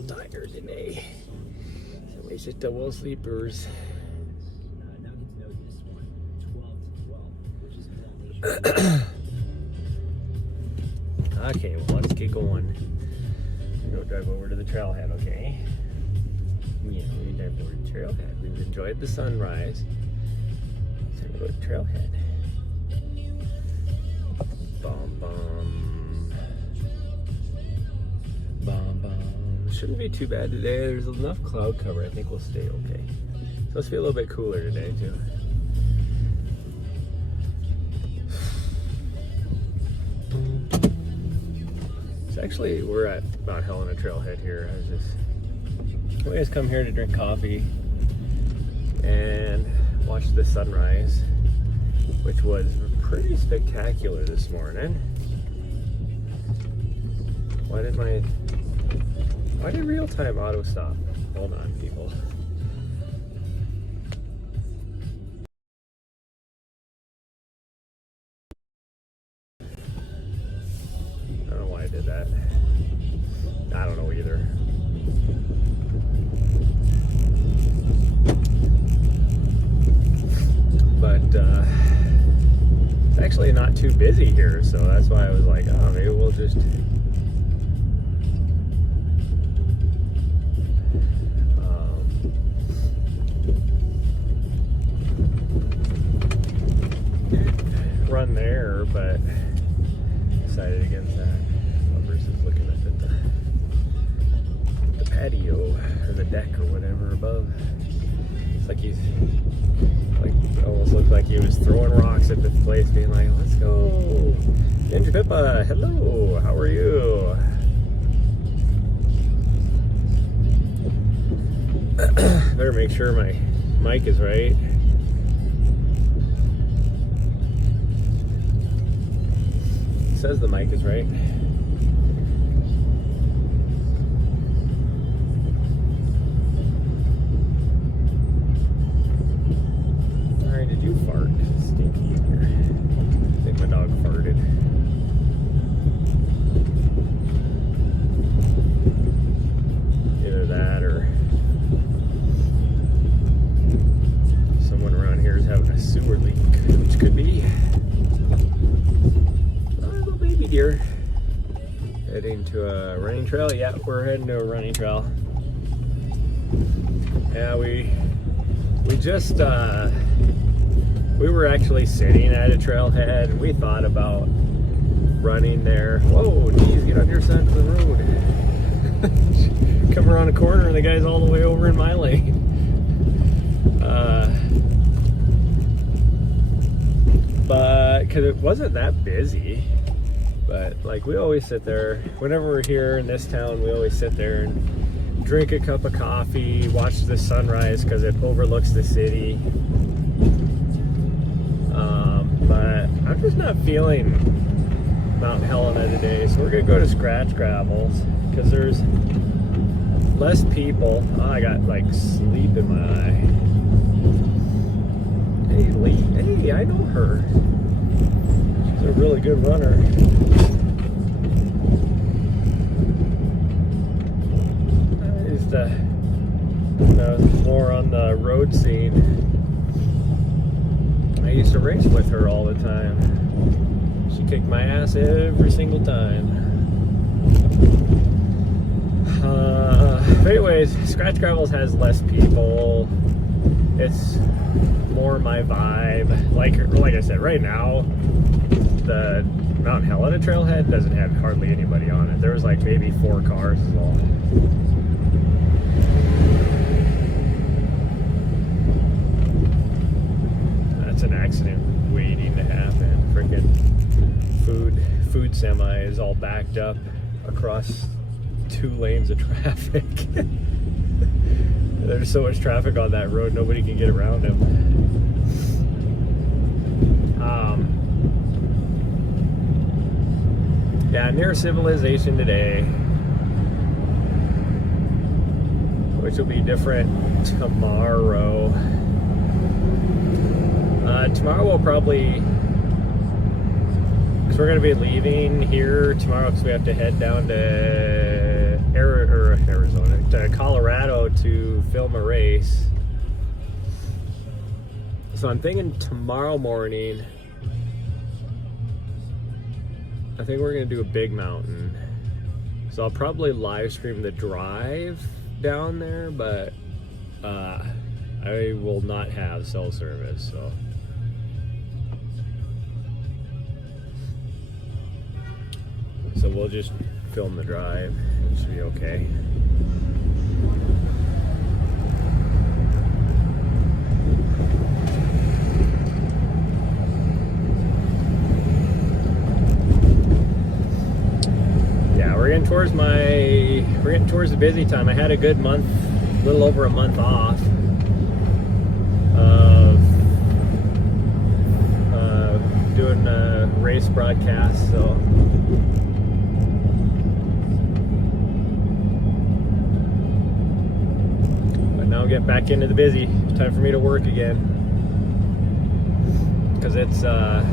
real tired today. So it's just double sleepers. Okay, well, let's get going. We'll drive over to the trailhead, okay? Yeah, we drive over to the trailhead. We've enjoyed the sunrise. So we go to the trailhead. Bum, bum. Bum, bum. Shouldn't be too bad today. There's enough cloud cover. I think we'll stay okay. So it's supposed to be a little bit cooler today, too. Actually, we're at Mount Helena Trailhead here. We just come here to drink coffee and watch the sunrise, which was pretty spectacular this morning. Why did real-time auto stop? Hold on, people. I did that. I don't know either. But it's actually not too busy here, so that's why I was like, oh, maybe we'll just run there, but decided against that. Versus looking up at the patio or the deck or whatever above. It's like almost looked like he was throwing rocks at the place, being like, let's go. Ninja Pippa, hello, how are you? Better make sure my mic is right. It says the mic is right. Did you fart? Stinky in here. I think my dog farted. Either that or someone around here is having a sewer leak, which could be a little baby deer. Heading to a running trail? Yeah, we're heading to a running trail. Yeah, we just we were actually sitting at a trailhead and we thought about running there. Whoa, geez, get on your side of the road. Come around a corner and the guy's all the way over in my lane. But, because it wasn't that busy. But, like, we always sit there. Whenever we're here in this town, we always sit there and drink a cup of coffee, watch the sunrise because it overlooks the city. But I'm just not feeling Mount Helena today, so we're gonna go to Scratchgravel because there's less people. Oh, I got like sleep in my eye. Hey Lee, hey, I know her. She's a really good runner. Just more on the road scene. I used to race with her all the time. She kicked my ass every single time. Anyways, Scratchgravel has less people. It's more my vibe. Like I said, right now, the Mount Helena trailhead doesn't have hardly anybody on it. There was like maybe 4 cars is all. An accident waiting to happen. Freaking food semi is all backed up across 2 lanes of traffic. There's so much traffic on that road, nobody can get around him. Yeah, near civilization today, which will be different tomorrow. Tomorrow we'll probably, because we're going to be leaving here tomorrow because we have to head down to To Colorado to film a race. So I'm thinking tomorrow morning, I think we're gonna do a big mountain. So I'll probably live stream the drive down there, but I will not have cell service, so we'll just film the drive. It should be okay. Yeah, we're getting towards the busy time. I had a good month, a little over a month off of doing race broadcasts, so now get back into the busy. Time for me to work again, because it's the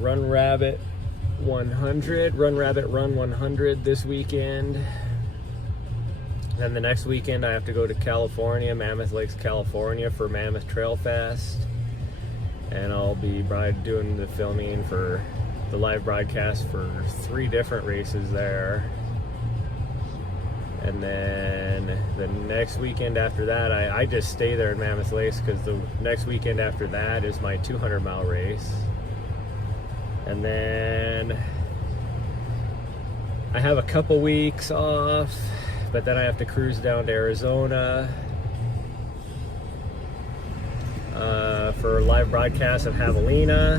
Run Rabbit 100, Run Rabbit Run 100 this weekend. Then the next weekend I have to go to California, Mammoth Lakes, California for Mammoth Trail Fest. And I'll be doing the filming for the live broadcast for 3 different races there. And then the next weekend after that, I just stay there in Mammoth Lakes, because the next weekend after that is my 200-mile race. And then I have a couple weeks off, but then I have to cruise down to Arizona for live broadcast of Javelina.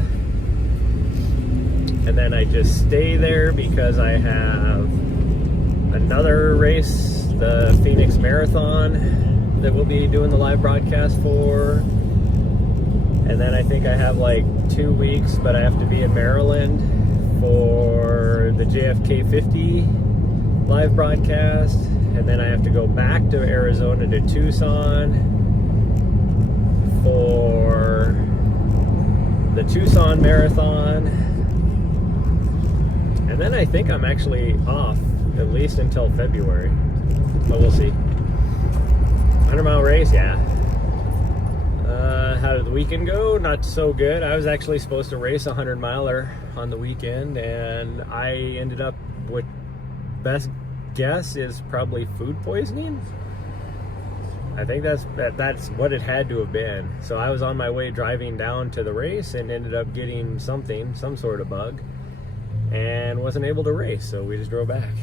And then I just stay there because I have another race, the Phoenix Marathon, that we'll be doing the live broadcast for. And then I think I have like 2 weeks, but I have to be in Maryland for the JFK 50 live broadcast. And then I have to go back to Arizona to Tucson for the Tucson Marathon. And then I think I'm actually off at least until February, but we'll see. 100-mile race, yeah. How did the weekend go? Not so good. I was actually supposed to race a 100-miler on the weekend, and I ended up with, best guess is probably food poisoning. I think that's what it had to have been. So I was on my way driving down to the race and ended up getting some sort of bug, and wasn't able to race, so we just drove back.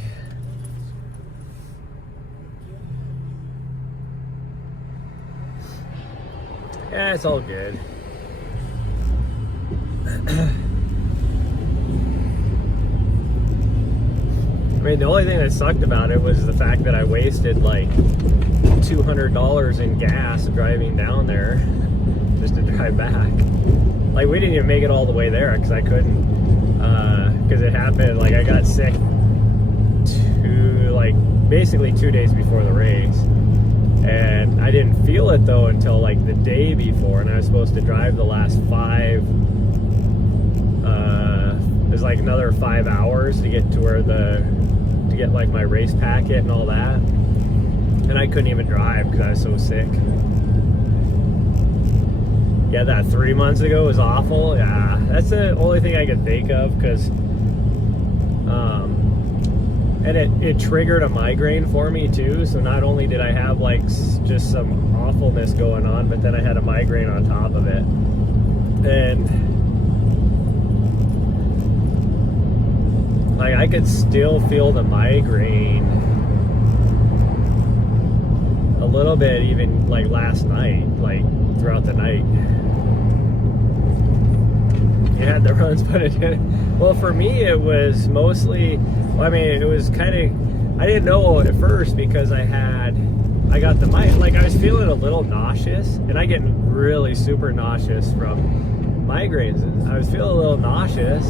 Yeah, it's all good. I mean, the only thing that sucked about it was the fact that I wasted like $200 in gas driving down there just to drive back. Like, we didn't even make it all the way there because I couldn't, because it happened, like, I got sick basically 2 days before the race. And I didn't feel it though until like the day before, and I was supposed to drive the last 5. There's like another 5 hours to get to to get like my race packet and all that, and I couldn't even drive because I was so sick. Yeah, that 3 months ago was awful. Yeah, that's the only thing I could think of, because and it triggered a migraine for me too. So not only did I have like just some awfulness going on, but then I had a migraine on top of it. And like, I could still feel the migraine a little bit, even like last night, like throughout the night. You had the runs, but it didn't. Well, for me, it was mostly, I mean, it was kind of, I didn't know at first because I got the migraine. Like, I was feeling a little nauseous, and I get really super nauseous from migraines. I was feeling a little nauseous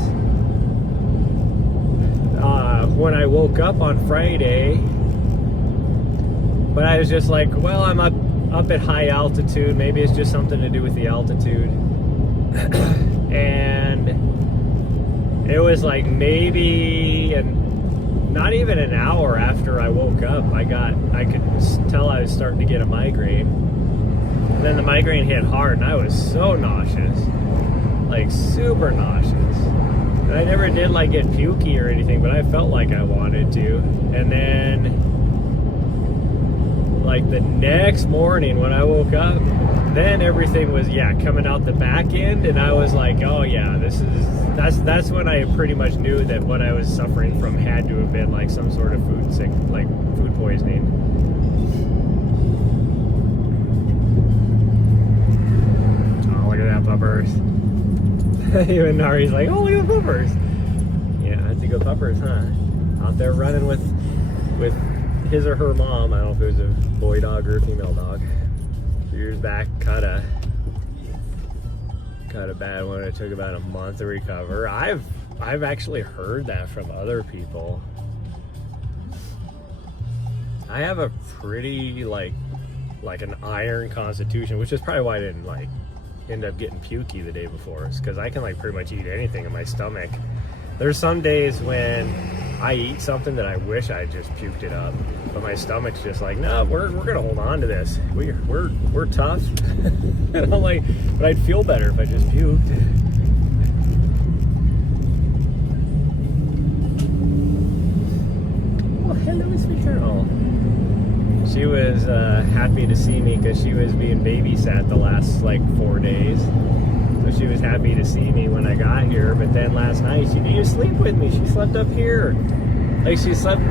when I woke up on Friday, but I was just like, well, I'm up at high altitude. Maybe it's just something to do with the altitude. And it was like maybe not even an hour after I woke up, I could tell I was starting to get a migraine. And then the migraine hit hard, and I was so nauseous, like super nauseous. And I never did like get pukey or anything, but I felt like I wanted to. And then like the next morning when I woke up, then everything was coming out the back end, and I was like, oh yeah, that's when I pretty much knew that what I was suffering from had to have been like some sort of food poisoning. Oh, look at that puppers. Even Nari's like, oh, look at the puppers. Yeah, that's a good puppers, huh? Out there running with his or her mom. I don't know if it was a boy dog or a female dog. Years back, caught a bad one. It took about a month to recover. I've actually heard that from other people. I have a pretty like an iron constitution, which is probably why I didn't like end up getting pukey the day before. It's because I can like pretty much eat anything in my stomach. There's some days when I eat something that I wish I just puked it up, but my stomach's just like, no, we're gonna hold on to this. We're tough. And I'm like, but I'd feel better if I just puked. Oh, hello, sweet girl. She was happy to see me because she was being babysat the last like 4 days. So she was happy to see me when I got here, but then last night she didn't sleep with me. She slept up here. Like she slept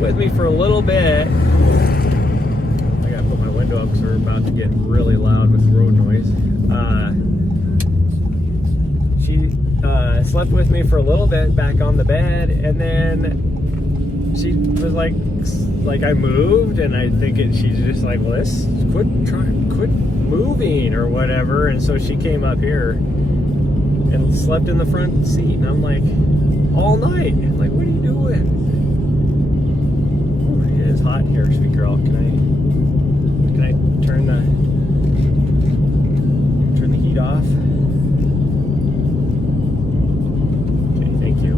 with me for a little bit. I gotta put my window up because we're about to get really loud with road noise. She slept with me for a little bit back on the bed, and then she was like I moved, and I think she's just like, well, quit moving or whatever. And so she came up here and slept in the front seat, and I'm like, all night. I'm like, what are you doing? Ooh, it is hot in here, sweet girl. Can I turn the heat off? Okay, thank you.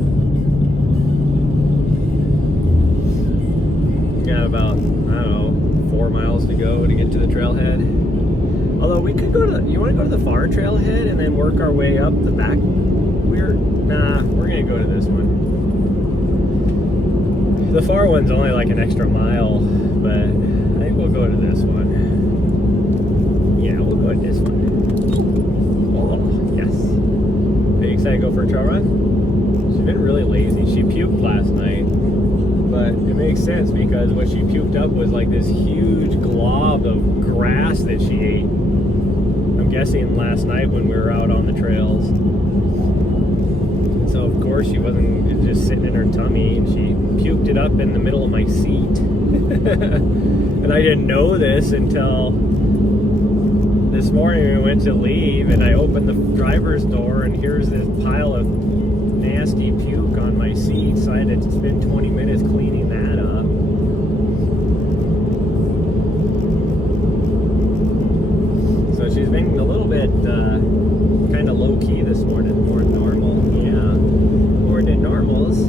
Got about, I don't know, 4 miles to go to get to the trailhead. Although we could go to, you want to go to the far trailhead and then work our way up the back? We're gonna go to this one. The far one's only like an extra mile, but I think we'll go to this one. Yeah, we'll go to this one. Oh, yes. Are you excited to go for a trail run? She's been really lazy. She puked last night, but it makes sense because what she puked up was like this huge glob of grass that she ate. I'm guessing last night when we were out on the trails. So of course she wasn't just sitting in her tummy, and she puked it up in the middle of my seat. And I didn't know this until this morning. We went to leave, and I opened the driver's door, and here's this pile of nasty puke on my seat. So I had to spend 20 minutes cleaning that up. So she's been a little bit kind of low-key this morning, more normal. Yeah, more than normals.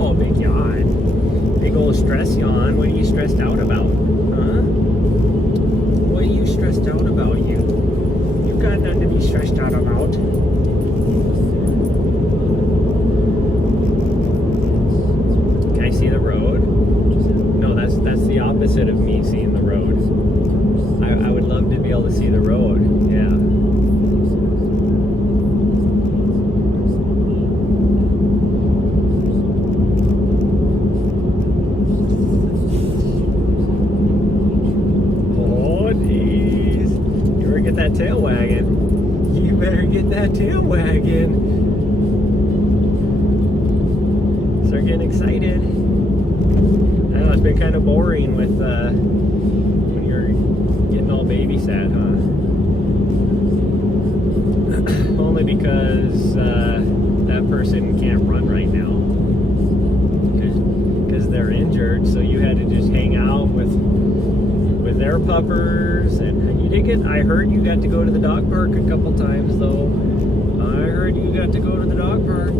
Oh, big yawn. Big old stress yawn. What are you stressed out about? Huh? What are you stressed out about, you? You've got nothing to be stressed out about. Can I see the road? No, that's the opposite of me seeing the road. I would love to be able to see the road. Yeah. That tail wagging. You better get that tail wagging. Start getting excited. I know it's been kind of boring with when you're getting all babysat, huh? Only because that person can't run right now. their puppers, and you did get, I heard you got to go to the dog park a couple times though. I heard you got to go to the dog park.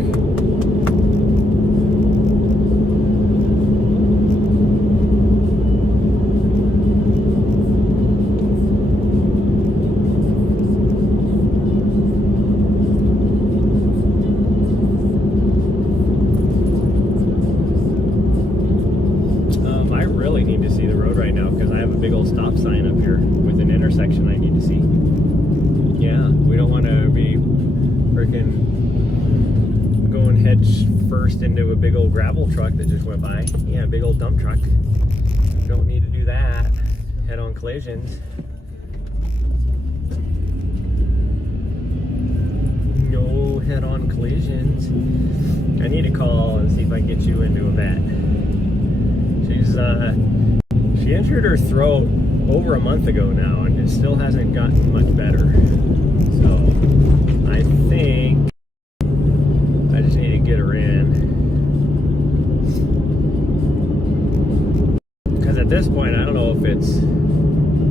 I really need to see the road right now because I have a big old stop sign up here with an intersection I need to see. Yeah, we don't want to be freaking going head first into a big old gravel truck that just went by. Yeah, a big old dump truck. Don't need to do that. Head-on collisions. No head-on collisions. I need to call and see if I can get you into a vet. She injured her throat over a month ago now, and it still hasn't gotten much better. So I think I just need to get her in. Because at this point, I don't know if it's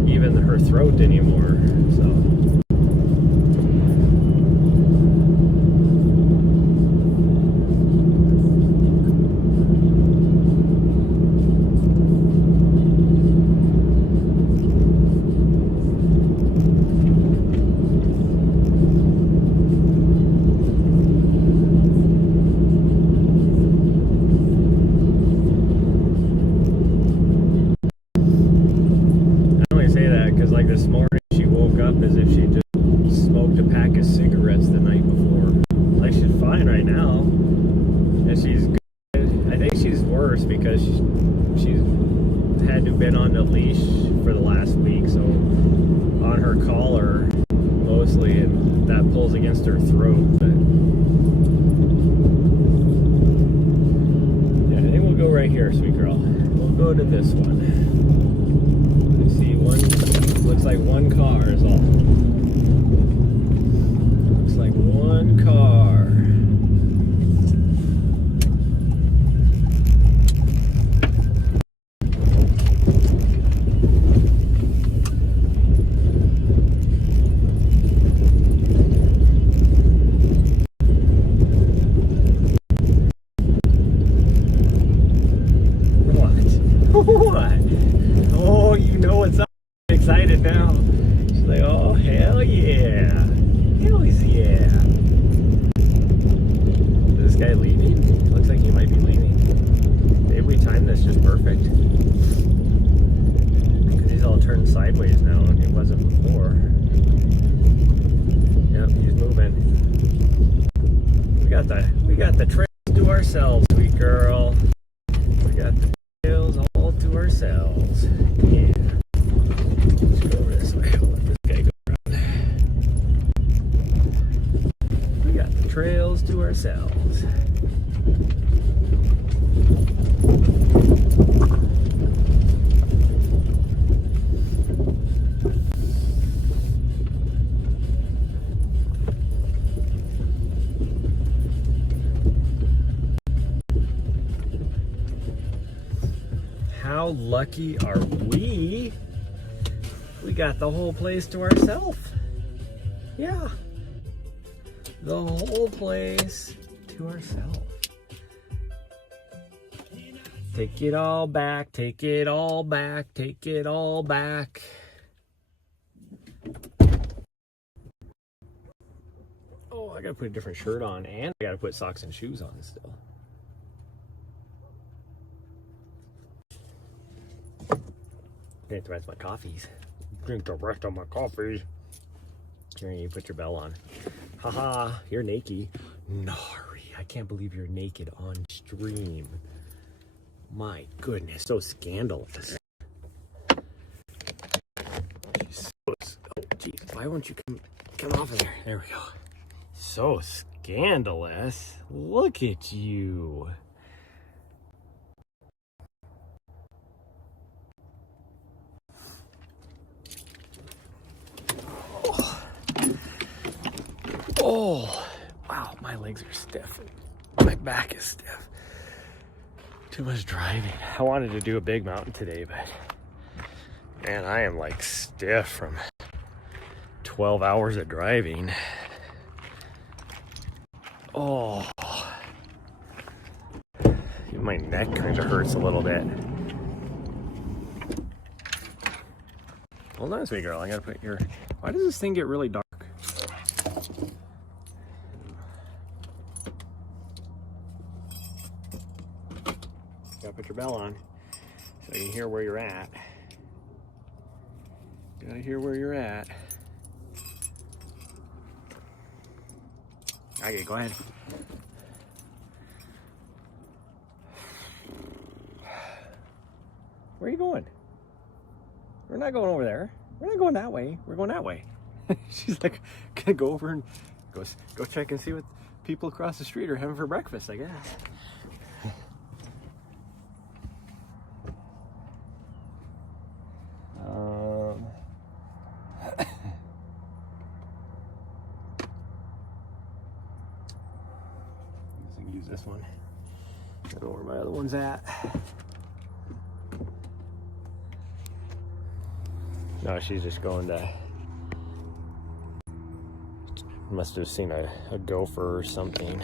even her throat anymore. So. Like this morning, she woke up as if she just smoked a pack of cigarettes the night before. Like she's fine right now, and she's good. I think she's worse because she's had to been on the leash for the last week, so on her collar mostly, and that pulls against her throat. But yeah, I think we'll go right here, sweet girl. We'll go to this one. I see one. Looks like one car is all. Looks like one car. What? Oh, you know what's up. Excited now. She's like, oh, hell yeah. Hell yeah. Is this guy leaving? Looks like he might be leaving. Maybe we timed this just perfect. Because he's all turned sideways now and he wasn't before. Yep, he's moving. We got the trails to ourselves, sweet girl. We got the trails all to ourselves. Yeah. Trails to ourselves. How lucky are we? We got the whole place to ourselves. Yeah. The whole place to ourselves. Take it all back, take it all back, take it all back. Oh, I gotta put a different shirt on, and I gotta put socks and shoes on still. Drink the rest of my coffees. Drink the rest of my coffees. Here, you put your bell on. Haha, you're naked. Nari, I can't believe you're naked on stream. My goodness, so scandalous. Oh, geez, why won't you come off of there? There we go. So scandalous. Look at you. Oh, wow, my legs are stiff. My back is stiff. Too much driving. I wanted to do a big mountain today, but Man, I am like stiff from 12 hours of driving. Oh, my neck kind of hurts a little bit. Hold on, sweet girl. I gotta put your. Why does this thing get really dark? Gotta put your bell on so you can hear where you're at. Gotta hear where you're at. Okay, go ahead. Where are you going? We're not going over there. We're not going that way. We're going that way. She's like, gonna go over and go check and see what people across the street are having for breakfast, I guess. I can use this one. I don't know where my other one's at. No, she's just going to. Must have seen a gopher or something.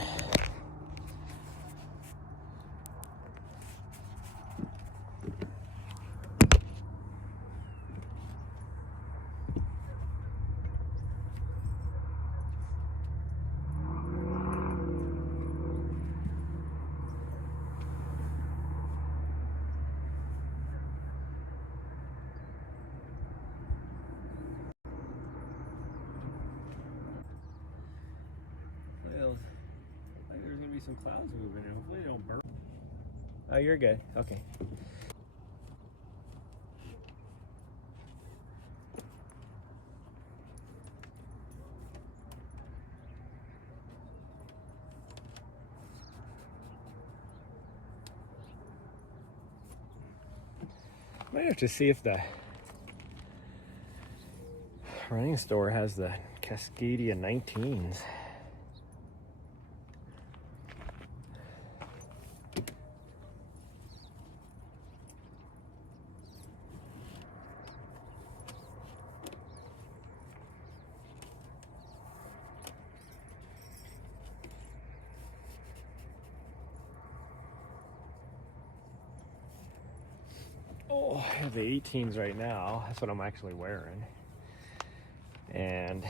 There's gonna be some clouds moving in. Hopefully they don't burn. Oh, you're good. Okay. Might have to see if the running store has the Cascadia 19s. Oh, I have the 18s right now. That's what I'm actually wearing. And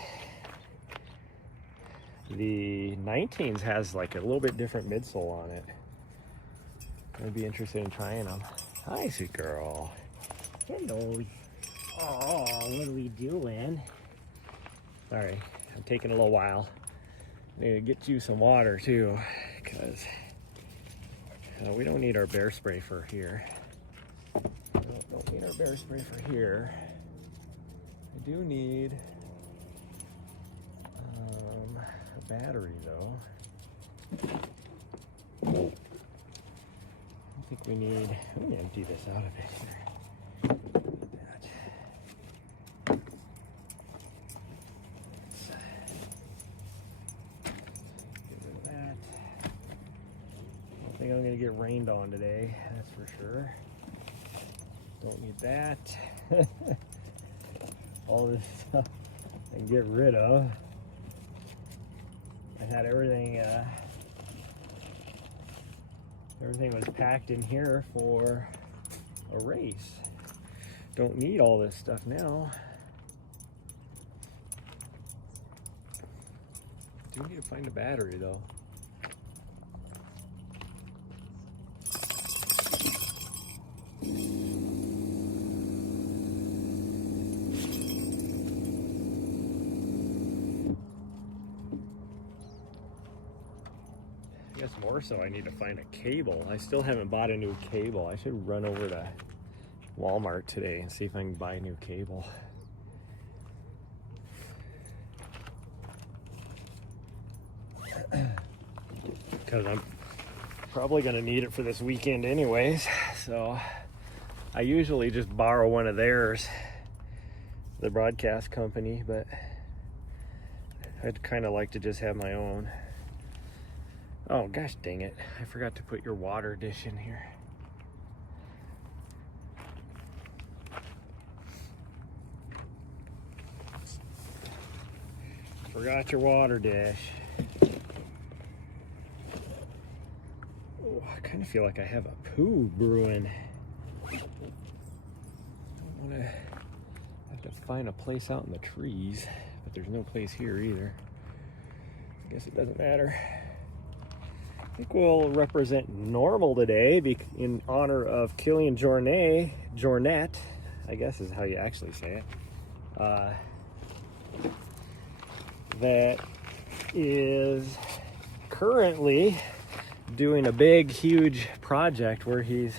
the 19s has like a little bit different midsole on it. I'd be interested in trying them. Hi, sweet girl. Hello. Oh, what are we doing? Sorry, I'm taking a little while. I need to get you some water too, because we don't need our bear spray for here. Don't need our bear spray for here. I do need a battery though. I think we need. Let me empty this out of it here. Get rid of that. I don't think I'm gonna get rained on today. That's for sure. Don't need that. All this stuff I can get rid of. I had everything was packed in here for a race. Don't need all this stuff now. Do need to find a battery though. I guess more so I need to find a cable. I still haven't bought a new cable. I should run over to Walmart today and see if I can buy a new cable. Because I'm probably going to need it for this weekend anyways. So I usually just borrow one of theirs, the broadcast company, but I'd kind of like to just have my own. Oh gosh dang it, I forgot to put your water dish in here. Forgot your water dish. Oh, I kind of feel like I have a poo brewing. I don't want to have to find a place out in the trees, but there's no place here either. I guess it doesn't matter. I think we'll represent normal today in honor of Killian Jornet, I guess is how you actually say it. That is currently doing a big, huge project where he's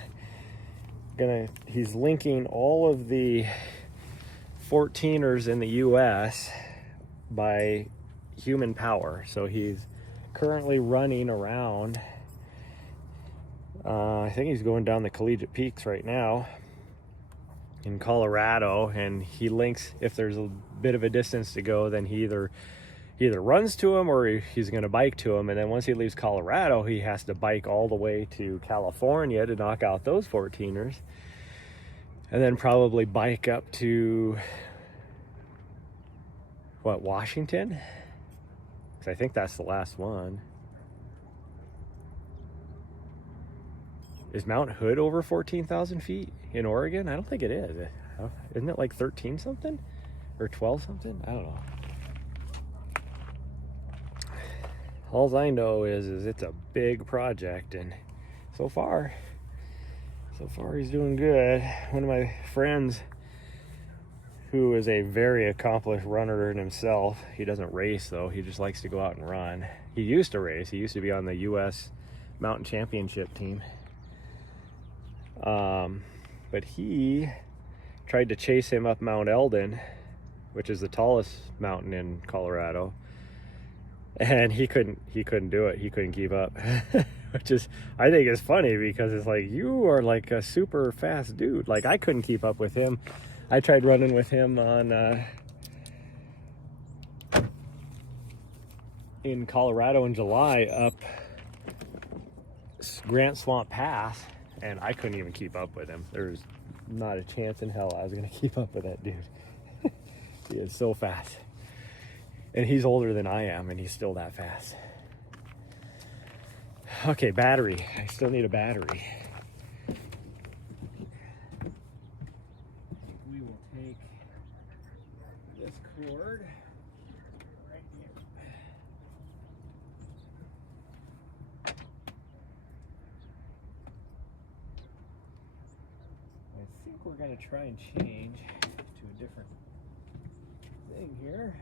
linking all of the 14ers in the US by human power. So he's currently running around. I think he's going down the Collegiate Peaks right now in Colorado, and he links, if there's a bit of a distance to go, then he either runs to him or he's going to bike to him. And then once he leaves Colorado, he has to bike all the way to California to knock out those 14ers, and then probably bike up to Washington, because I think that's the last one. Is Mount Hood over 14,000 feet in Oregon? I don't think it is. Isn't it like 13 something or 12 something? I don't know. All I know is it's a big project, and so far he's doing good. One of my friends, who is a very accomplished runner in himself, he doesn't race though, he just likes to go out and run. He used to race, he used to be on the US Mountain Championship team. But he tried to chase him up Mount Eldon, which is the tallest mountain in Colorado. And he couldn't do it. He couldn't keep up, which is, I think is funny, because it's like, you are like a super fast dude. Like, I couldn't keep up with him. I tried running with him on, in Colorado in July up Grant Swamp Pass, and I couldn't even keep up with him. There's not a chance in hell I was going to keep up with that dude. He is so fast. And he's older than I am, and he's still that fast. Okay, battery. I still need a battery. We will take this cord right here. I think we're going to try and change to a different thing here.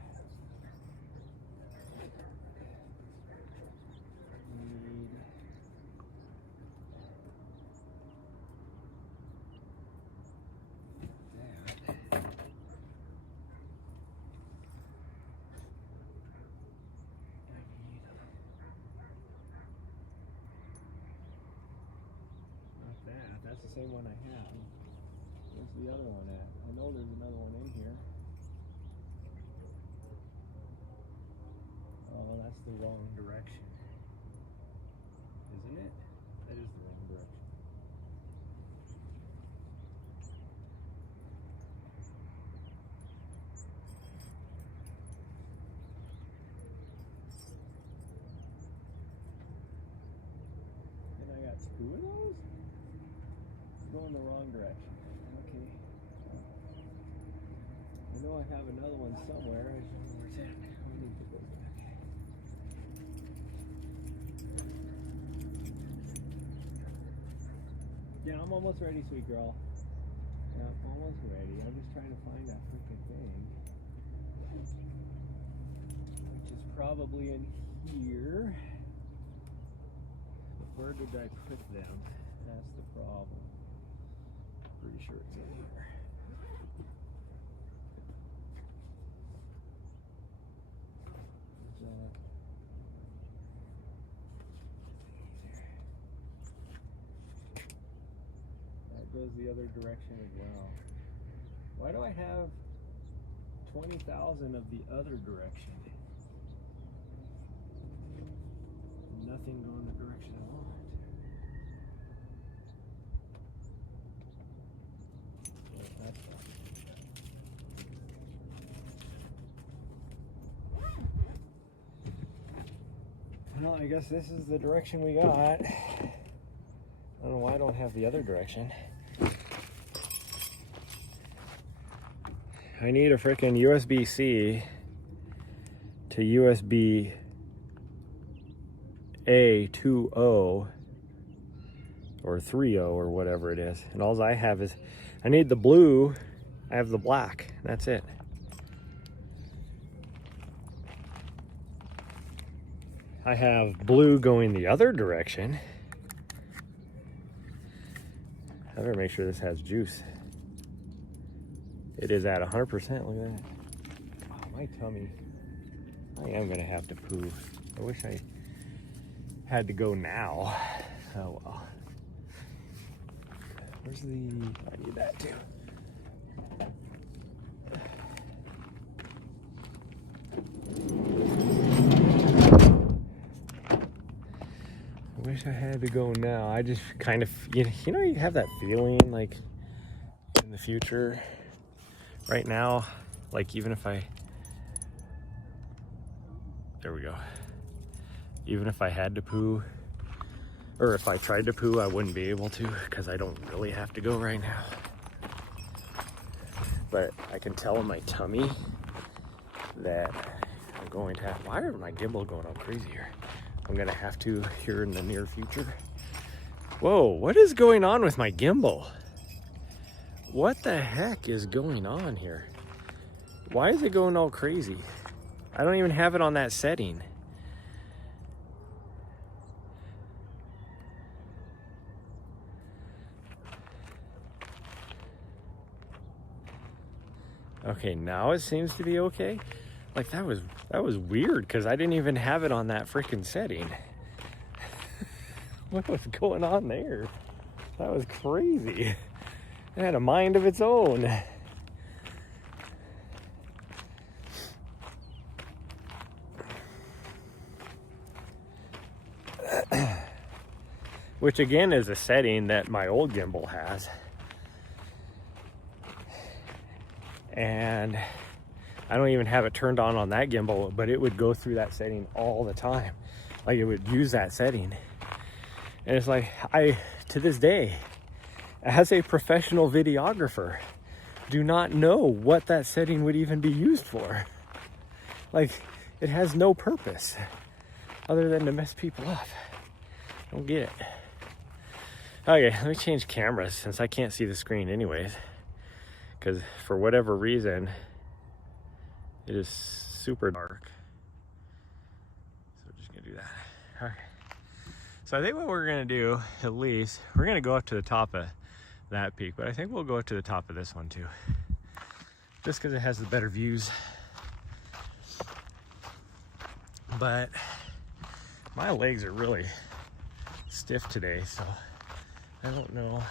That's the same one I have. Where's the other one at? I know there's another one in here. Oh, that's the wrong direction. Isn't it? That is the wrong direction. And I got two of those? Going the wrong direction. Okay. I know I have another one somewhere. I just don't know where it's at. I need to put those back. Yeah, I'm almost ready, sweet girl. Yeah, I'm almost ready. I'm just trying to find that freaking thing. Which is probably in here. But where did I put them? That's the problem. Pretty sure it's in here. That goes the other direction as well. Why do I have 20,000 of the other direction? Nothing going the direction I want. Well, I guess this is the direction we got. I don't know why I don't have the other direction. I need a freaking USB-C to USB-A 2.0 or 3.0 or whatever it is. And all I have is, I need the blue, I have the black, that's it. I have blue going the other direction. I better make sure this has juice. It is at 100%, look at that. Oh, my tummy. I am gonna have to poo. I wish I had to go now. Oh well. Where's the, I need that too. I wish I had to go now. I just kind of, you know, you have that feeling like in the future. Right now, like even if I, there we go. Even if I had to poo, or if I tried to poo, I wouldn't be able to because I don't really have to go right now. But I can tell in my tummy that I'm going to have, why is my gimbal going all crazy here? I'm gonna have to here in the near future. Whoa, what is going on with my gimbal? What the heck is going on here? Why is it going all crazy? I don't even have it on that setting. Okay, now it seems to be okay. Like that was weird because I didn't even have it on that freaking setting. What was going on there? That was crazy. It had a mind of its own. Which again is a setting that my old gimbal has. And I don't even have it turned on that gimbal, but it would go through that setting all the time. Like it would use that setting. And it's like, I, to this day, as a professional videographer, do not know what that setting would even be used for. Like, it has no purpose other than to mess people up. I don't get it. Okay, let me change cameras since I can't see the screen anyways. Because for whatever reason, it is super dark. So we're just gonna do that. All right. So I think what we're gonna do, at least, we're gonna go up to the top of that peak, but I think we'll go up to the top of this one too. Just because it has the better views. But my legs are really stiff today, so I don't know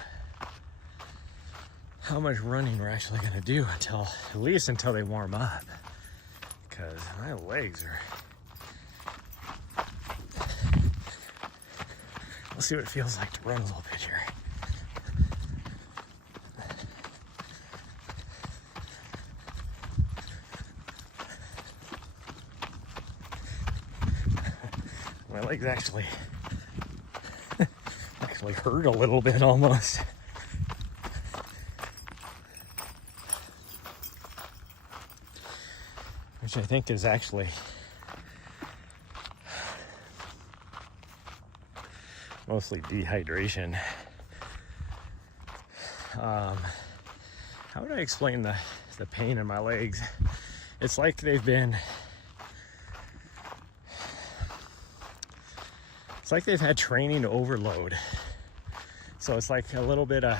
how much running we're actually gonna do until, at least until they warm up. Because my legs are, we'll see what it feels like to run a little bit here. My legs actually hurt a little bit almost. Which I think is actually mostly dehydration. How would I explain the pain in my legs? It's like they've been, it's like they've had training overload. So it's like a little bit of,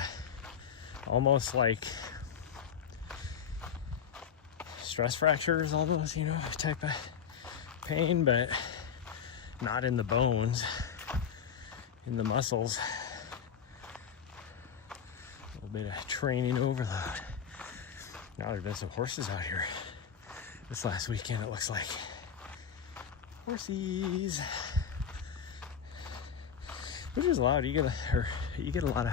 almost like stress fractures almost, you know, type of pain, but not in the bones, in the muscles. A little bit of training overload. Now there's been some horses out here this last weekend, it looks like. Horsies. Which is loud. You get a lot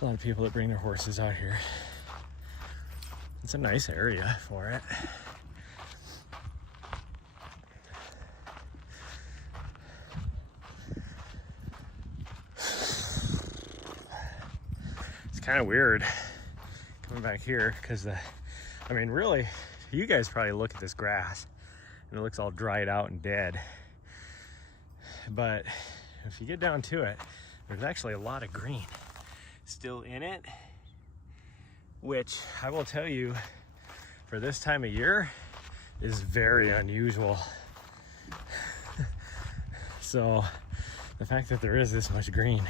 of people that bring their horses out here. It's a nice area for it. kind of weird coming back here because I mean, really, you guys probably look at this grass and it looks all dried out and dead. But if you get down to it, there's actually a lot of green still in it, which I will tell you, for this time of year, is very unusual. So the fact that there is this much green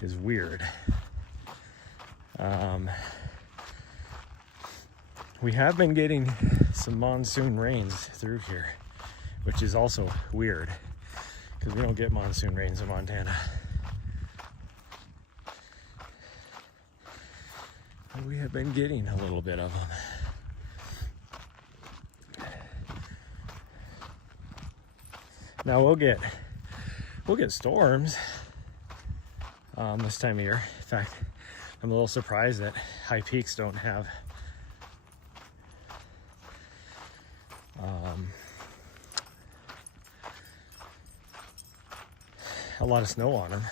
is weird. We have been getting some monsoon rains through here, which is also weird because we don't get monsoon rains in Montana. But we have been getting a little bit of them. Now we'll get storms this time of year. In fact, I'm a little surprised that high peaks don't have a lot of snow on them,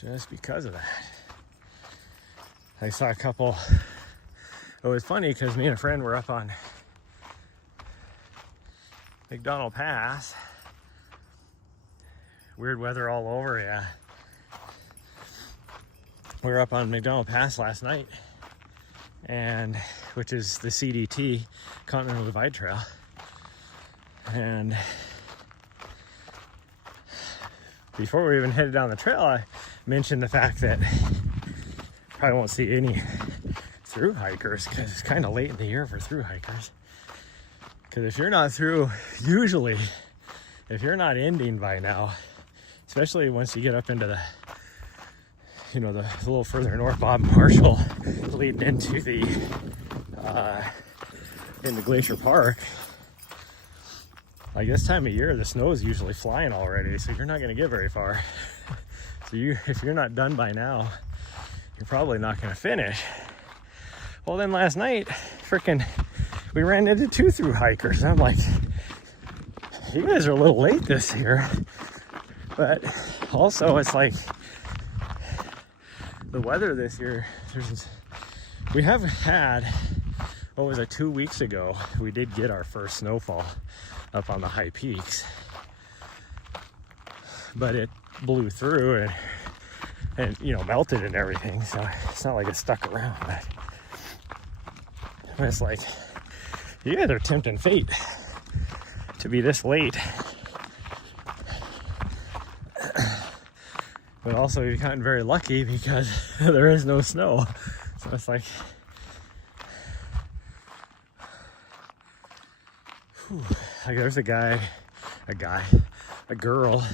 just because of that. I saw a couple. It was funny because me and a friend were up on McDonald Pass. Weird weather all over, yeah. We were up on McDonald Pass last night, and which is the CDT, Continental Divide Trail. And before we even headed down the trail, I mentioned the fact that probably won't see any through hikers because it's kind of late in the year for through hikers. Because if you're not through, usually, if you're not ending by now, especially once you get up into the, you know, the little further north, Bob Marshall, leading into Glacier Park, like this time of year, the snow is usually flying already, so you're not going to get very far. So if you're not done by now, you're probably not going to finish. Well, then last night, we ran into 2 through hikers. I'm like, you guys are a little late this year. But also, it's like the weather this year. We have had, what was it, 2 weeks ago, we did get our first snowfall up on the high peaks, but it blew through and you know, melted and everything, so it's not like it stuck around. But it's like, you guys are tempting fate to be this late. But also, you've gotten very lucky because there is no snow, so it's like, whew. Like there's a girl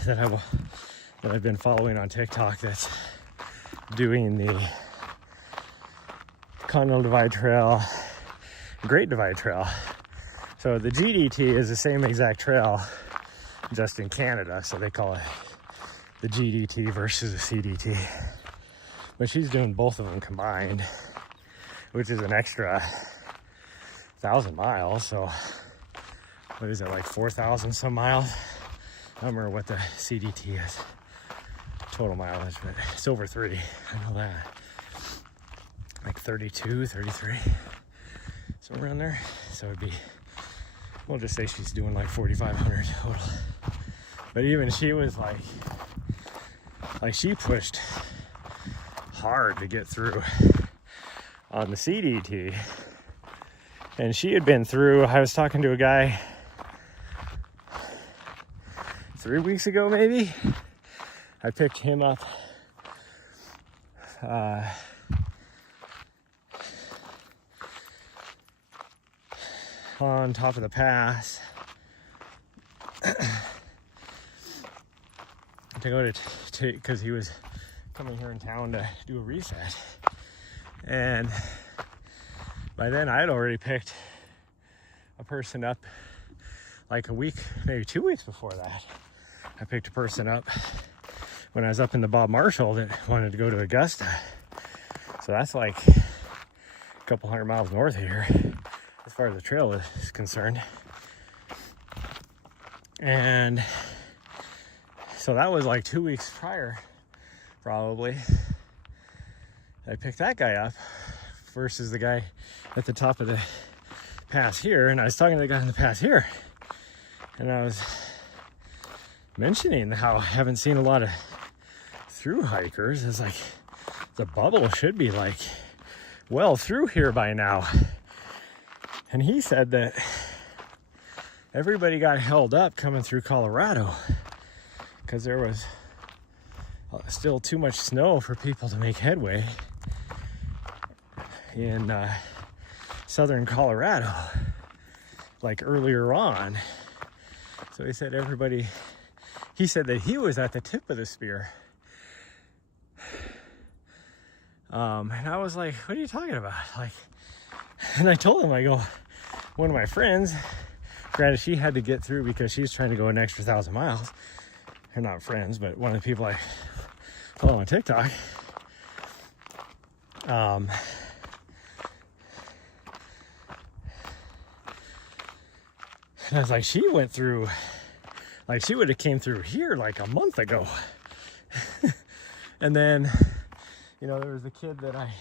that I've been following on TikTok that's doing the Continental Divide Trail, Great Divide Trail. So the GDT is the same exact trail, just in Canada, so they call it the GDT versus the CDT. But she's doing both of them combined, which is an extra 1,000 miles, so what is it, like 4,000 some miles? I don't remember what the CDT is, total mileage, but it's over 3, I know that. Like 32, 33, somewhere around there. So it'd be, we'll just say she's doing like 4,500 total. But even she was like she pushed hard to get through on the CDT. And she had been through, I was talking to a guy 3 weeks ago, maybe. I picked him up on top of the pass to go to because he was coming here in town to do a reset. And by then I had already picked a person up like a week, maybe 2 weeks before that. I picked a person up when I was up in the Bob Marshall that wanted to go to Augusta. So that's like a couple 100 miles north of here as far as the trail is concerned. And So that was like 2 weeks prior, probably. I picked that guy up versus the guy at the top of the pass here. And I was talking to the guy in the pass here, and I was mentioning how I haven't seen a lot of through hikers. It's like the bubble should be like well through here by now. And he said that everybody got held up coming through Colorado because there was still too much snow for people to make headway in southern Colorado, like earlier on. So he said he said that he was at the tip of the spear. And I was like, what are you talking about? Like, and I told him, I go, one of my friends, granted she had to get through because she's trying to go an extra 1,000 miles. They're not friends, but one of the people I follow on TikTok, and I was like, she went through, like she would have came through here like a month ago. And then, you know, there was a kid that I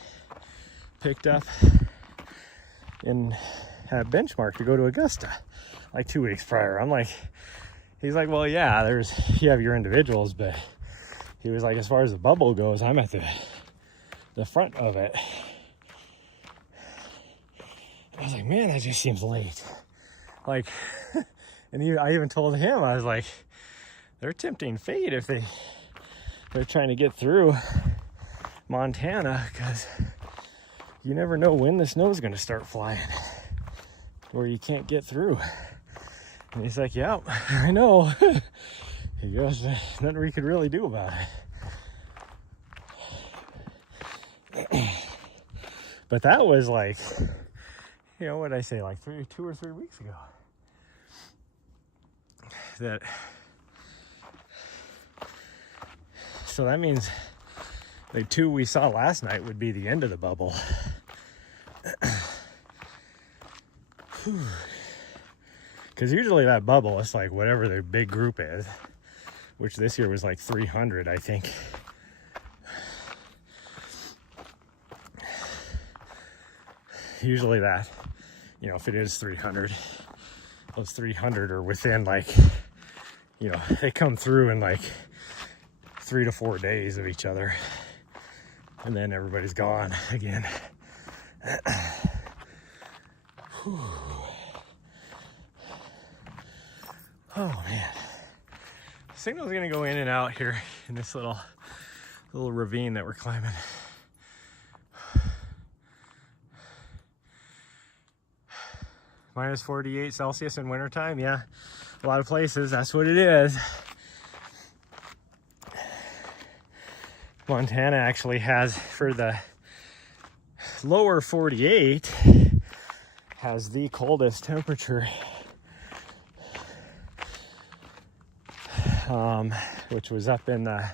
picked up at Benchmark to go to Augusta like 2 weeks prior. I'm like, he's like, well, yeah, you have your individuals, but he was like, as far as the bubble goes, I'm at the front of it. I was like, man, that just seems late. Like, and I even told him, I was like, they're tempting fate if they're trying to get through Montana, because you never know when the snow is going to start flying or you can't get through. And he's like, yeah, I know. He goes, nothing we could really do about it. But that was like, you know, what did I say, like 2 or 3 weeks ago. So that means the 2 we saw last night would be the end of the bubble. Because usually that bubble is like whatever their big group is, which this year was like 300, I think. Usually that, you know, if it is 300, those 300 are within like, you know, they come through in like 3 to 4 days of each other. And then everybody's gone again. Oh man, signal's gonna go in and out here in this little ravine that we're climbing. Minus 48 Celsius in wintertime, yeah, a lot of places that's what it is. Montana actually has, for the lower 48, has the coldest temperature, which was up in the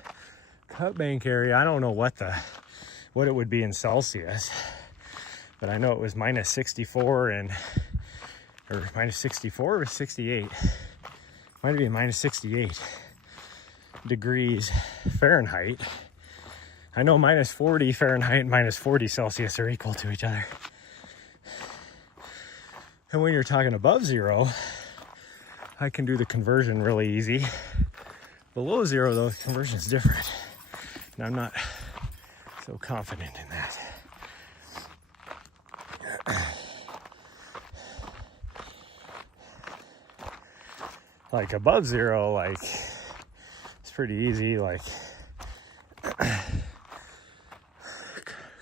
Cut Bank area. I don't know what it would be in Celsius, but I know it was minus 64 or minus 64 or 68. Might be minus 68 degrees Fahrenheit. I know minus 40 Fahrenheit and minus 40 Celsius are equal to each other. And when you're talking above zero, I can do the conversion really easy. Below zero, though, the conversion is different. And I'm not so confident in that. Like above zero, like it's pretty easy, like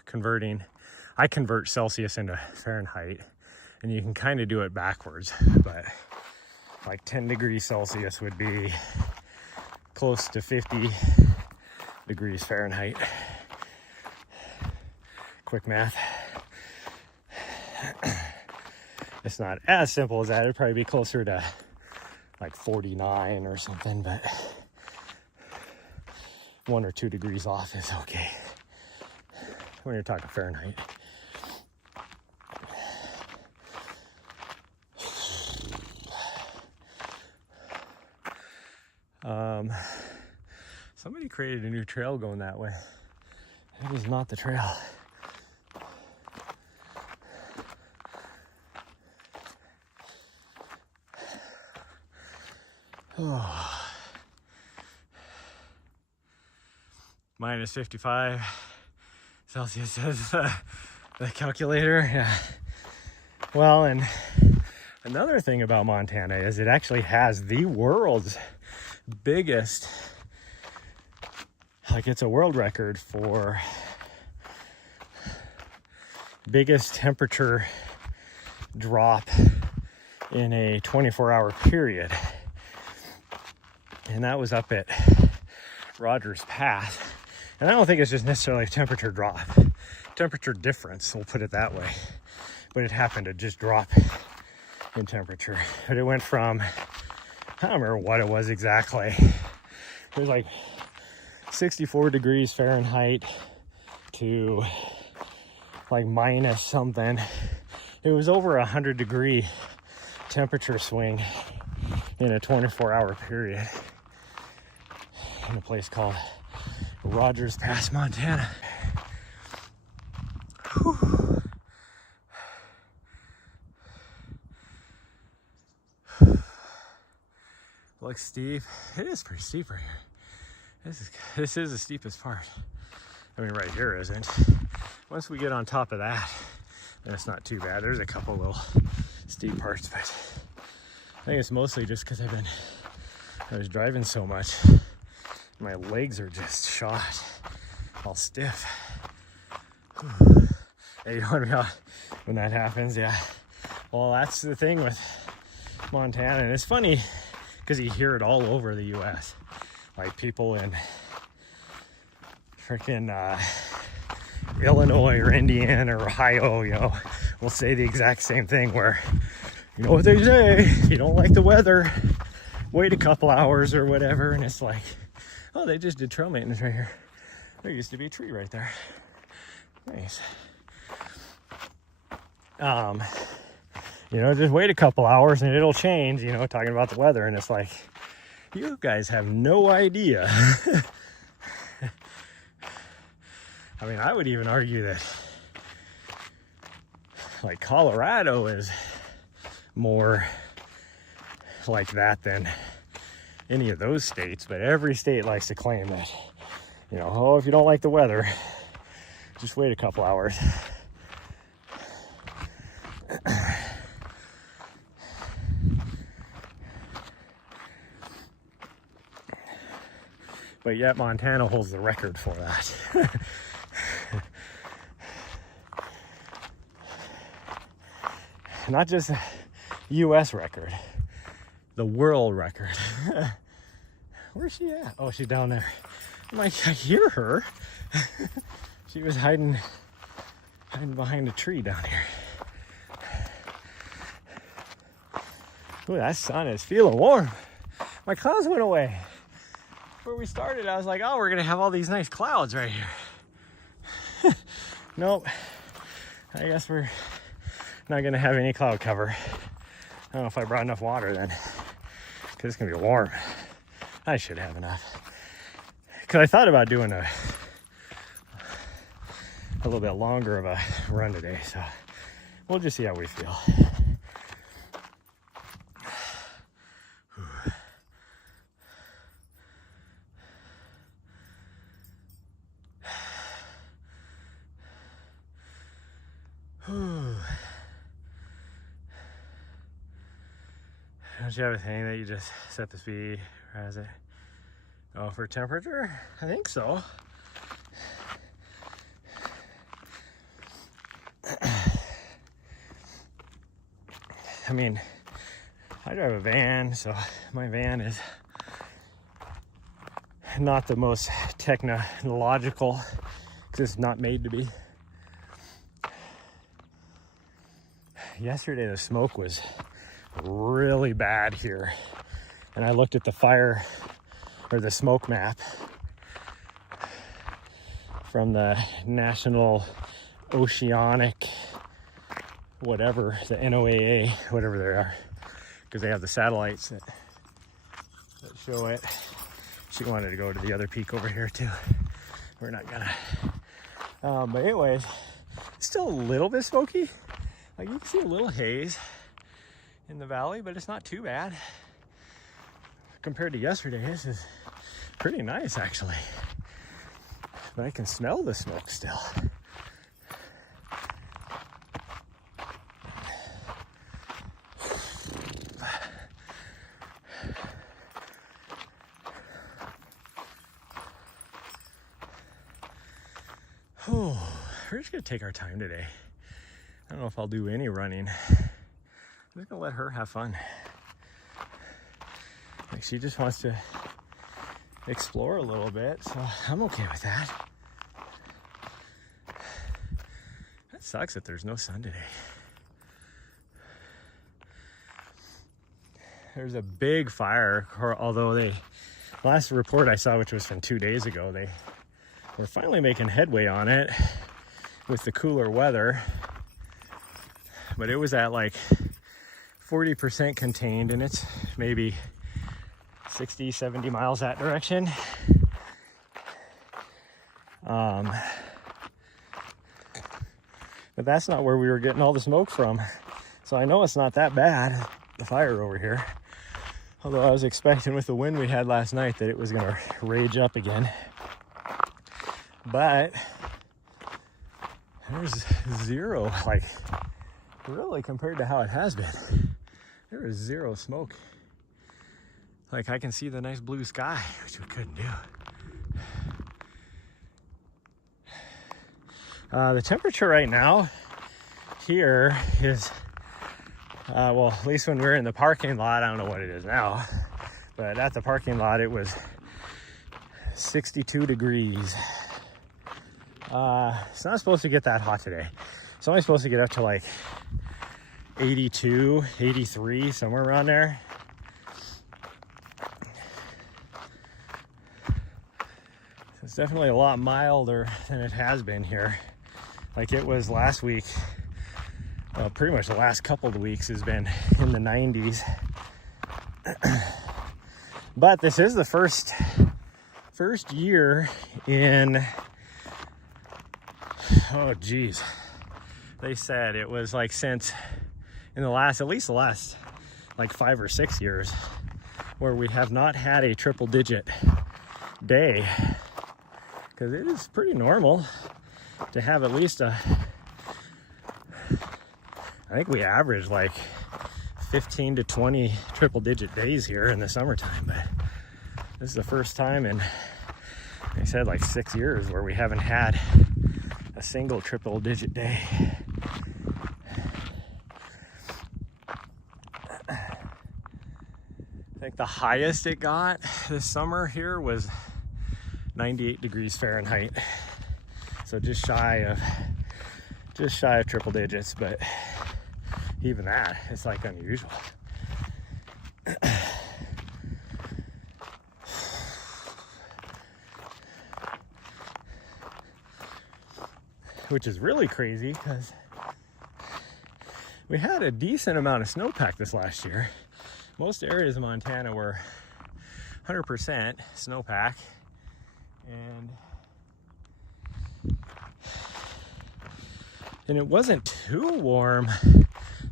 converting. I convert Celsius into Fahrenheit, and you can kind of do it backwards, but like 10 degrees Celsius would be close to 50 degrees Fahrenheit. Quick math. It's not as simple as that. It'd probably be closer to like 49 or something, but 1 or 2 degrees off is okay when you're talking Fahrenheit. created a new trail going that way. It is not the trail. Oh. Minus 55 Celsius says the calculator. Yeah. Well, and another thing about Montana is it actually has the world's biggest, like it's a world record for biggest temperature drop in a 24-hour period. And that was up at Rogers Pass. And I don't think it's just necessarily a temperature drop. Temperature difference, we'll put it that way. But it happened to just drop in temperature. But it went from, I don't remember what it was exactly. It was like 64 degrees Fahrenheit to like minus something. It was over 100-degree temperature swing in a 24-hour period in a place called Rogers Pass, Montana. Whew. Looks steep. It is pretty steep right here. This is the steepest part. I mean, right here isn't. Once we get on top of that, then it's not too bad. There's a couple little steep parts, but I think it's mostly just because I was driving so much. My legs are just shot, all stiff. Whew. Hey, you want to know when that happens? Yeah. Well, that's the thing with Montana, and it's funny because you hear it all over the U.S. Like people in freaking Illinois or Indiana or Ohio, you know, will say the exact same thing where, you know what they say, if you don't like the weather, wait a couple hours or whatever. And it's like, oh, they just did trail maintenance right here. There used to be a tree right there. Nice. You know, just wait a couple hours and it'll change, you know, talking about the weather. And it's like, you guys have no idea. I mean, I would even argue that like Colorado is more like that than any of those states, but every state likes to claim that, you know, oh, if you don't like the weather, just wait a couple hours. But yet Montana holds the record for that. Not just a US record, the world record. Where's she at? Oh, she's down there. I'm like, I hear her. She was hiding behind a tree down here. Ooh, that sun is feeling warm. My clouds went away. Before we started, I was like, oh, we're gonna have all these nice clouds right here. Nope. I guess we're not gonna have any cloud cover. I don't know if I brought enough water then, because it's gonna be warm. I should have enough. Because I thought about doing a little bit longer of a run today, so we'll just see how we feel. Don't you have a thing that you just set the speed, or has it? Oh, for temperature? I think so. I mean, I drive a van, so my van is not the most technological because it's not made to be. Yesterday the smoke was really bad here, and I looked at the fire or the smoke map from the National Oceanic whatever, the NOAA, whatever they are, because they have the satellites that show it. She wanted to go to the other peak over here too. We're not gonna. But anyways, still a little bit smoky. Like you can see a little haze in the valley, but it's not too bad. Compared to yesterday, this is pretty nice actually. But I can smell the smoke still. Oh, we're just gonna take our time today. I don't know if I'll do any running. I'm just gonna let her have fun. Like she just wants to explore a little bit, so I'm okay with that. That sucks that there's no sun today. There's a big fire, although last report I saw, which was from 2 days ago, we're finally making headway on it with the cooler weather, but it was at like 40% contained, and it's maybe 60, 70 miles that direction. But that's not where we were getting all the smoke from. So I know it's not that bad, the fire over here. Although I was expecting with the wind we had last night that it was gonna rage up again. But there's zero, like really compared to how it has been, there is zero smoke. Like I can see the nice blue sky, which we couldn't do. The temperature right now here is, well, at least when we were in the parking lot, I don't know what it is now, but at the parking lot it was 62 degrees. It's not supposed to get that hot today. It's only supposed to get up to like 82, 83, somewhere around there. It's definitely a lot milder than it has been here. Like it was last week. Pretty much the last couple of weeks has been in the 90s. But this is the first year in, oh geez, they said it was like since in the last, at least the last like 5 or 6 years, where we have not had a triple digit day, because it is pretty normal to have at least I think we average like 15 to 20 triple digit days here in the summertime, but this is the first time in, they said, like 6 years where we haven't had a single triple digit day. I think the highest it got this summer here was 98 degrees Fahrenheit. So just shy of triple digits, but even that, it's like unusual. Which is really crazy because we had a decent amount of snowpack this last year. Most areas of Montana were 100% snowpack, and it wasn't too warm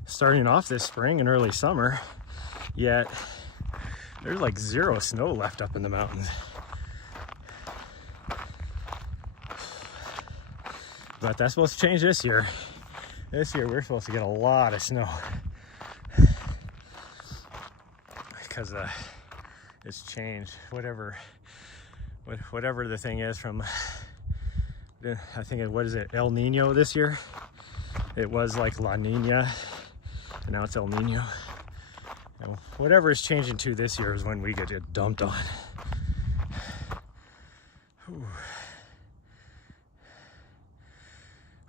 starting off this spring and early summer, yet there's like zero snow left up in the mountains. But that's supposed to change this year. This year we're supposed to get a lot of snow because it's changed. Whatever the thing is from, I think, what is it, El Nino this year? It was like La Nina, and now it's El Nino. You know, whatever is changing to this year is when we get it dumped on. Whew.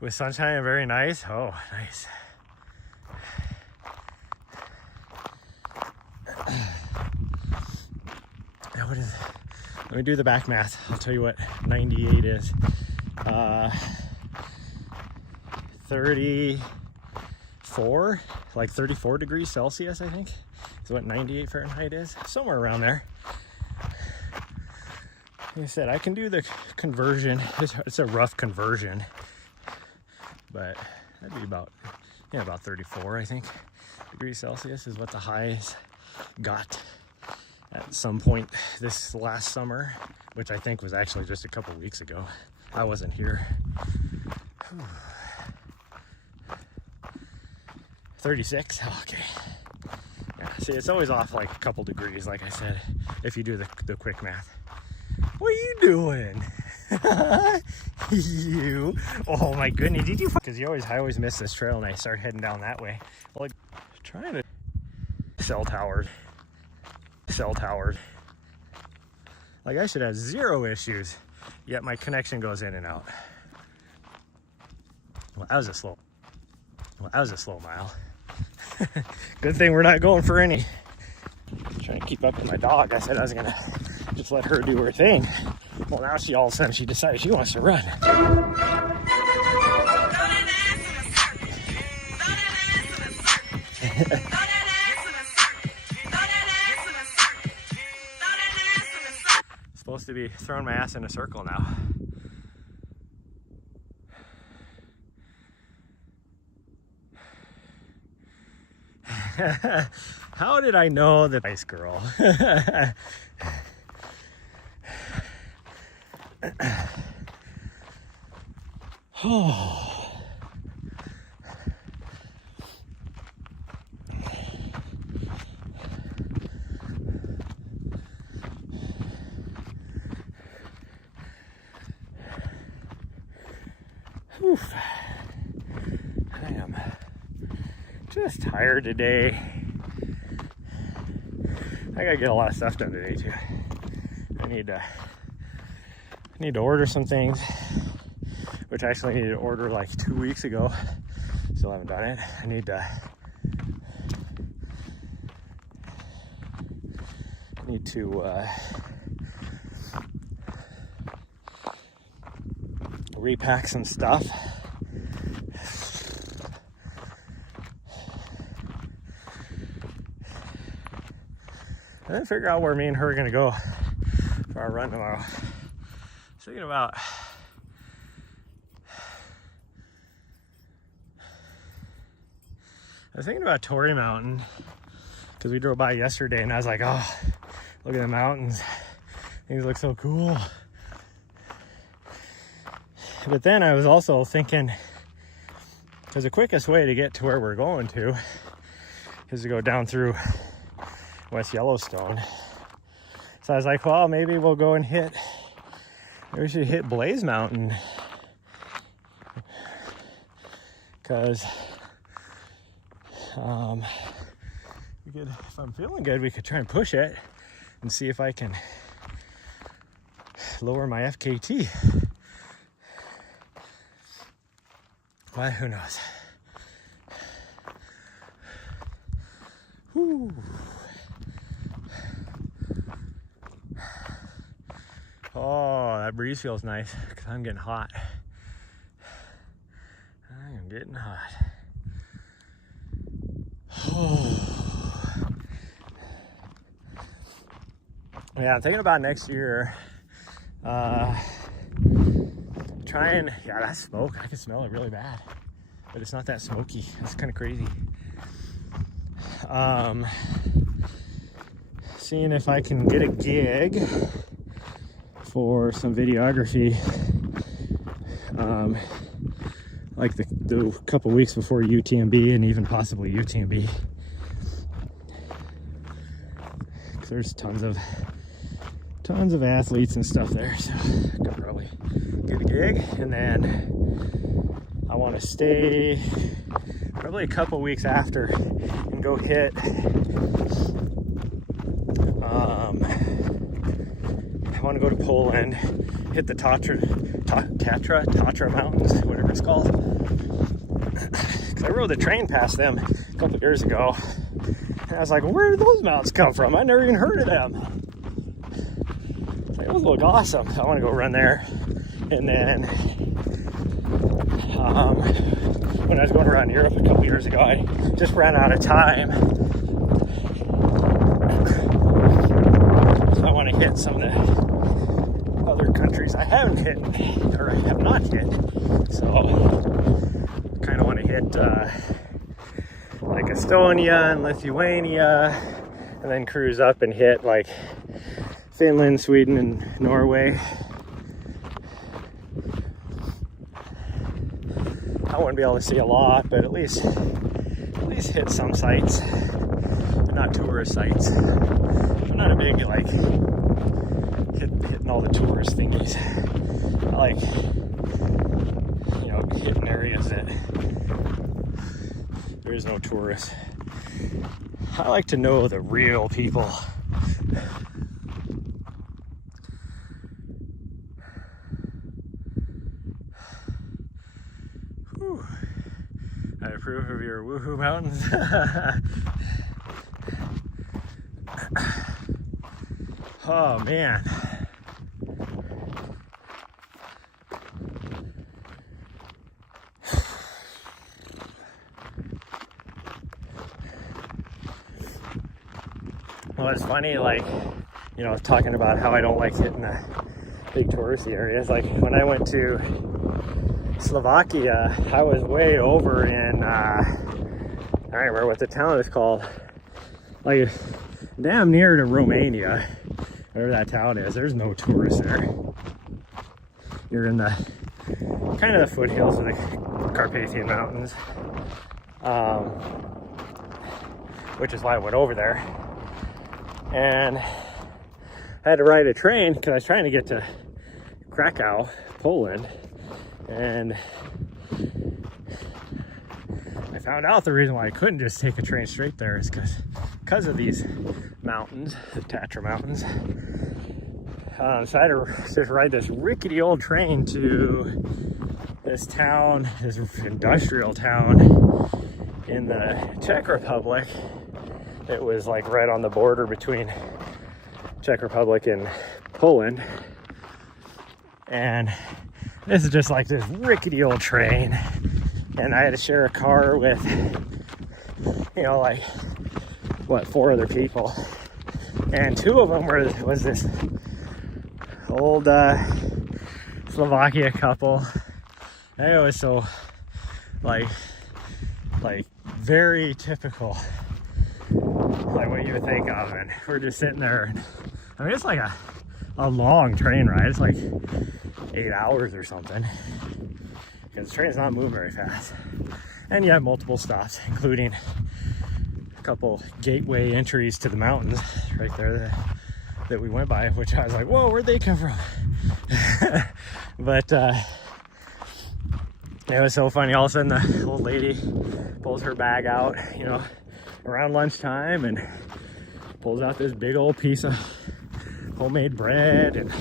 With sunshine and very nice. Oh, nice. Now what is it? Let me do the back math. I'll tell you what 98 is. 34, like 34 degrees Celsius, I think, is what 98 Fahrenheit is. Somewhere around there. I said, I can do the conversion. It's a rough conversion, but that'd be about 34, I think, degrees Celsius is what the highs got at some point this last summer, which I think was actually just a couple weeks ago. I wasn't here. 36, okay. Yeah, see, it's always off like a couple degrees, like I said, if you do the quick math. What are you doing? You, oh my goodness, did you? Because I always miss this trail and I start heading down that way. Well, like, trying to cell towers. Like I should have zero issues, yet my connection goes in and out. Well, that was a slow mile. Good thing we're not going for any. Trying to keep up with my dog. I said I was gonna just let her do her thing. Well, now all of a sudden she decides she wants to run. Supposed to be throwing my ass in a circle now. How did I know that nice girl? Oh. Oof. I am just tired today. I gotta get a lot of stuff done today too. I need to order some things, which I actually needed to order like 2 weeks ago. Still haven't done it. I need to repack some stuff. And then figure out where me and her are gonna go for our run tomorrow. Thinking about I was thinking about Torrey Mountain because we drove by yesterday and I was like, oh, look at the mountains. Things look so cool. But then I was also thinking, because the quickest way to get to where we're going to is to go down through West Yellowstone. So I was like, well, maybe we'll go and maybe we should hit Blaze Mountain. Because if I'm feeling good, we could try and push it and see if I can lower my FKT. Why, who knows? Whew. Oh, that breeze feels nice because I'm getting hot. I am getting hot. Yeah, I'm thinking about next year. Yeah, that's smoke. I can smell it really bad, but it's not that smoky. It's kind of crazy. Seeing if I can get a gig for some videography, like the couple weeks before UTMB and even possibly UTMB. There's tons of athletes and stuff there, so I could probably get a gig. And then I want to stay probably a couple weeks after and go hit I want to go to Poland, hit the Tatra Mountains, whatever it's called. Because I rode the train past them a couple of years ago, and I was like, where did those mountains come from? I never even heard of them. It's like, those look awesome. So I want to go run there. And then when I was going around Europe a couple years ago, I just ran out of time. So I want to hit some of the other countries I haven't hit, or I have not hit. So kind of want to hit like Estonia and Lithuania, and then cruise up and hit like Finland, Sweden, and Norway. I wouldn't be able to see a lot, but at least hit some sites, but not tourist sites. I'm not a big like hitting all the tourist thingies. I like, you know, hitting areas that there is no tourists. I like to know the real people. Whew. I approve of your woohoo mountains. Oh man. Well, it's funny, like, you know, talking about how I don't like hitting the big touristy areas. Like when I went to Slovakia, I was way over in, I don't remember what the town is called, like damn near to Romania, whatever that town is. There's no tourists there. You're in the kind of the foothills of the Carpathian Mountains, which is why I went over there. And I had to ride a train because I was trying to get to Krakow, Poland, and I found out the reason why I couldn't just take a train straight there is because of these mountains, the Tatra Mountains. So I had to just ride this rickety old train to this town, this industrial town in the Czech Republic. It was like right on the border between Czech Republic and Poland. And this is just like this rickety old train. And I had to share a car with, you know, like, what, 4 other people. And 2 of them was this old Slovakia couple. And it was so, like very typical, like what you would think of. And we're just sitting there, and I mean, it's like a long train ride. It's like 8 hours or something, because the train's not moving very fast. And you have multiple stops, including a couple gateway entries to the mountains right there that we went by, which I was like, whoa, where'd they come from? But it was so funny. All of a sudden the old lady pulls her bag out, you know, around lunchtime, and pulls out this big old piece of homemade bread and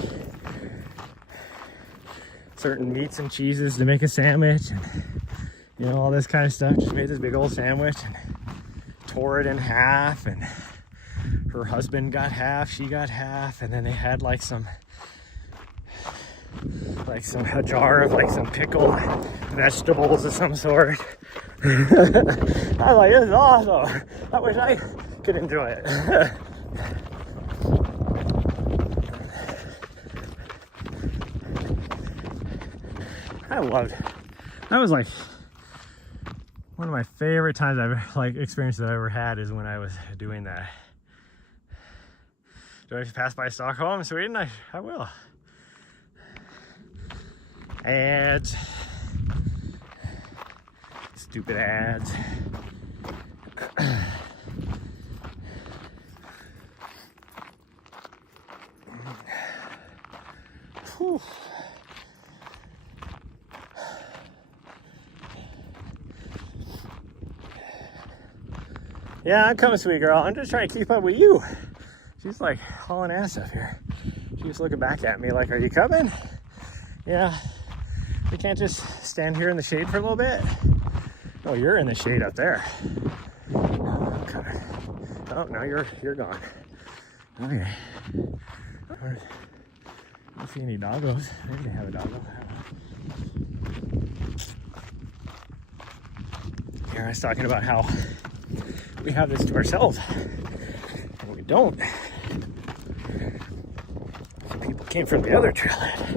certain meats and cheeses to make a sandwich, and you know, all this kind of stuff. Just made this big old sandwich and tore it in half, and her husband got half, she got half, and then they had like a jar of like some pickled vegetables of some sort. I was like, this is awesome. I wish I could enjoy it. I loved it. That was like one of my favorite times experiences I've ever had, is when I was doing that. Do I pass by Stockholm, Sweden? I will. Ads. Stupid ads. Whew. Yeah, I'm coming, sweet girl. I'm just trying to keep up with you. She's like hauling ass up here. She was looking back at me like, are you coming? Yeah. We can't just stand here in the shade for a little bit. Oh, you're in the shade up there. I'm coming. Oh, no, you're gone. Okay. I don't see any doggos. Maybe they have a doggo. Here I was talking about how we have this to ourselves, and we don't. People came from the other trailhead.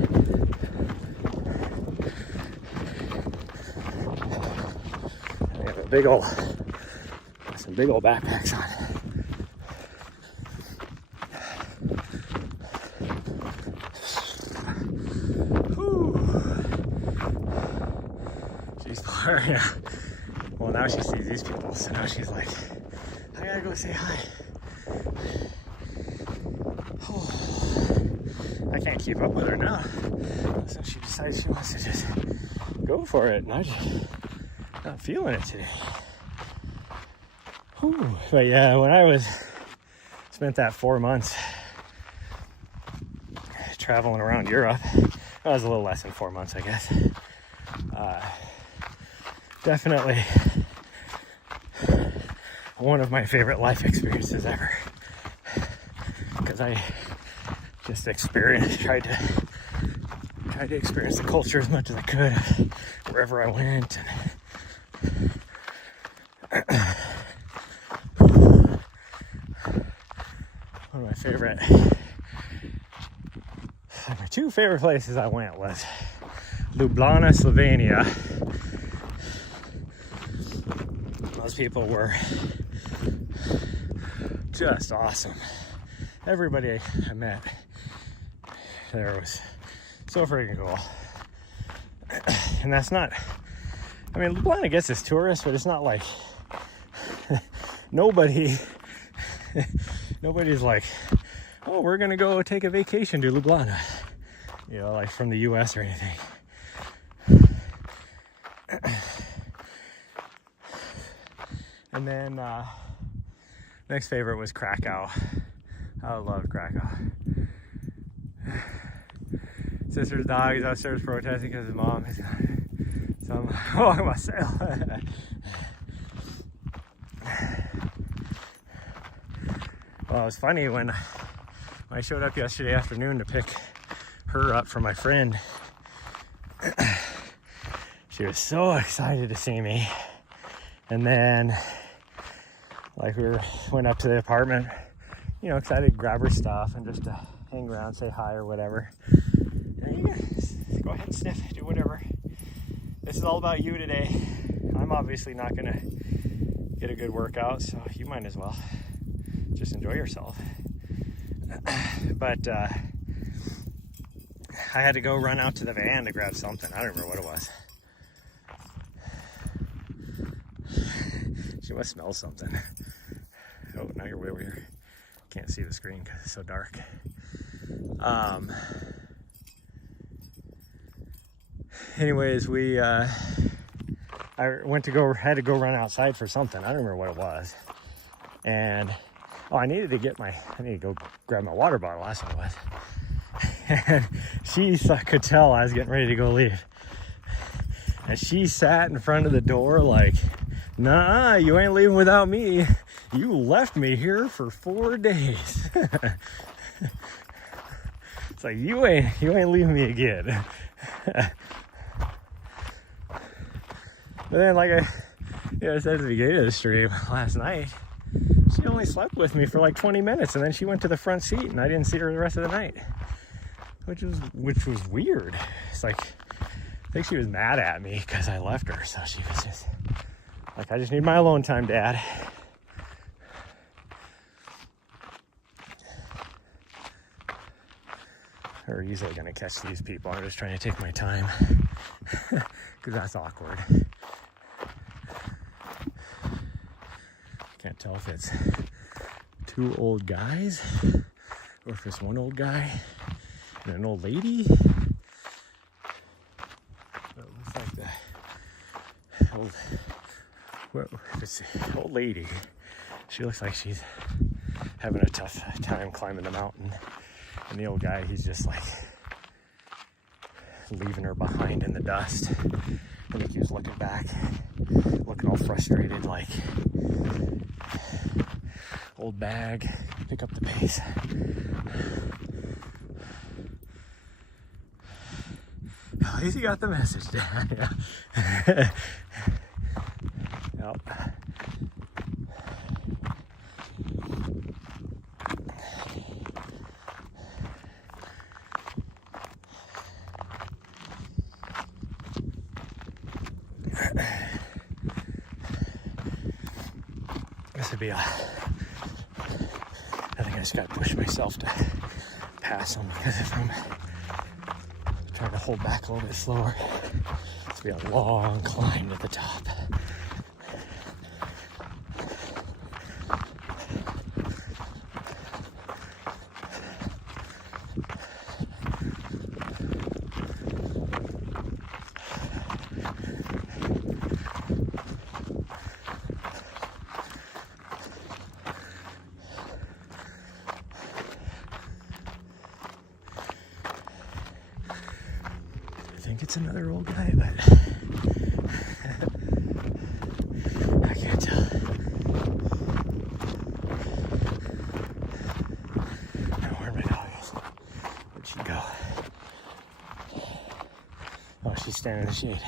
They have some big old backpacks on. Yeah. Well, now she sees these people, so now she's like, I gotta go say hi. Oh, I can't keep up with her now. So she decides she wants to just go for it, and I'm just not feeling it today. Whew. But yeah, when I spent that 4 months traveling around Europe, that was a little less than 4 months, I guess. Definitely one of my favorite life experiences ever, because I just tried to experience the culture as much as I could wherever I went. And one of my two favorite places I went was Ljubljana, Slovenia. Those people were just awesome. Everybody I met there was so freaking cool. And that's not, I mean, Ljubljana gets its tourists, but it's not like nobody's like, oh, we're gonna go take a vacation to Ljubljana, you know, like from the US or anything. And then next favorite was Krakow. I loved Krakow. Sister's dog is upstairs protesting because his mom is gone. So I'm like, oh, I'm myself. Well, it was funny when I showed up yesterday afternoon to pick her up from my friend. She was so excited to see me. And then, like, went up to the apartment, you know, excited to grab her stuff and just to hang around, say hi or whatever. And yeah, go ahead and sniff, do whatever. This is all about you today. I'm obviously not gonna get a good workout, so you might as well just enjoy yourself. But I had to go run out to the van to grab something. I don't remember what it was. She must smell something. Oh, now you're way over here. Can't see the screen because it's so dark. Anyways, I had to go run outside for something. I don't remember what it was. And I needed to go grab my water bottle. That's what it was. And she could tell I was getting ready to go leave. And she sat in front of the door like, nah, you ain't leaving without me. You left me here for 4 days. It's like, you ain't leaving me again. But then, like I said at the beginning of the stream last night, she only slept with me for like 20 minutes, and then she went to the front seat, and I didn't see her the rest of the night, which was weird. It's like, I think she was mad at me because I left her, so she was just like, I just need my alone time, Dad. We're easily gonna catch these people. I'm just trying to take my time because that's awkward. Can't tell if it's 2 old guys or if it's 1 old guy and an old lady. It looks like the old lady. She looks like she's having a tough time climbing the mountain. And the old guy, he's just like leaving her behind in the dust. I think he was looking back, looking all frustrated, like, old bag, pick up the pace. At least you got the message, Dad. Yeah. Yep. to be a... I think I just got to push myself to pass them, because if I'm trying to hold back a little bit slower, it's going to be a long climb to the top. I think it's another old guy, but I can't tell. Now, where my dog is? Where'd she go? Oh, she's standing in the shade.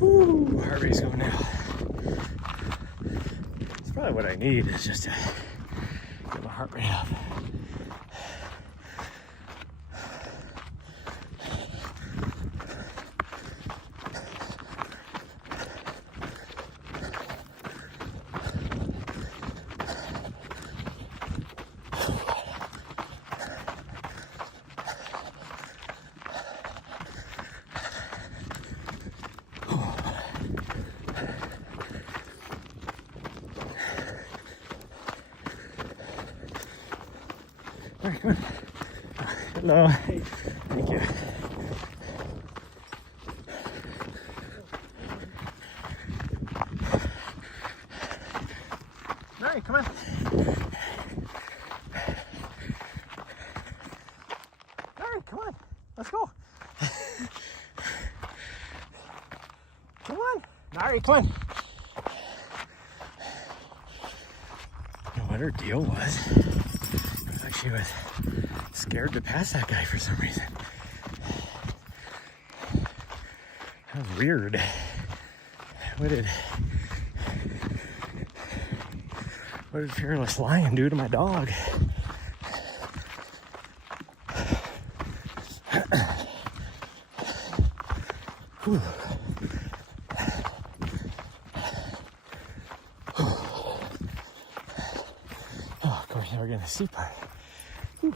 Woo, heart rate's going now. It's probably what I need, is just to get my heart rate up. All right, come on. Hello. Thank you. All right, come on. All right, come on. Let's go. Come on. All right, come on. You know what her deal was? She was scared to pass that guy for some reason. That was weird. What did Fearless Lion do to my dog? Whew. Oh, of course, now we're getting the steep part. A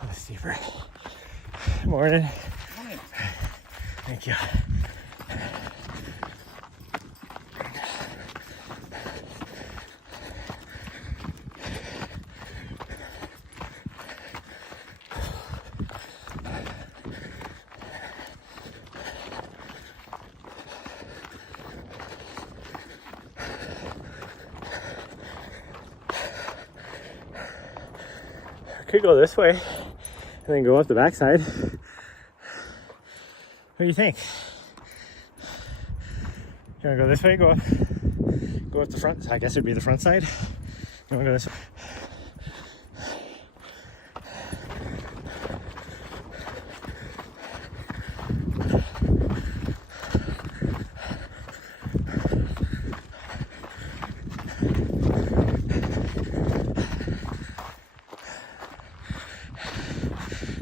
little steeper. Morning. Morning. Thank you. Could go this way and then go up the backside. What do you think? You wanna go this way? Go up the front. I guess it'd be the front side. You wanna go this way?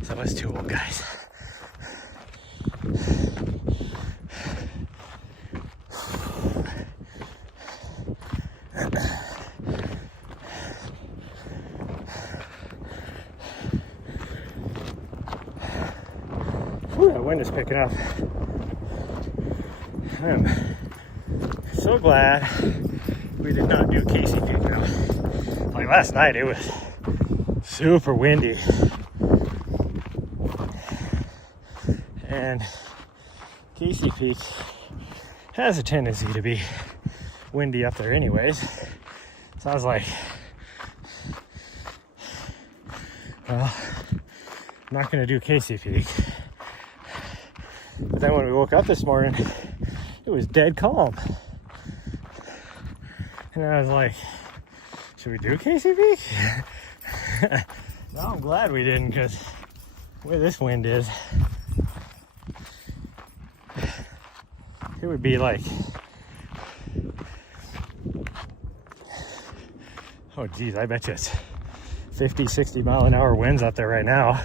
So it's two old guys. Whew, that wind is picking up. I am so glad we did not do Casey Peak now. Like last night, it was super windy. And Casey Peak has a tendency to be windy up there anyways. So I was like, well, I'm not gonna do Casey Peak. But then when we woke up this morning, it was dead calm. And I was like, Should we do Casey Peak? No, I'm glad we didn't, because the way this wind is, it would be like, oh geez, I bet you it's 50, 60 mile an hour winds out there right now.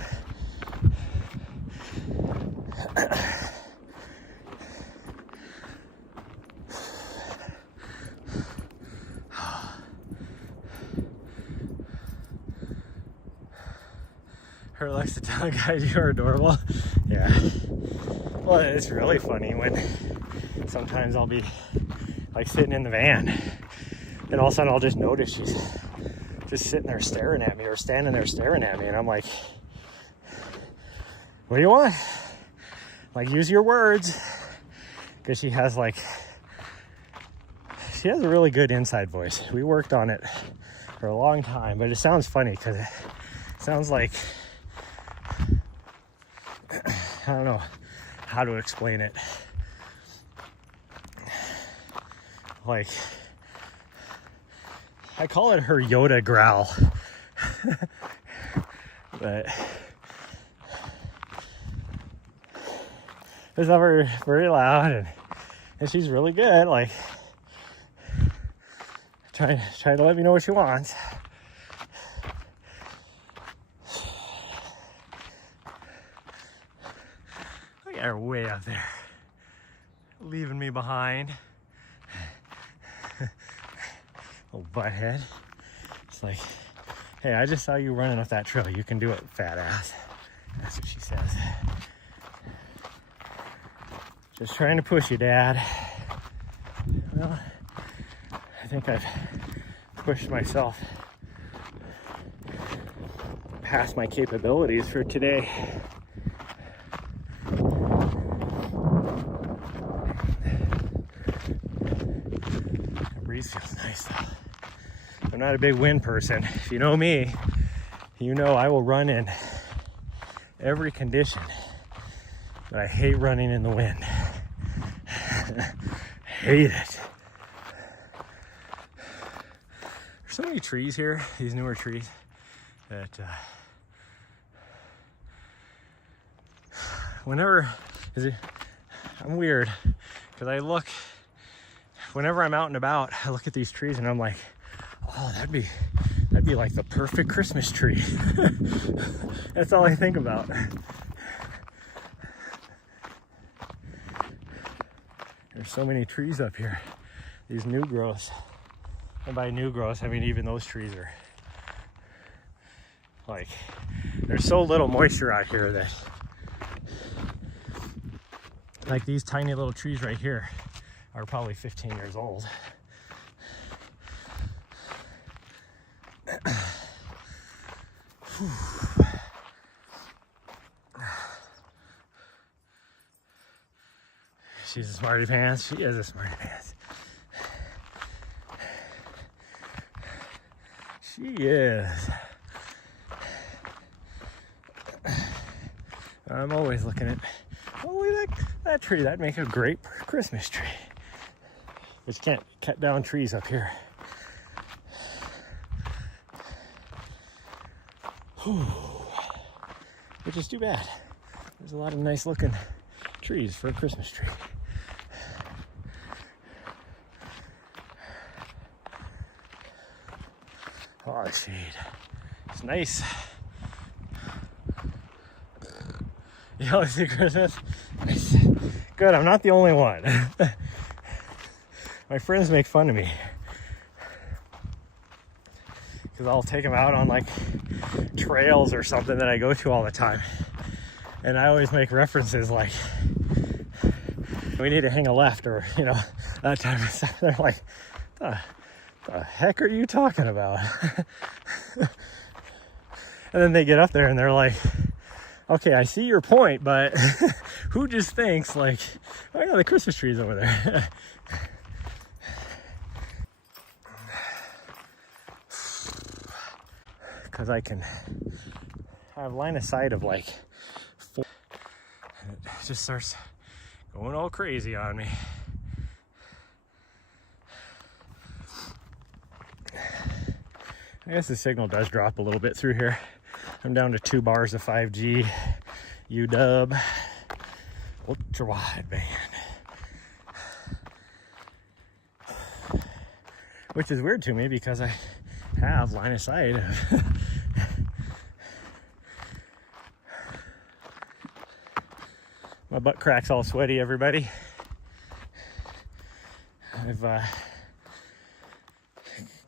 Her likes to tell guys you're adorable. Yeah. Well, it's really funny when sometimes I'll be like sitting in the van and all of a sudden I'll just notice she's just sitting there staring at me or standing there staring at me, and I'm like, what do you want? Like, use your words. Because she has a really good inside voice. We worked on it for a long time, but it sounds funny because it sounds like, I don't know how to explain it. Like, I call it her Yoda growl. But it's never very loud, and she's really good, like trying to let me know what she wants. Look at her way out there, leaving me behind. Little butthead. It's like, hey, I just saw you running up that trail. You can do it, fat ass. That's what she says. Just trying to push you, Dad. Well, I think I've pushed myself past my capabilities for today. The breeze feels nice though. I'm not a big wind person. If you know me, you know I will run in every condition, but I hate running in the wind. Hate it. There's so many trees here, these newer trees, that I'm weird, because whenever I'm out and about, I look at these trees and I'm like, oh, that'd be like the perfect Christmas tree. That's all I think about. There's so many trees up here, these new growths. And by new growth, I mean even those trees are like, there's so little moisture out here that, like, these tiny little trees right here are probably 15 years old. She's a smarty pants. She is a smarty pants. She is. I'm always looking at, oh, that tree. That'd make a great Christmas tree. But you can't cut down trees up here. Which is too bad. There's a lot of nice looking trees for a Christmas tree. Oh, the shade. It's nice. You always see Christmas? Nice. Good, I'm not the only one. My friends make fun of me, because I'll take them out on like trails or something that I go to all the time, and I always make references like, we need to hang a left, or that type of stuff. They're like, the heck are you talking about? And then they get up there and they're like, okay, I see your point, but who just thinks like, oh yeah, the Christmas tree's over there. Because I can have line of sight of like 4, and it just starts going all crazy on me. I guess the signal does drop a little bit through here. I'm down to 2 bars of 5G UW ultra wideband, which is weird to me because I have line of sight. My butt crack's all sweaty, everybody. I've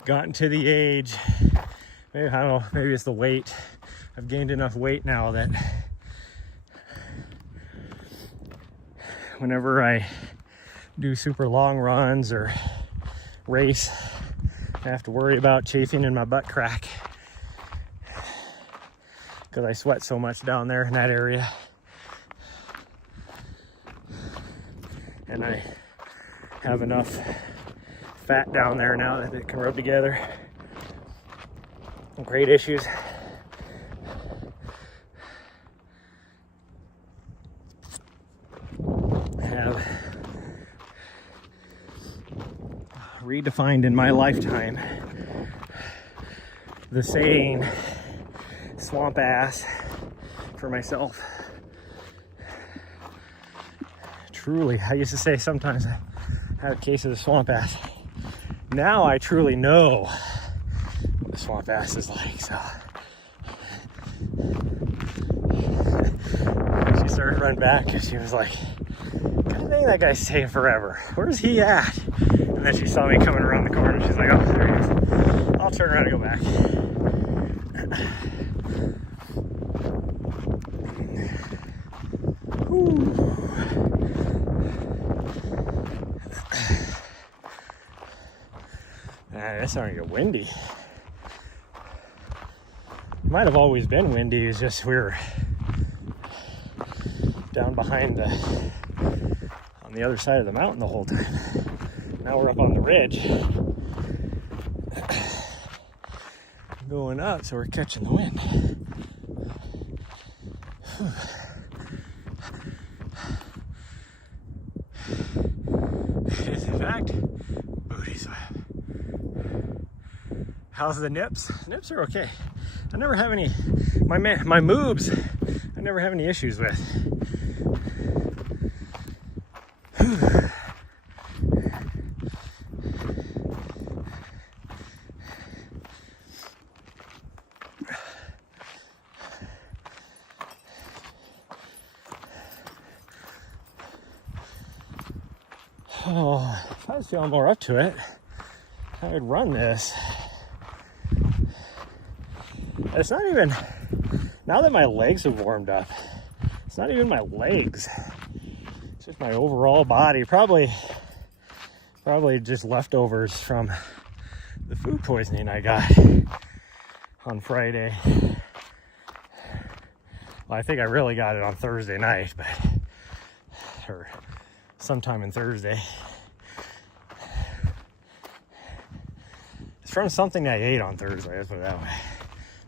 gotten to the age, maybe, I don't know, maybe it's the weight. I've gained enough weight now that whenever I do super long runs or race, I have to worry about chafing in my butt crack because I sweat so much down there in that area. And I have enough fat down there now that it can rub together. Great issues. I have redefined in my lifetime the saying swamp ass for myself. Truly, I used to say sometimes I had a case of the swamp ass. Now I truly know what the swamp ass is like, so. She started running back and she was like, God dang, that guy's staying forever. Where's he at? And then she saw me coming around the corner. She's like, oh, there he is. I'll turn around and go back. Whew. It's starting to get windy. It might have always been windy, it's just we were down behind on the other side of the mountain the whole time. Now we're up on the ridge going up, so we're catching the wind. It is in fact booty sweat. How's the nips? Nips are okay. I never have any, my moobs, I never have any issues with. Oh, if I was feeling more up to it, I would run this. It's not even, now that my legs have warmed up, it's not even my legs. It's just my overall body. Probably just leftovers from the food poisoning I got on Friday. Well, I think I really got it on Thursday night, but, or sometime in Thursday. It's from something I ate on Thursday, let's put it that way.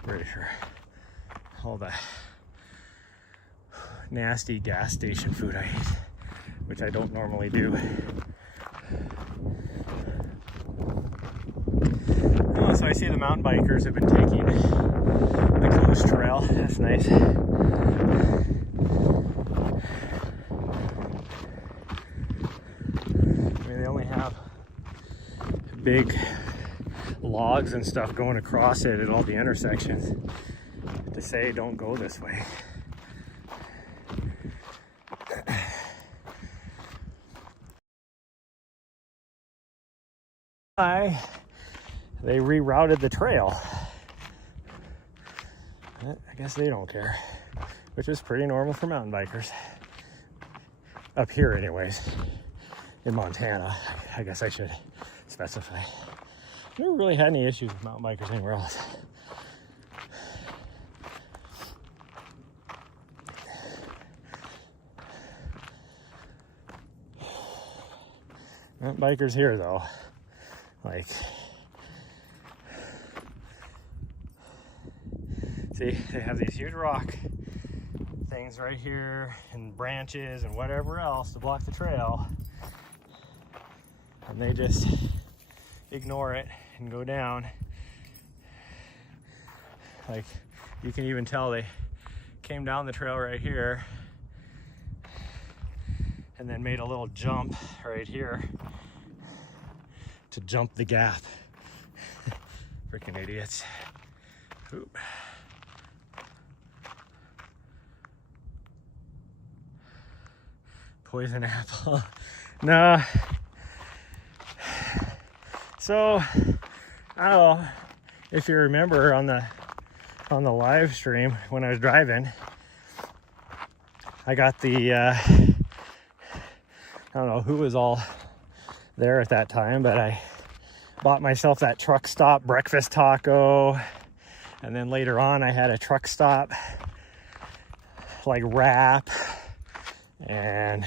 Pretty sure. All the nasty gas station food I eat, which I don't normally do. Oh, so I see the mountain bikers have been taking the coast trail. That's nice. I mean, they only have big logs and stuff going across it at all the intersections to say don't go this way. They rerouted the trail. I guess they don't care, which is pretty normal for mountain bikers. Up here anyways, in Montana, I guess I should specify. Never really had any issues with mountain bikers anywhere else. Mountain bikers here though, like, see, they have these huge rock things right here and branches and whatever else to block the trail, and they just ignore it and go down. Like, you can even tell they came down the trail right here and then made a little jump right here to jump the gap. Freaking idiots. Oop. Poison apple. No. So, I don't know if you remember on the live stream when I was driving, I got the I don't know who was all there at that time, but I bought myself that truck stop breakfast taco, and then later on I had a truck stop like wrap, and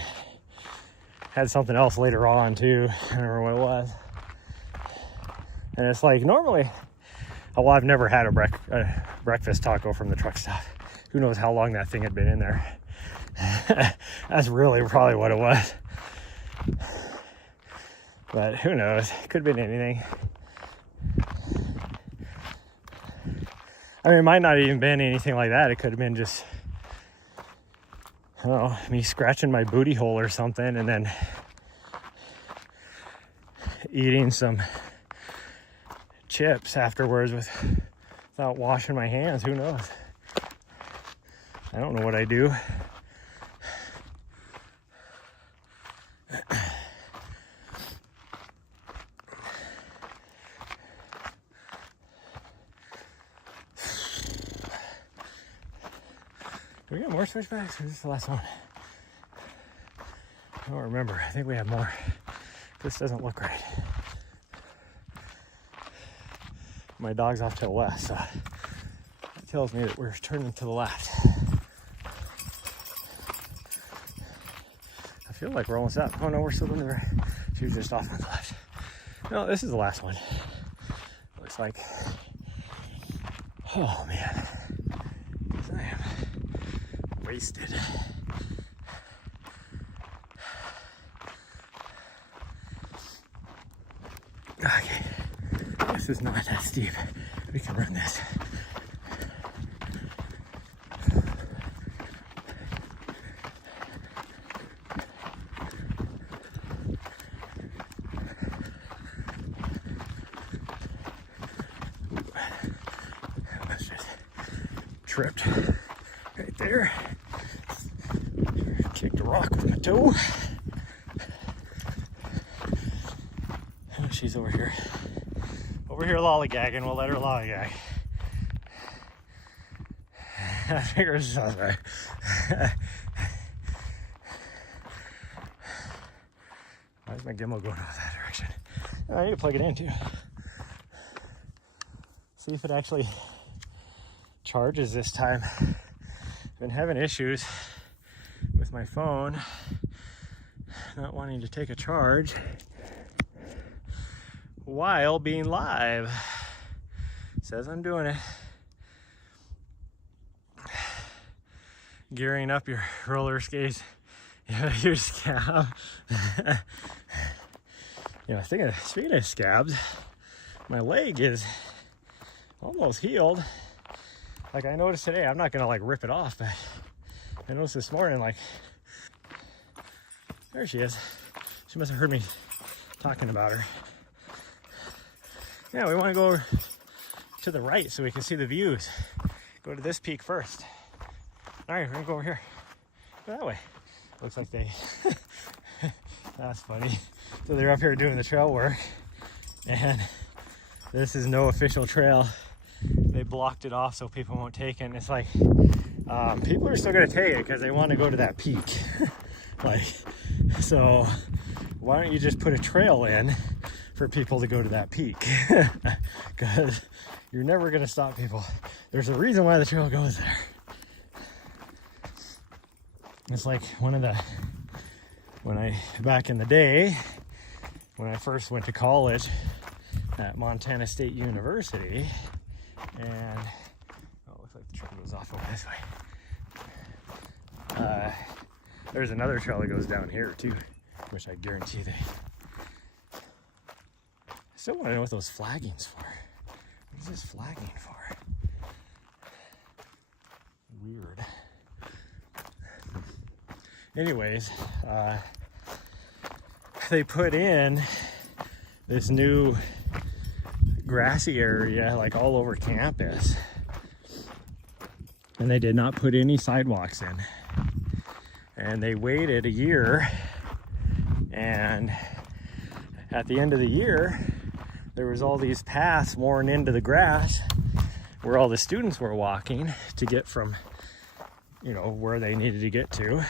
had something else later on too. I don't remember what it was. And it's like, normally, well, I've never had a breakfast taco from the truck stop. Who knows how long that thing had been in there. That's really probably what it was. But who knows? Could have been anything. I mean, it might not even been anything like that. It could have been just, I don't know, me scratching my booty hole or something and then eating some chips afterwards without washing my hands. Who knows? I don't know what I do. Do we got more switchbacks, or is this the last one? I don't remember. I think we have more. This doesn't look right. My dog's off to the left, so that tells me that we're turning to the left. I feel like we're almost up. Oh no, we're still going to the right. She was just off on the left. No, this is the last one. Looks like. Oh man, I am wasted. Okay, this is not that steep. We can run this. Tripped right there. Kicked a rock with my toe. Oh, she's over here. Over here lollygagging. We'll let her lollygag. I figure this sounds right. Why is my gimbal going off that direction? Oh, I need to plug it in too. See if it actually charges this time. I've been having issues with my phone not wanting to take a charge while being live. It says I'm doing it. Gearing up your roller skates, your scab. Speaking of scabs, my leg is almost healed. Like I noticed today, I'm not gonna like rip it off, but I noticed this morning, like, there she is. She must have heard me talking about her. Yeah, we want to go to the right so we can see the views. Go to this peak first. All right, we're gonna go over here. Go that way. Looks like they, that's funny. So they're up here doing the trail work, and this is no official trail. They blocked it off so people won't take it. And it's like, people are still gonna take it because they want to go to that peak. Like, so why don't you just put a trail in for people to go to that peak? Because you're never gonna stop people. There's a reason why the trail goes there. It's like back in the day, when I first went to college at Montana State University, and it looks like the trail goes off over this way. There's another trail that goes down here too, which I guarantee I still want to know what those flagging's for. What is this flagging for? weird. Anyways, they put in this new grassy area like all over campus, and they did not put any sidewalks in. And they waited a year, and at the end of the year there was all these paths worn into the grass where all the students were walking to get from, you know, where they needed to get to.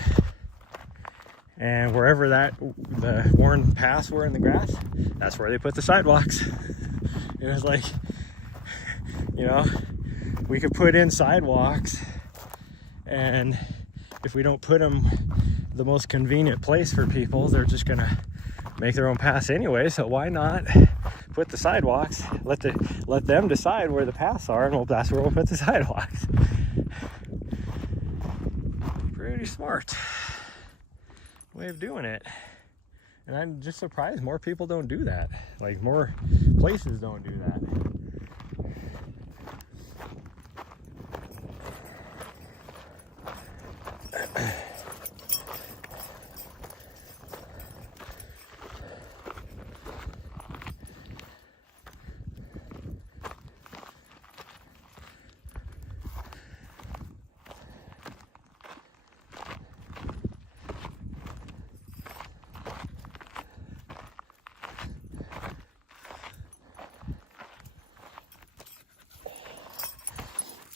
And wherever the worn paths were in the grass, that's where they put the sidewalks. It was like, you know, we could put in sidewalks, and if we don't put them the most convenient place for people, they're just gonna make their own paths anyway. So why not put the sidewalks, let them decide where the paths are, and that's where we'll put the sidewalks. Pretty smart way of doing it. And I'm just surprised more people don't do that. Like, more places don't do that.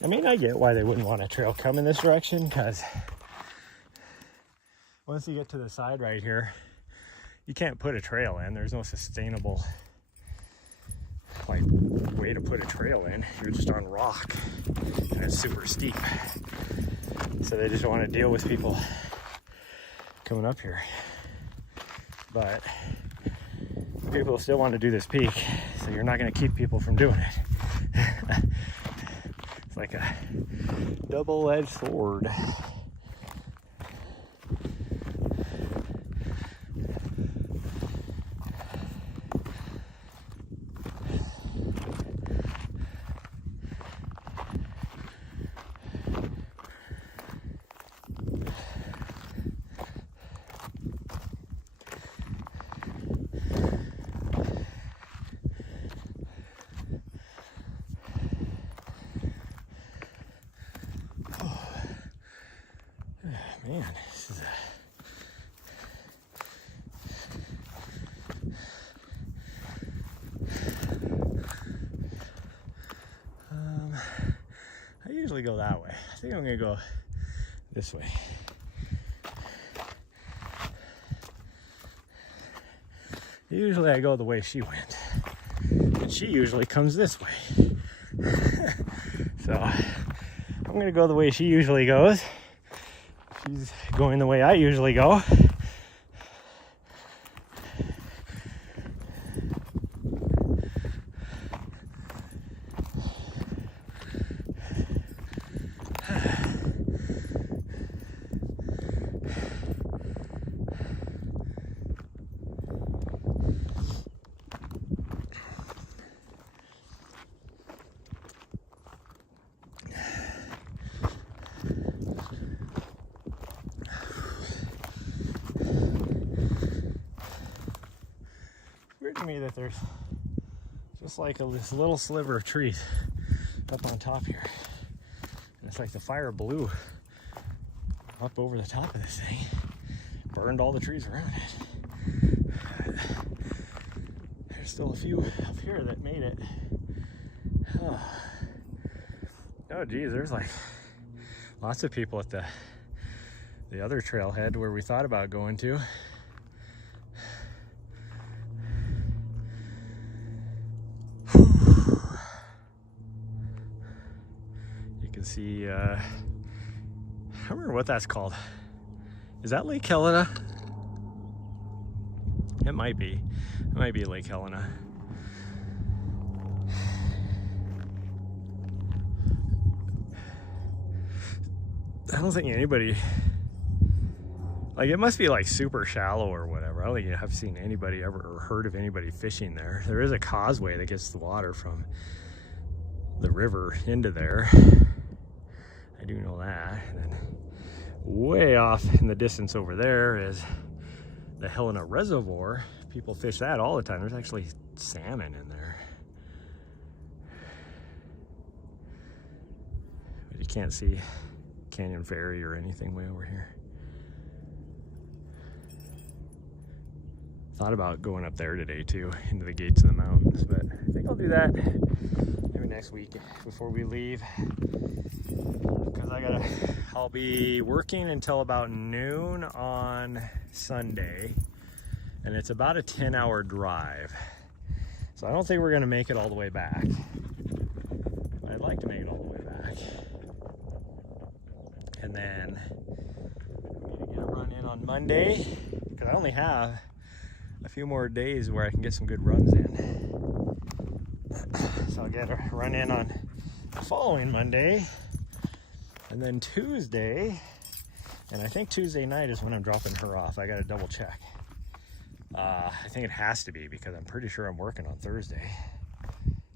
I mean, I get why they wouldn't want a trail come in this direction, because once you get to the side right here, you can't put a trail in. There's no sustainable like way to put a trail in. You're just on rock, and it's super steep. So they just want to deal with people coming up here. But people still want to do this peak, so you're not going to keep people from doing it. It's like a double-edged sword. Man, this is I usually go that way. I think I'm gonna go this way. Usually I go the way she went, and she usually comes this way. So I'm gonna go the way she usually goes. She's going the way I usually go. Weird to me that there's just like this little sliver of trees up on top here, and it's like the fire blew up over the top of this thing, burned all the trees around it. There's still a few up here that made it. Oh geez, there's like lots of people at the other trailhead where we thought about going to. See, I don't remember what that's called. Is that Lake Helena? It might be. It might be Lake Helena. I don't think anybody, like, it must be like super shallow or whatever. I don't think I've seen anybody ever or heard of anybody fishing there. There is a causeway that gets the water from the river into there. I do know that. And then way off in the distance over there is the Helena Reservoir. People fish that all the time. There's actually salmon in there. But you can't see Canyon Ferry or anything way over here. Thought about going up there today too, into the gates of the mountains, but I think I'll do that maybe next week before we leave, because I'll be working until about noon on Sunday, and it's about a 10-hour drive, so I don't think we're gonna make it all the way back, but I'd like to make it all the way back. And then we need to get a run in on Monday, because I only have a few more days where I can get some good runs in. So I'll get a run in on the following Monday, and then Tuesday, and I think Tuesday night is when I'm dropping her off. I gotta double check. I think it has to be, because I'm pretty sure I'm working on Thursday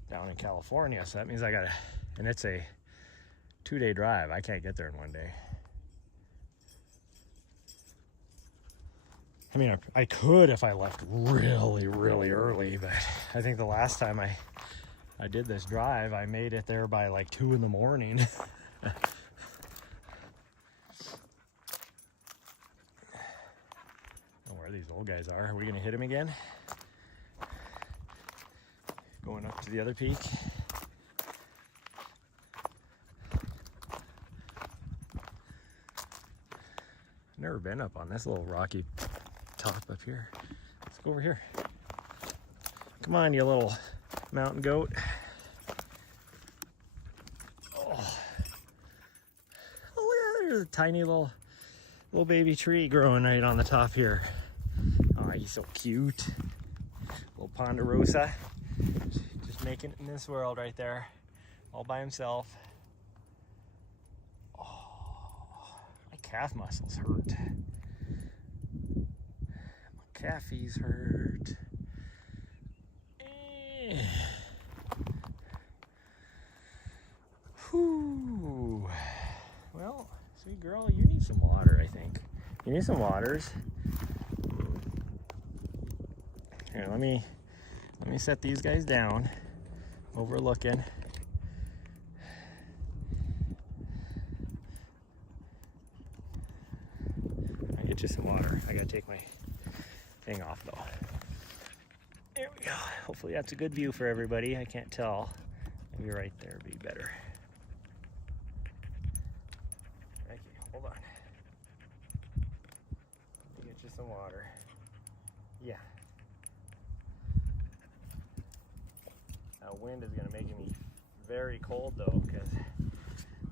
down in California, so that means I gotta, and it's a 2-day drive. I can't get there in one day. I mean, I could if I left really, really early, but I think the last time I did this drive, I made it there by like 2 in the morning. I don't know where these old guys are. Are we gonna hit him again? Going up to the other peak. Never been up on this little rocky top up here. Let's go over here. Come on, you little mountain goat. Oh, look at that. There's a tiny little baby tree growing right on the top here. Oh, he's so cute. Little Ponderosa. Just making it in this world right there. All by himself. Oh, my calf muscles hurt. Calfies hurt. Whew. Well, sweet girl, you need some water, I think. You need some waters. Here, let me set these guys down, overlooking. I'll get you some water. I gotta take my thing off though. There we go. Hopefully that's a good view for everybody. I can't tell. Maybe right there would be better. Thank you. Hold on. Let me get you some water. Yeah. That wind is going to make me very cold though, because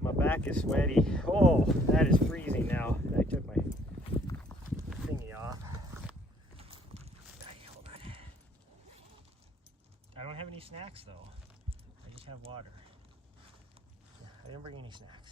my back is sweaty. Oh, that is freezing now. I took my thingy off. I don't have any snacks though. I just have water. Yeah, I didn't bring any snacks.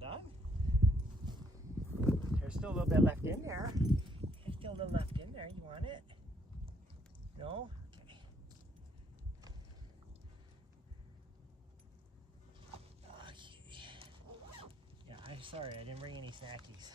Done? There's still a little bit left in there. There's still a little left in there. You want it? No? Okay. Okay. Yeah, I'm sorry. I didn't bring any snackies.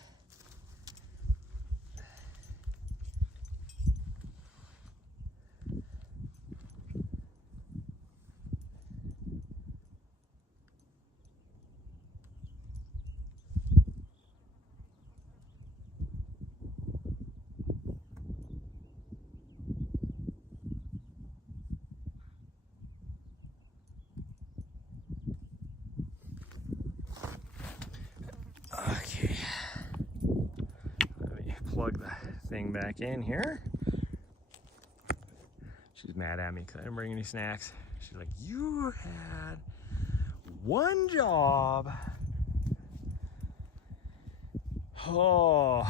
plug the thing back in here. She's mad at me because I didn't bring any snacks. She's like, you had one job. Oh.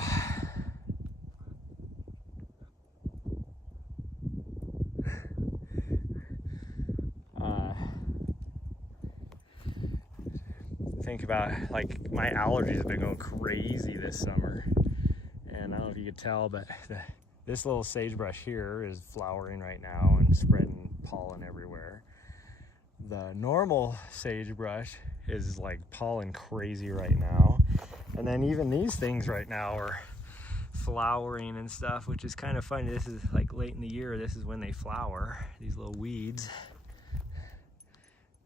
Think about, like, my allergies have been going crazy this summer. And I don't know if you could tell, but this little sagebrush here is flowering right now and spreading pollen everywhere. The normal sagebrush is like pollen crazy right now. And then even these things right now are flowering and stuff, which is kind of funny. This is like late in the year. This is when they flower, these little weeds.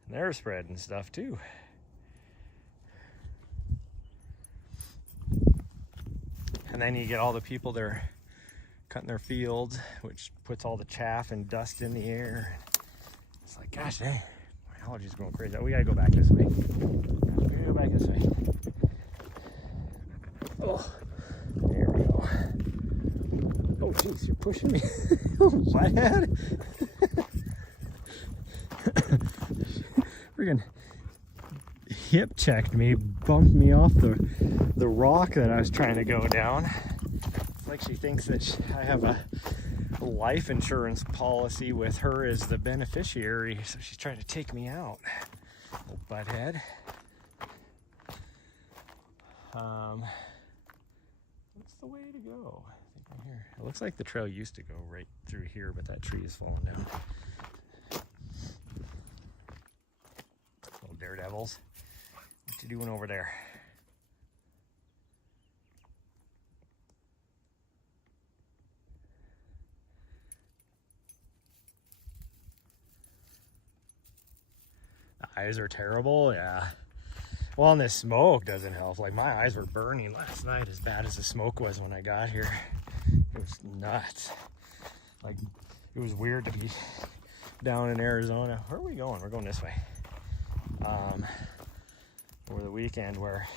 And they're spreading stuff too. And then you get all the people that are cutting their fields, which puts all the chaff and dust in the air. It's like, gosh dang, my allergies are going crazy. We gotta go back this way. We gotta go back this way. Oh, there we go. Oh, jeez, you're pushing me. My head. Friggin' hip checked me, bumped me off the rock that I was trying to go down. It's like she thinks that I have a life insurance policy with her as the beneficiary, so she's trying to take me out. Little butthead. What's the way to go? I think right here. It looks like the trail used to go right through here, but that tree is falling down. Little daredevils. What you doing over there? The eyes are terrible, yeah. Well, and this smoke doesn't help. Like, my eyes were burning last night as bad as the smoke was when I got here. It was nuts. Like, it was weird to be down in Arizona. Where are we going? We're going this way. Over the weekend, where,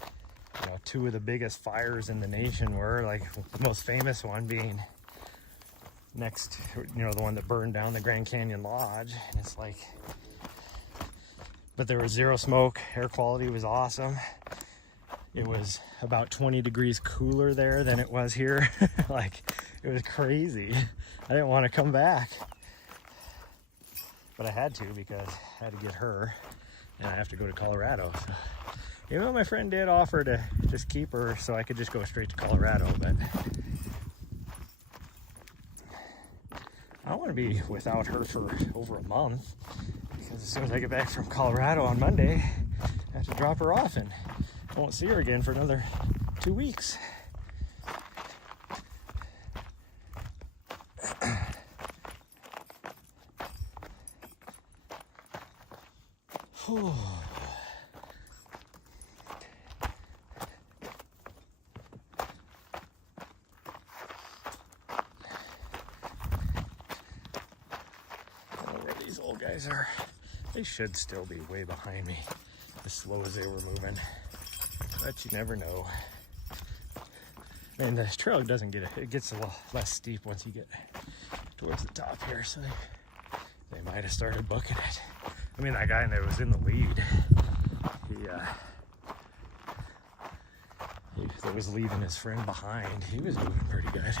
you know, two of the biggest fires in the nation were, like, the most famous one being next, you know, the one that burned down the Grand Canyon Lodge. And it's like, but there was zero smoke. Air quality was awesome. It was about 20 degrees cooler there than it was here. Like, it was crazy. I didn't want to come back, but I had to because I had to get her. And I have to go to Colorado. So, even though my friend did offer to just keep her so I could just go straight to Colorado, but I don't want to be without her for over a month, because as soon as I get back from Colorado on Monday, I have to drop her off and I won't see her again for another 2 weeks. Whew. I don't know where these old guys are. They should still be way behind me, as slow as they were moving. But you never know. And the trail doesn't it gets a little less steep once you get towards the top here, so they might have started booking it. I mean, that guy that was in the lead, he that was leaving his friend behind, he was moving pretty good.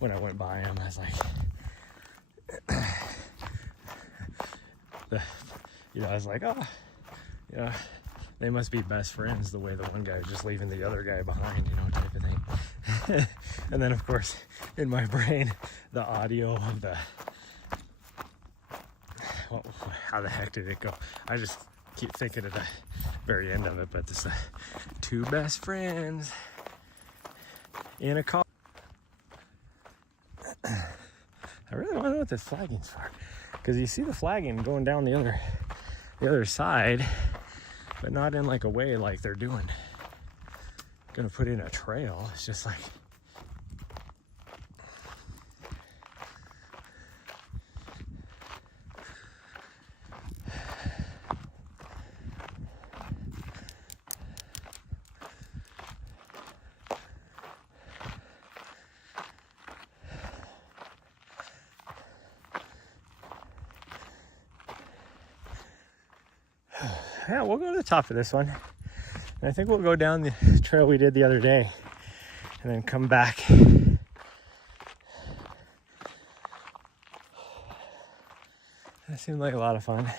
When I went by him, I was like, I was like, oh, yeah, they must be best friends, the way the one guy was just leaving the other guy behind, you know, type of thing. And then, of course, in my brain, the audio of how the heck did it go? I just keep thinking at the very end of it, but it's the two best friends in a car. I really want to know what this flagging's for, because you see the flagging going down the other side, but not in like a way like they're gonna put in a trail. It's just like, yeah, we'll go to the top of this one. And I think we'll go down the trail we did the other day and then come back. That seemed like a lot of fun.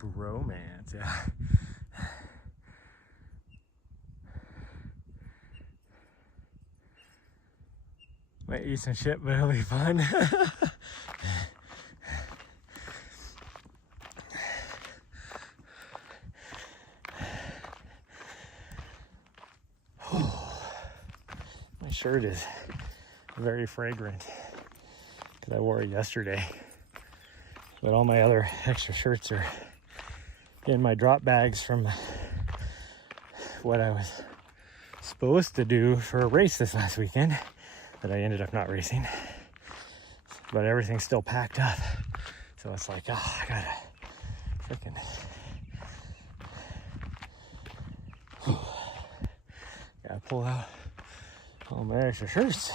Bromance, yeah. Might eat some shit, but it'll be fun. My shirt is very fragrant because I wore it yesterday. But all my other extra shirts are in my drop bags from what I was supposed to do for a race this last weekend that I ended up not racing. But everything's still packed up. So it's like, oh, I gotta freaking gotta pull out all my extra shirts.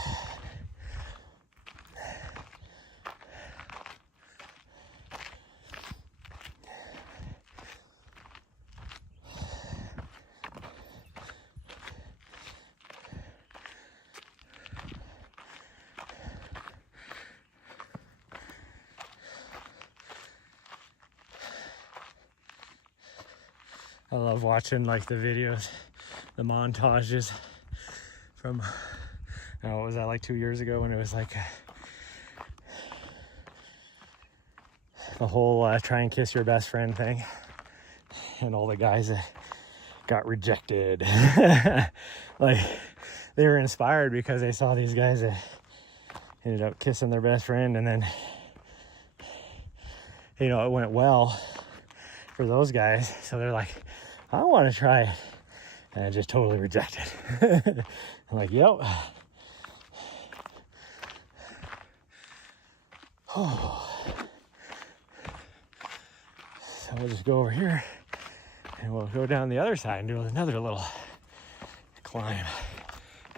I love watching like the videos, the montages from, what was that, like 2 years ago when it was like the whole try and kiss your best friend thing, and all the guys that got rejected. Like they were inspired because they saw these guys that ended up kissing their best friend, and then, you know, it went well for those guys. So they're like, I want to try it. And just totally rejected. I'm like, yep. Oh. So we'll just go over here and we'll go down the other side and do another little climb.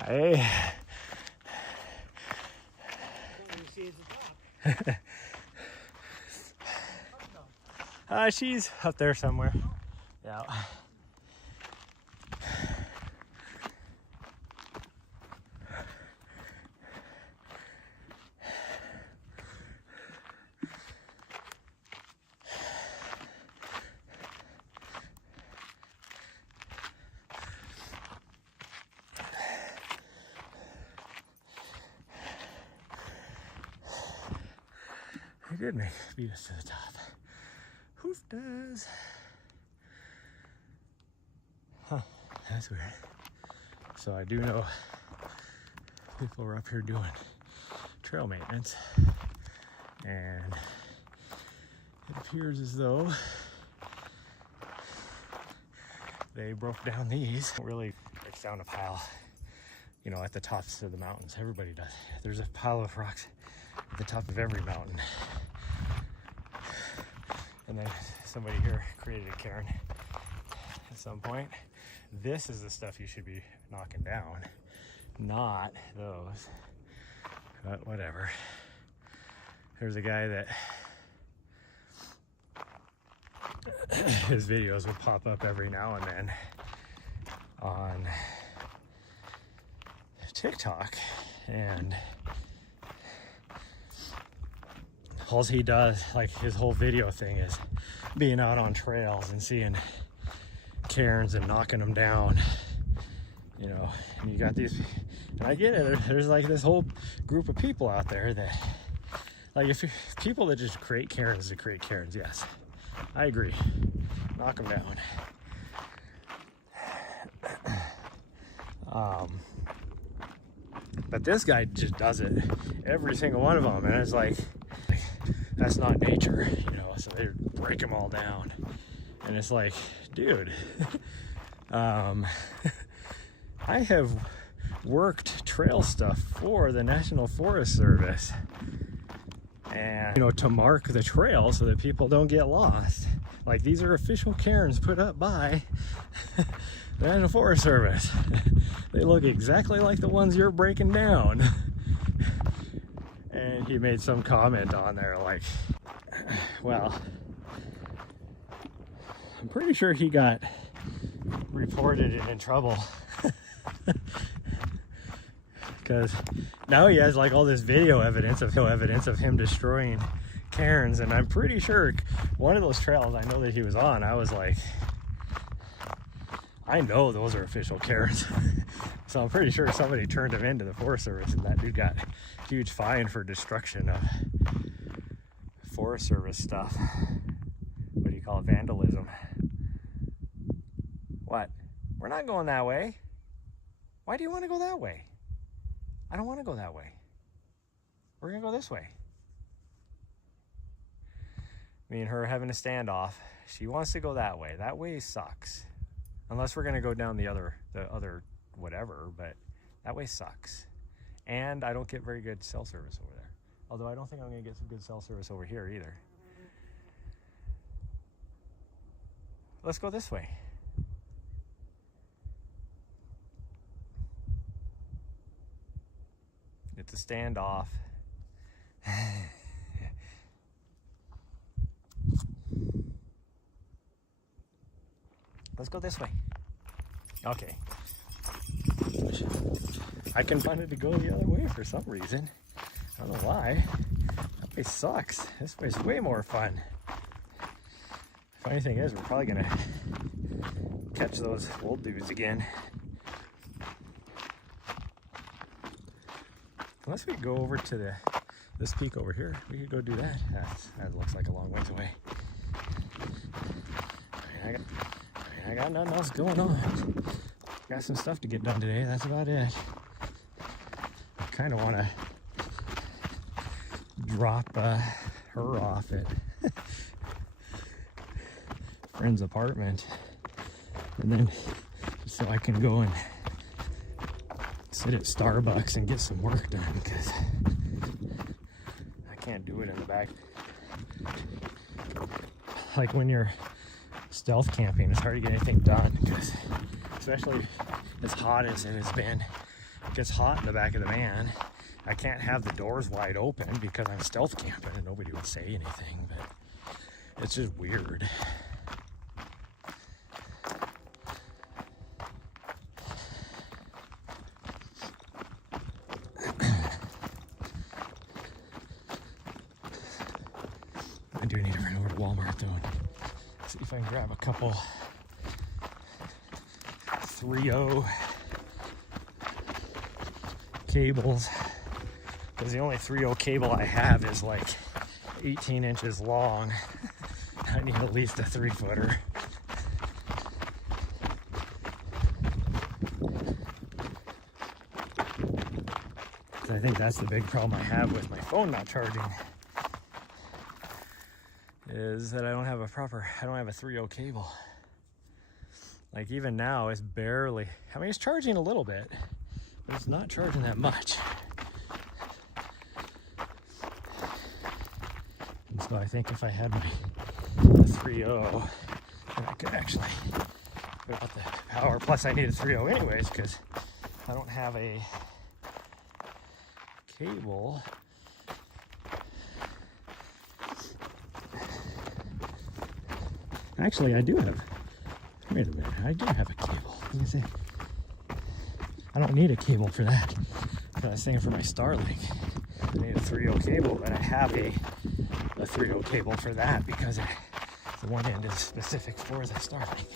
Hey. She's up there somewhere. Yeah. He did beat us to the top. Hoof does. Huh, that's weird. So I do know people were up here doing trail maintenance, and it appears as though they broke down these. Really breaks down a pile, you know, at the tops of the mountains. Everybody does. There's a pile of rocks at the top of every mountain. And then somebody here created a cairn at some point. This is the stuff you should be knocking down, not those. But whatever. There's a guy that his videos would pop up every now and then on TikTok, and all he does, like his whole video thing, is being out on trails and seeing cairns and knocking them down, you know. And you got these, and I get it, there's like this whole group of people out there that, like, if you're people that just create cairns to create cairns, yes, I agree, knock them down. But this guy just does it, every single one of them, and it's like, that's not nature, you know. So they break them all down, and it's like, dude, I have worked trail stuff for the National Forest Service, and to mark the trail so that people don't get lost. Like, these are official cairns put up by the National Forest Service. They look exactly like the ones you're breaking down. And he made some comment on there like, well, I'm pretty sure he got reported and in trouble. Because now he has like all this video evidence of him destroying cairns, and I'm pretty sure one of those trails I know that he was on, I was like, I know those are official cairns. So I'm pretty sure somebody turned him into the Forest Service, and that dude got a huge fine for destruction of Forest Service stuff. What do you call it? Vandalism. What? We're not going that way. Why do you want to go that way? I don't want to go that way. We're gonna go this way. Me and her having a standoff. She wants to go that way. That way sucks. Unless we're gonna go down the other whatever, but that way sucks. And I don't get very good cell service over there. Although I don't think I'm gonna get some good cell service over here either. Let's go this way. It's a standoff. Let's go this way. Okay. I can find it to go the other way for some reason. I don't know why. That way sucks. This way's way more fun. Funny thing is, we're probably gonna catch those old dudes again. Unless we go over to this peak over here, we could go do that. That looks like a long ways away. I got nothing else going on. Got some stuff to get done today. That's about it. I kind of want to drop her off at a friend's apartment, and then just so I can go and sit at Starbucks and get some work done, because I can't do it in the back. Like when you're stealth camping, it's hard to get anything done, because especially as hot as it has been, it gets hot in the back of the van. I can't have the doors wide open because I'm stealth camping and nobody would say anything, but it's just weird. I do need to run over to Walmart though and see if I can grab a couple 3.0 cables, because the only 3.0 cable I have is like 18 inches long. I need at least a 3-footer. I think that's the big problem I have with my phone not charging, is that I don't have a 3.0 cable. Like even now it's barely, I mean it's charging a little bit, but it's not charging that much. And so I think if I had my 3.0, then I could actually put out the power. Plus I need a 3.0 anyways, because I don't have a cable. Actually, I do have. Wait a minute, I do have a cable. I don't need a cable for that. I was thinking for my Starlink, I need a 3.0 cable, but I have a 3.0 cable for that because the one end is specific for the Starlink.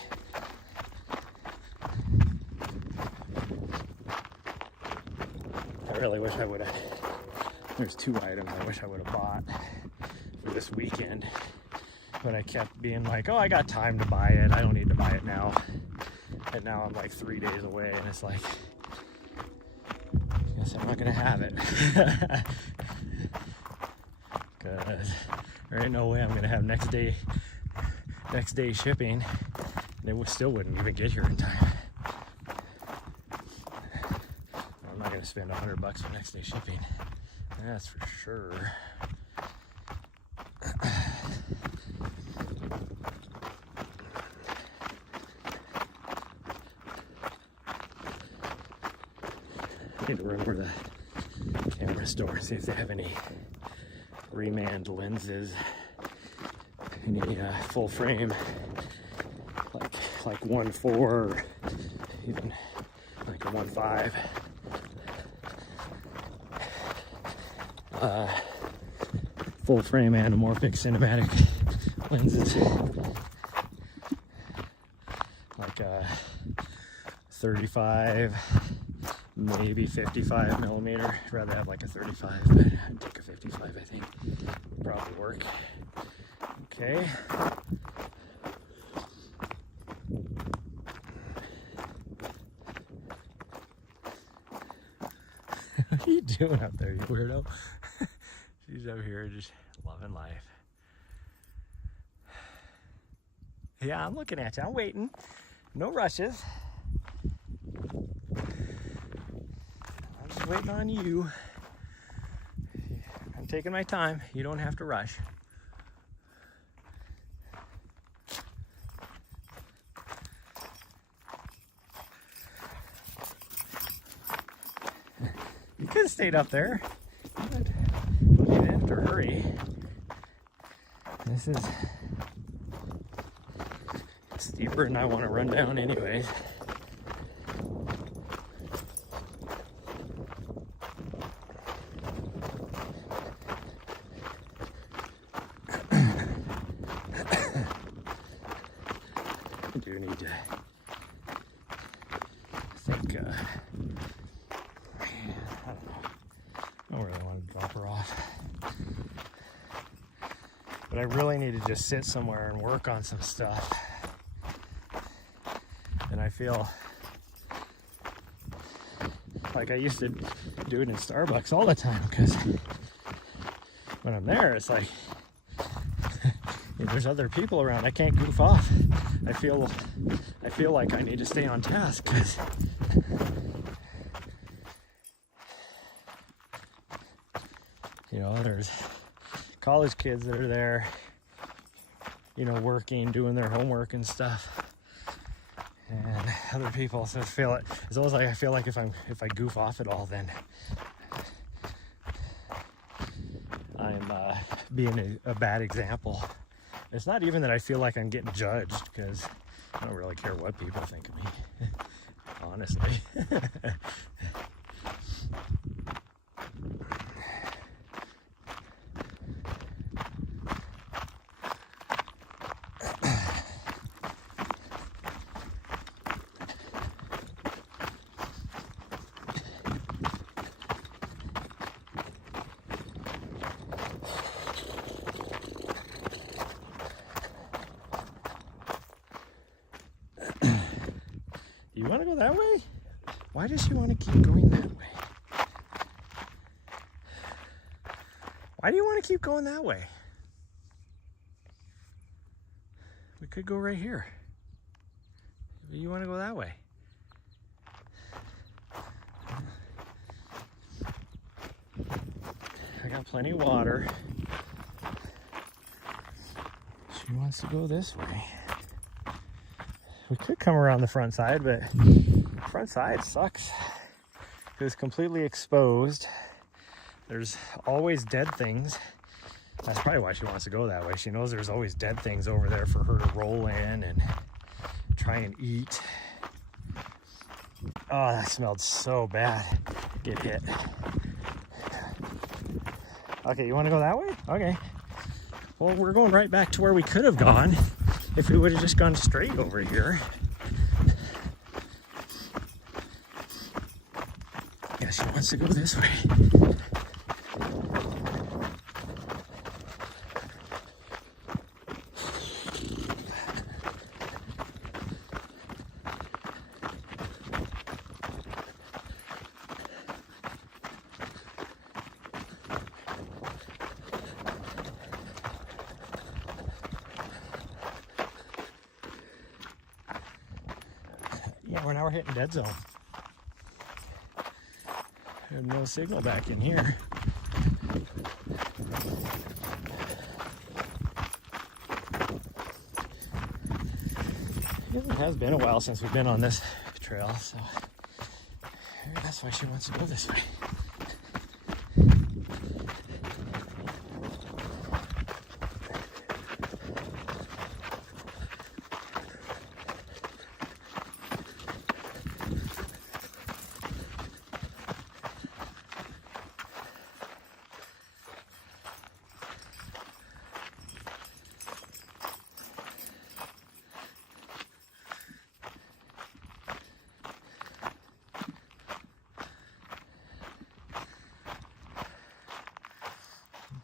I really wish I would have. There's 2 items I wish I would have bought for this weekend. But I kept being like, oh, I got time to buy it. I don't need to buy it now. And now I'm like 3 days away, and it's like, I guess I'm not gonna have it. Because there ain't no way I'm gonna have next day shipping. And it still wouldn't even get here in time. gonna spend $100 for next day shipping. That's for sure. I need to run over the camera store and see if they have any remanned lenses. Any full frame, like 1.4 or even like a 1.5. Full frame anamorphic cinematic lenses, like 35, maybe 55 millimeter. I'd rather have like a 35, but I'd take a 55. I think would probably work. Okay. What are you doing up there, you weirdo? She's up here just loving life. Yeah, I'm looking at you. I'm waiting. No rushes. I'm just waiting on you. I'm taking my time. You don't have to rush. You could have stayed up there. But you didn't have to hurry. This is steeper than I want to run down anyways. I do need to think, man, I don't know. I don't really want to drop her off. But I really need to just sit somewhere and work on some stuff. And I feel like I used to do it in Starbucks all the time, because when I'm there, it's like there's other people around. I can't goof off. I feel like I need to stay on task, because you know, there's college kids that are there, you know, working, doing their homework and stuff, and other people. So it's almost like I feel like if I goof off at all, then I'm being a bad example. It's not even that I feel like I'm getting judged, because I don't really care what people think of me, honestly. You want to go that way? Why does she want to keep going that way? Why do you want to keep going that way? We could go right here. You want to go that way? I got plenty of water. She wants to go this way. We could come around the front side, but the front side sucks. It's completely exposed. There's always dead things. That's probably why she wants to go that way. She knows there's always dead things over there for her to roll in and try and eat. Oh, that smelled so bad. Get hit. Okay, you want to go that way? Okay. Well, we're going right back to where we could have gone if we would have just gone straight over here. Yeah, she wants to go this way. Yeah, now we're hitting dead zone. There's no signal back in here. It has been a while since we've been on this trail, so maybe that's why she wants to go this way.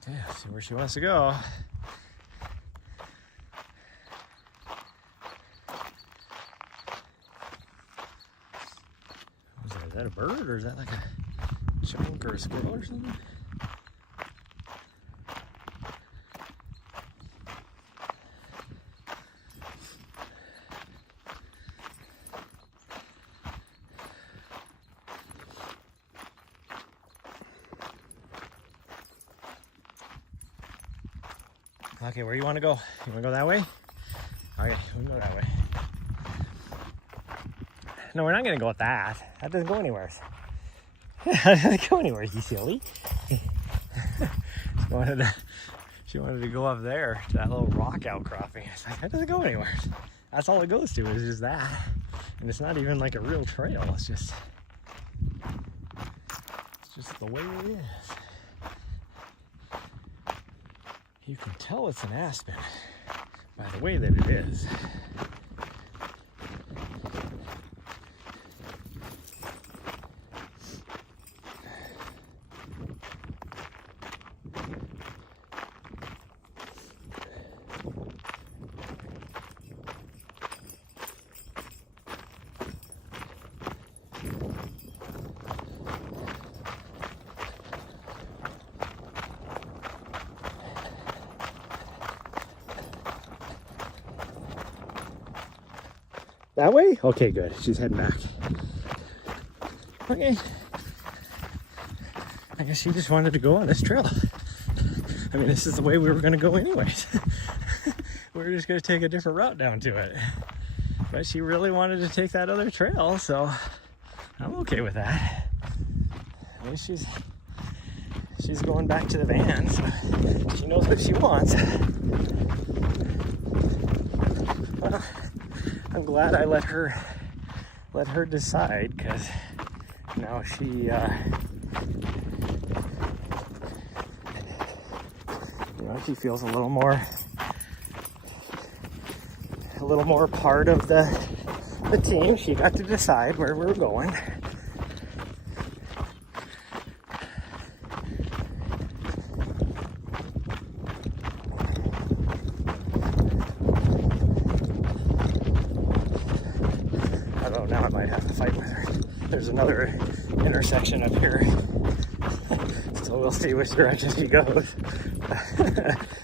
Okay, let's see where she wants to go. What is that? Is that a bird or is that like a chunk or a squirrel or something? Okay, where you want to go? You want to go that way? Okay, we can go that way. No, we're not going to go with that. That doesn't go anywhere. That doesn't go anywhere, you silly. She wanted to go up there to that little rock outcropping. It's like, that doesn't go anywhere. That's all it goes to is just that. And it's not even like a real trail. It's just the way it is. You can tell it's an aspen by the way that it is. That way? Okay, good. She's heading back. Okay. I guess she just wanted to go on this trail. I mean, this is the way we were going to go anyways. We were just going to take a different route down to it. But she really wanted to take that other trail, so I'm okay with that. I mean, she's going back to the van, so she knows what she wants. Well, I'm glad I let her decide, because now she she feels a little more part of the team. She got to decide where we're going. Now I might have to fight with her. There's another intersection up here, so we'll see which direction she goes.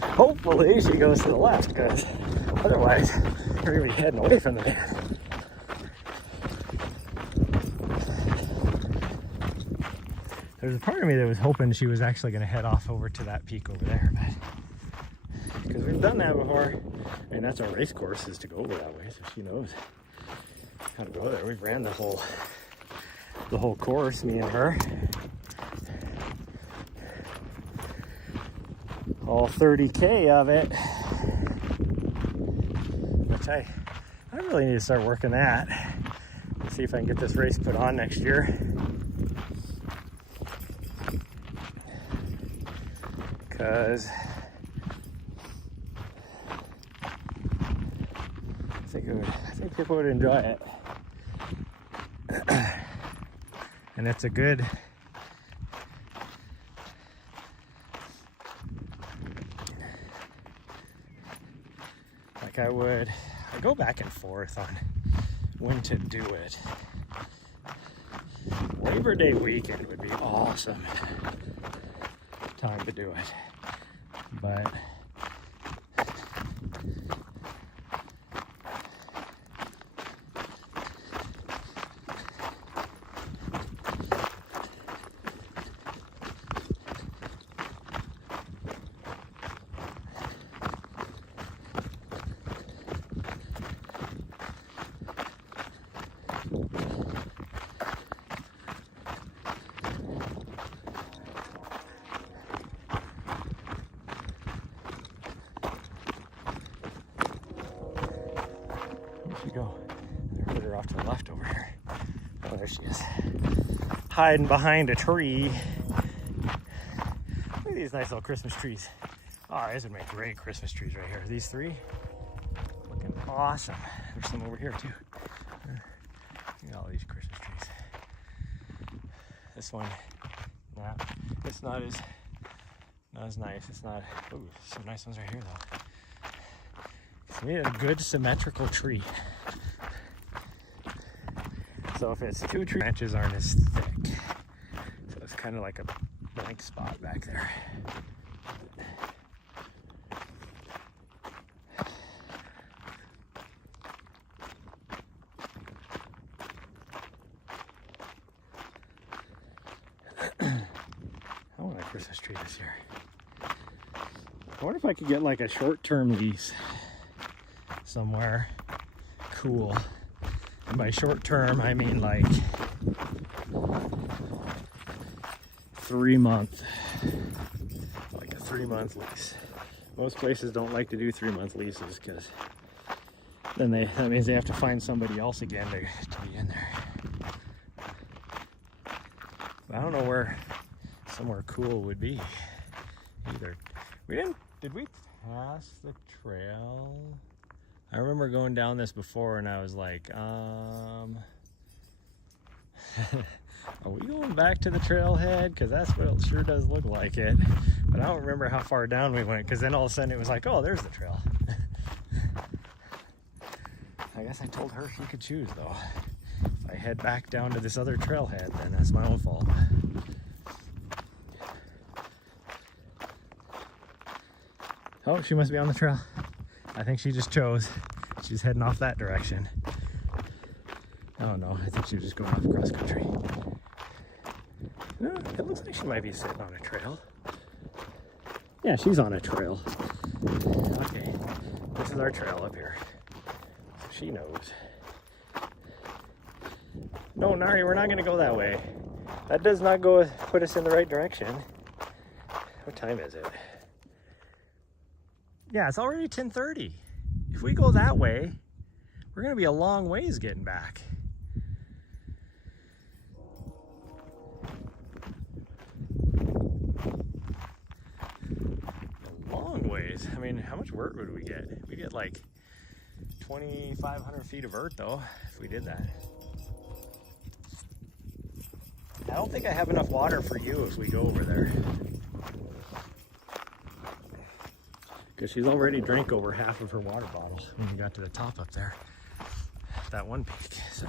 Hopefully she goes to the left, because otherwise we're going to be heading away from the van. There's a part of me that was hoping she was actually going to head off over to that peak over there, but because we've done that before. I mean, that's our race course, is to go over that way, so she knows how to go there. We've ran the whole course, me and her. All 30K of it. Which I really need to start working that. See if I can get this race put on next year. Because I think people would enjoy it. And it's a good I go back and forth on when to do it. Labor Day weekend would be awesome time to do it, but there she is. Hiding behind a tree. Look at these nice little Christmas trees. Oh, these would make great Christmas trees right here. These three, looking awesome. There's some over here too. Look at all these Christmas trees. This one, nah, it's not as nice. It's not, ooh, some nice ones right here though. It's made a good symmetrical tree. So if it's two tree branches aren't as thick. So it's kind of like a blank spot back there. I want a Christmas tree this year. I wonder if I could get like a short-term lease somewhere cool. And by short-term, I mean like 3 month, like a 3-month lease. Most places don't like to do 3-month leases because then that means they have to find somebody else again to be in there. But I don't know where somewhere cool would be either. Did we pass the trail? I remember going down this before and I was like, are we going back to the trailhead? Because that's what it sure does look like it. But I don't remember how far down we went because then all of a sudden it was like, oh, there's the trail. I guess I told her she could choose though. If I head back down to this other trailhead, then that's my own fault. Oh, she must be on the trail. I think she just chose. She's heading off that direction. Oh no, I think she was just going off cross country. No, it looks like she might be sitting on a trail. Yeah, she's on a trail. Okay, this is our trail up here. So she knows. No, Nari, we're not gonna go that way. That does not put us in the right direction. What time is it? Yeah, it's already 10:30. If we go that way, we're gonna be a long ways getting back. A long ways. I mean, how much vert would we get? We get like 2,500 feet of vert though, if we did that. I don't think I have enough water for you if we go over there. Because she's already drank over half of her water bottle when we got to the top up there, that one peak. So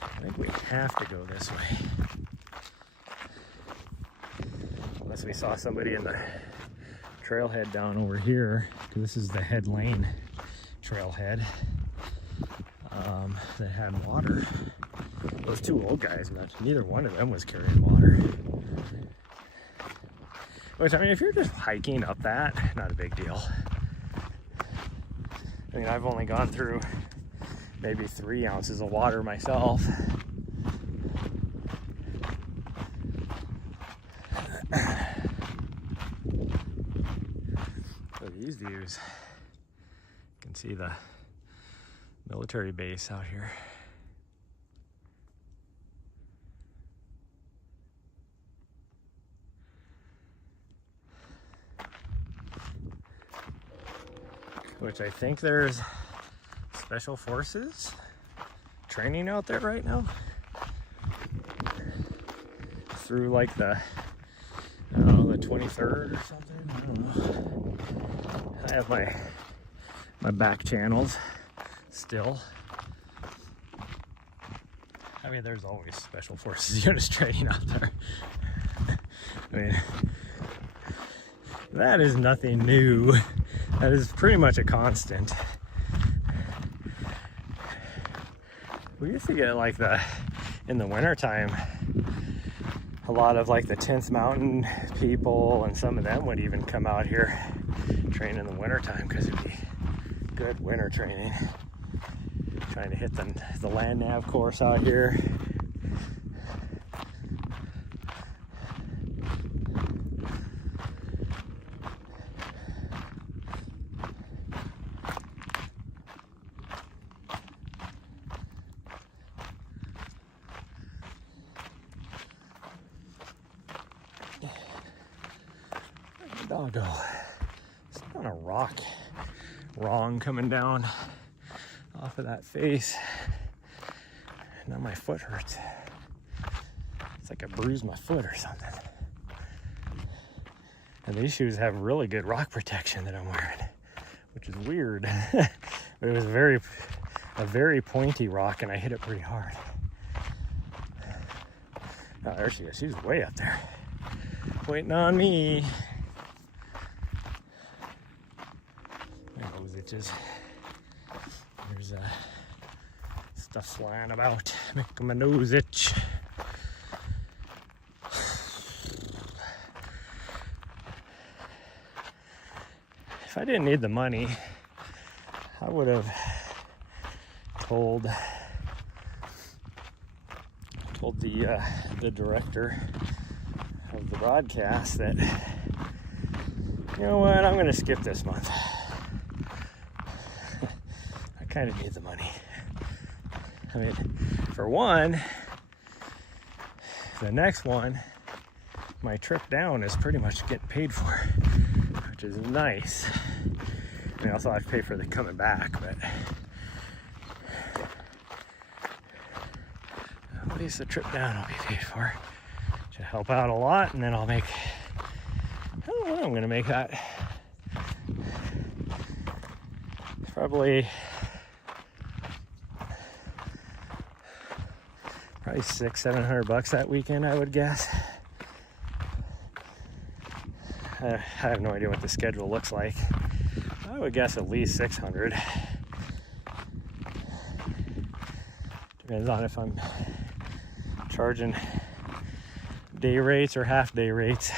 I think we have to go this way. Unless we saw somebody in the trailhead down over here, because this is the head lane trailhead that had water. Those two old guys, neither one of them was carrying water. Which, I mean, if you're just hiking up that, not a big deal. I mean, I've only gone through maybe 3 ounces of water myself. Look at these views. You can see the military base out here. Which I think there's special forces training out there right now. Through like the, I don't know, the 23rd or something. I don't know. I have my back channels still. I mean, there's always special forces units training out there. I mean, that is nothing new. That is pretty much a constant. We used to get like in the winter time, a lot of like the 10th Mountain people and some of them would even come out here train in the winter time because it'd be good winter training. Trying to hit the land nav course out here. Doggo. It's on a rock wrong coming down off of that face. Now my foot hurts. It's like I bruised my foot or something. And these shoes have really good rock protection that I'm wearing, which is weird. It was a very pointy rock, and I hit it pretty hard. Oh, there she is. She's way up there, waiting on me. My nose itches. There's stuff flying about, making my nose itch. If I didn't need the money, I would have told the director of the broadcast that, you know what, I'm going to skip this month. I kind of need the money. I mean, for one, the next one, my trip down is pretty much getting paid for, which is nice. I mean, also I have to pay for the coming back, but at least the trip down will be paid for. Should help out a lot, and then I'll make, I don't know what I'm gonna make that. It's probably $600-700 that weekend, I would guess. I have no idea what the schedule looks like. I would guess at least 600. Depends on if I'm charging day rates or half day rates.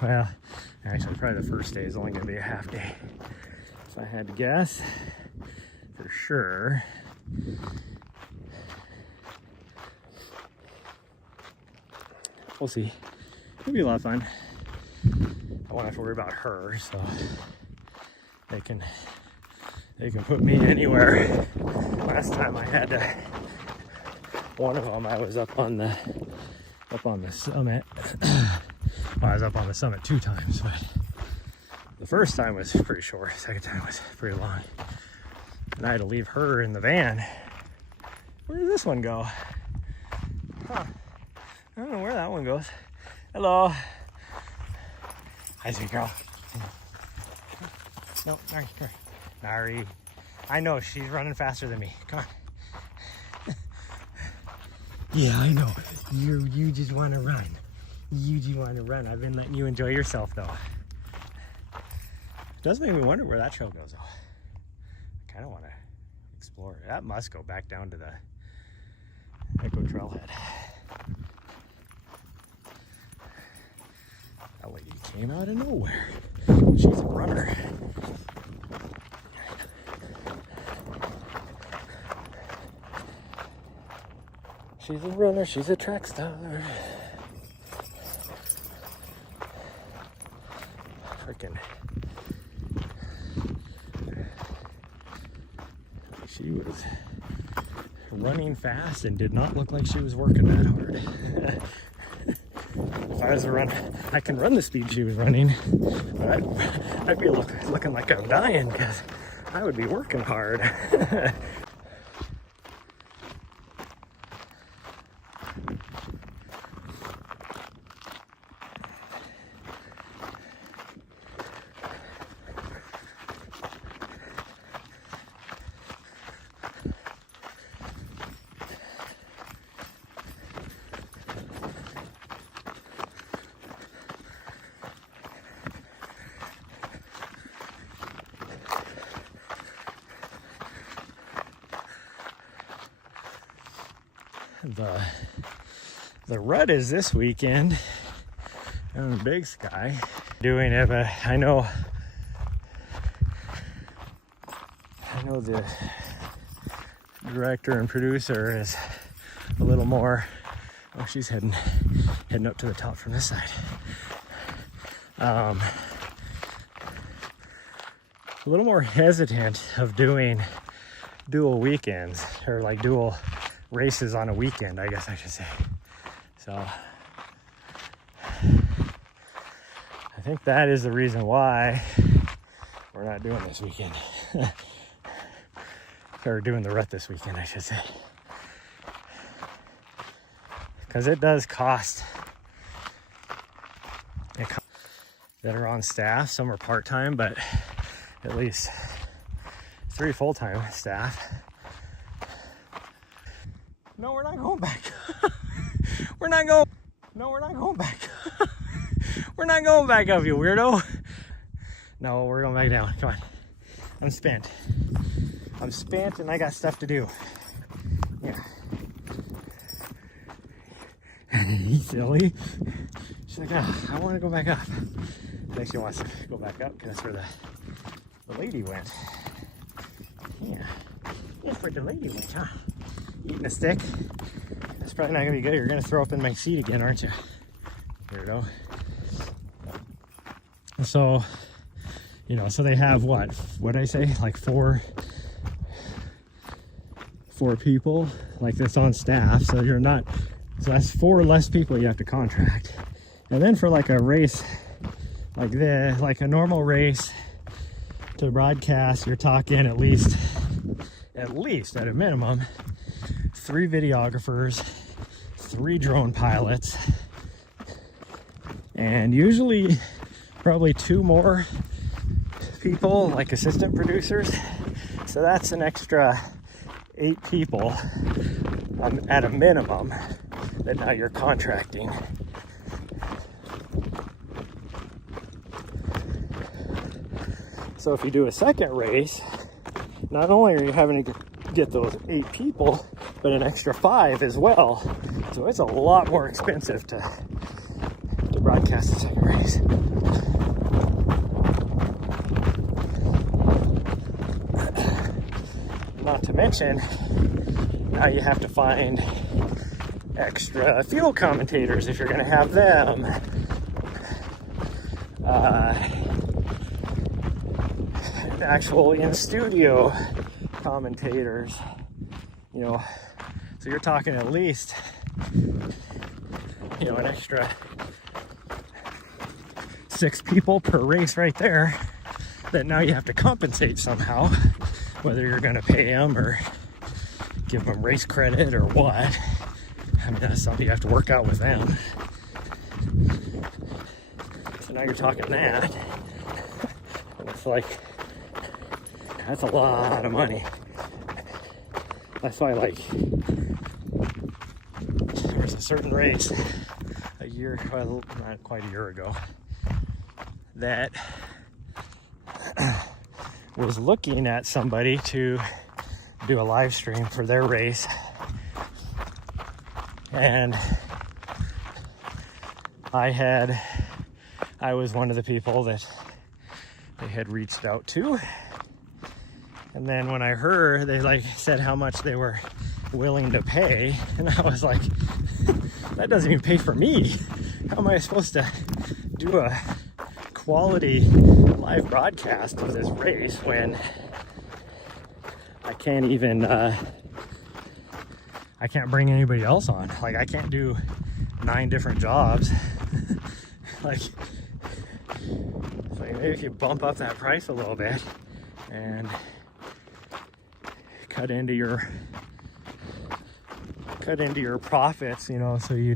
Well, actually probably the first day is only going to be a half day. If I had to guess, for sure. We'll see. It'll be a lot of fun. I won't have to worry about her, so they can put me anywhere. Last time I had to, one of them I was up on the summit. Well, I was up on the summit 2 times, but the first time was pretty short. The second time was pretty long. And I had to leave her in the van. Where did this one go? Huh. I don't know where that one goes. Hello. Hi, sweet girl. No, Nari, come here. Nari. I know, she's running faster than me. Come on. Yeah, I know. You just want to run. You just want to run. I've been letting you enjoy yourself, though. It does make me wonder where that trail goes, though. I kind of want to explore it. That must go back down to the Echo Trailhead. That lady came out of nowhere. She's a runner. She's a runner, she's a track star. Freaking. She was running fast and did not look like she was working that hard. If I was a runner, I can run the speed she was running, but I'd be looking like I'm dying because I would be working hard. The rut is this weekend on Big Sky doing it, but I know the director and producer is a little more, oh, she's heading up to the top from this side. A little more hesitant of doing dual weekends or like dual races on a weekend, I guess I should say. So I think that is the reason why we're not doing this weekend. Or doing the rut this weekend, I should say. Because it does cost. That are on staff. Some are part-time, but at least 3 full-time staff. No, we're not going back. We're not going. No, we're not going back. We're not going back up, you weirdo. No, we're going back down. Come on. I'm spent. I'm spent and I got stuff to do. Yeah. He's silly. She's like, oh, I want to go back up. I think she wants to go back up because that's where the lady went. Yeah. That's where the lady went, huh? Eating a stick. That's probably not going to be good. You're going to throw up in my seat again, aren't you? Here we go. So, you know, so they have what did I say? Like four people like this on staff. So you're not, so that's 4 less people you have to contract. And then for like a race like this, like a normal race to broadcast, you're talking at least at a minimum 3 videographers, 3 drone pilots, and usually probably 2 more people like assistant producers. So that's an extra 8 people at a minimum that now you're contracting. So if you do a second race, not only are you having to get those 8 people, but an extra 5 as well. So it's a lot more expensive to broadcast the second race. Not to mention, now you have to find extra field commentators if you're going to have them. Actual in-studio commentators, you know, so you're talking at least, you know, an extra 6 people per race right there that now you have to compensate somehow, whether you're going to pay them or give them race credit or what. I mean, that's something you have to work out with them. So now you're talking that, and it's like, that's a lot of money. That's why, like, there was a certain race a year, well, not quite a year ago, that was looking at somebody to do a live stream for their race. And I was one of the people that they had reached out to. And then when I heard, they like said how much they were willing to pay, and I was like, that doesn't even pay for me. How am I supposed to do a quality live broadcast of this race when I can't even, I can't bring anybody else on? Like, I can't do 9 different jobs. like maybe if you bump up that price a little bit and cut into your profits, you know, so you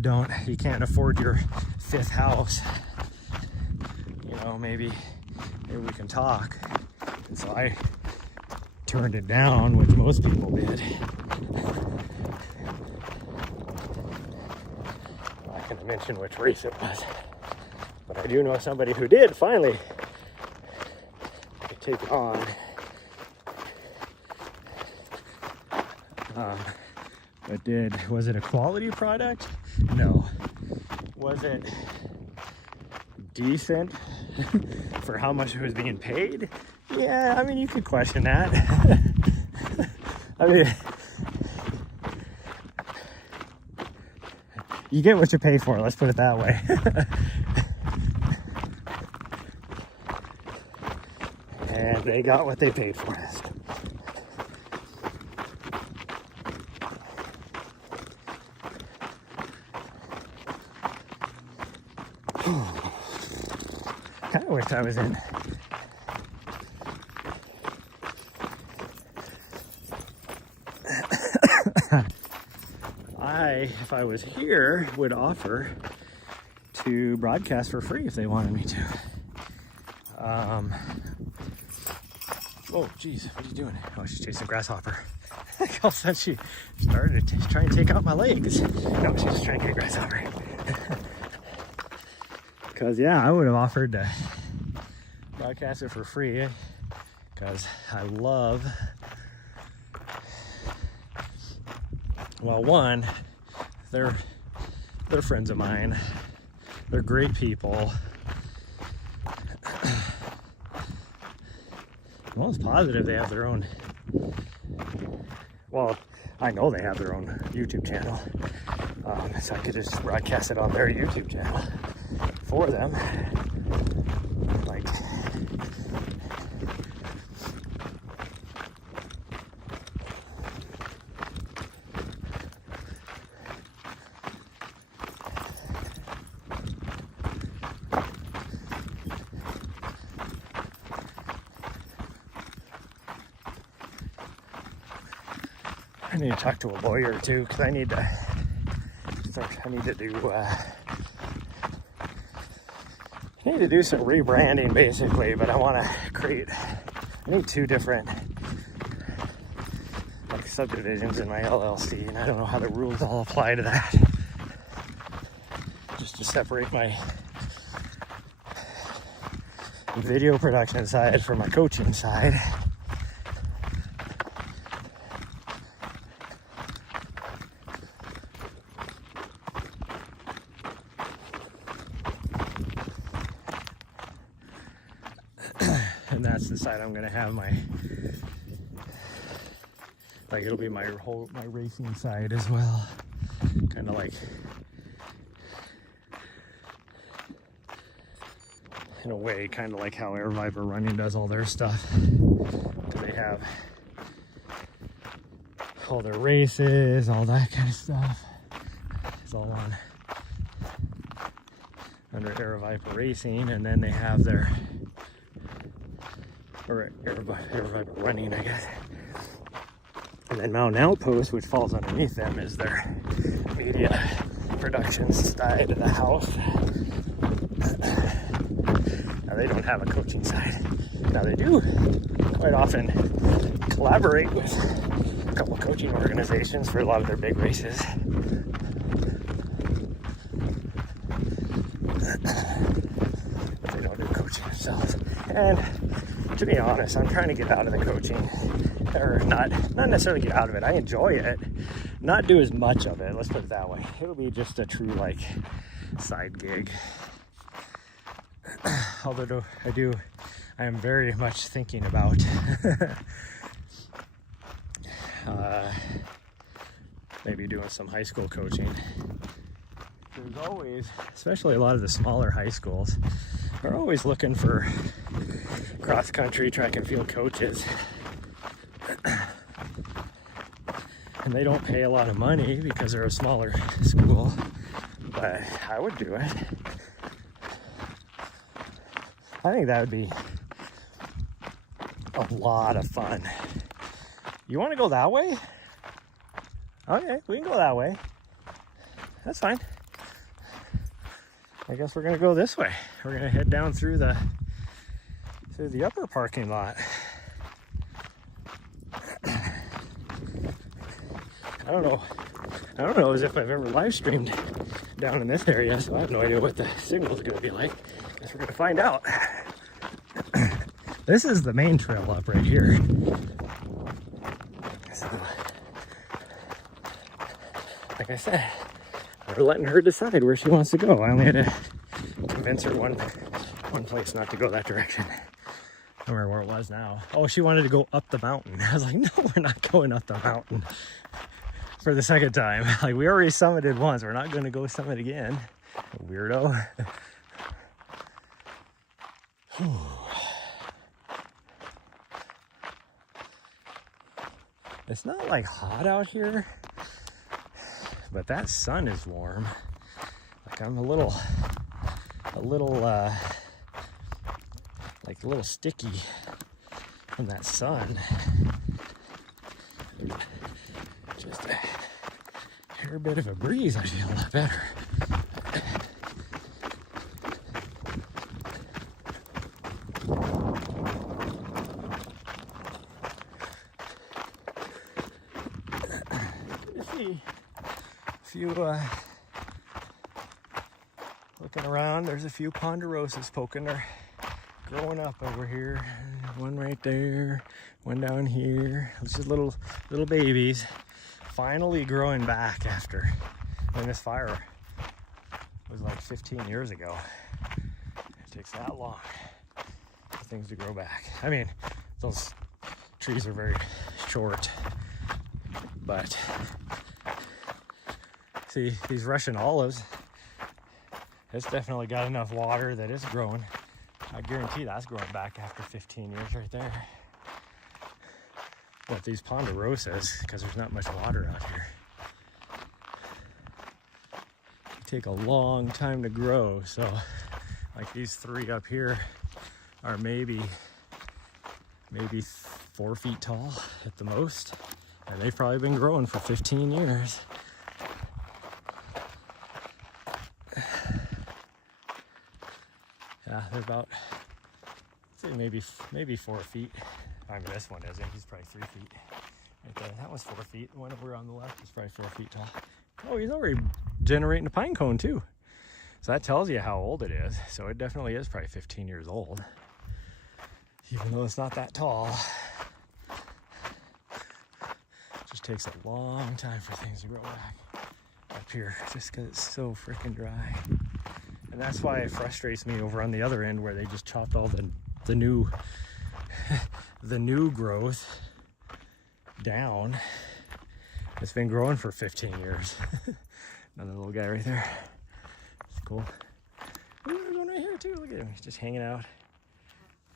can't afford your 5th house, you know, maybe we can talk. And so I turned it down, which most people did. I'm not going to mention which race it was, but I do know somebody who did finally take it on. But was it a quality product? No. Was it decent for how much it was being paid? Yeah, I mean, you could question that. I mean, you get what you pay for, let's put it that way. And they got what they paid for this. kind of wish I was in. If I was here, would offer to broadcast for free if they wanted me to. Oh, geez, what are you doing? Oh, she's chasing a grasshopper. All of a sudden she started to try and take out my legs. No, she's just trying to get a grasshopper. Because, yeah, I would have offered to broadcast it for free because I love, well, one, they're friends of mine. They're great people. Well, it's positive they have their own, well, I know they have their own YouTube channel. So I could just broadcast it on their YouTube channel for them. Like, I need to talk to a lawyer too, because I need to do some rebranding basically, but I want to I need 2 different like subdivisions in my LLC, and I don't know how the rules all apply to that. Just to separate my video production side from my coaching side. And that's the side I'm gonna have my, like, it'll be my racing side as well. Kind of like, in a way, kind of like how Air Viper Running does all their stuff. Because they have all their races, all that kind of stuff. It's all on under Air Viper Racing, and then they have their, or Air Viper Running, I guess. And then Mountain Outpost, which falls underneath them, is their media production side of the house. Now they don't have a coaching side. Now they do quite often collaborate with a couple of coaching organizations for a lot of their big races. But they don't do coaching themselves. And to be honest, I'm trying to get out of the coaching, or not necessarily get out of it. I enjoy it, not do as much of it. Let's put it that way. It'll be just a true like side gig. Although I am very much thinking about maybe doing some high school coaching. There's always, especially a lot of the smaller high schools, are always looking for cross-country track and field coaches. And they don't pay a lot of money because they're a smaller school, but I would do it. I think that would be a lot of fun. You want to go that way? Okay, we can go that way. That's fine. I guess we're gonna go this way. We're gonna head down through the upper parking lot. I don't know as if I've ever live streamed down in this area, so I have no idea what the signal is gonna be like. Guess we're gonna find out. This is the main trail up right here. So, like I said, we're letting her decide where she wants to go. I only had to convince her one place not to go that direction. I don't remember where it was now. Oh, she wanted to go up the mountain. I was like, no, we're not going up the mountain for the second time. Like, we already summited once. We're not going to go summit again. Weirdo. It's not like hot out here, but that sun is warm. Like, I'm a little like a little sticky from that sun. Just a hair bit of a breeze, I feel a lot better. See a few looking around, there's a few ponderosas poking their growing up over here. One right there, one down here. It's just little babies finally growing back after when this fire was like 15 years ago. It takes that long for things to grow back. I mean, those trees are very short, but see, these Russian olives, it's definitely got enough water that it's growing. I guarantee that's growing back after 15 years right there. But these ponderosas, because there's not much water out here, they take a long time to grow. So like these three up here are maybe 4 feet tall at the most. And they've probably been growing for 15 years. Yeah, they're about, I'd say maybe 4 feet. I mean, this one isn't. He's probably 3 feet right there. That was 4 feet. The one over on the left is probably 4 feet tall. Oh, he's already generating a pine cone too. So that tells you how old it is. So it definitely is probably 15 years old, even though it's not that tall. It just takes a long time for things to grow back up here, just because it's so freaking dry. And that's why it frustrates me over on the other end where they just chopped all the new the new growth down. It's been growing for 15 years. Another little guy right there. It's cool. Ooh, there's one right here too. Look at him. He's just hanging out,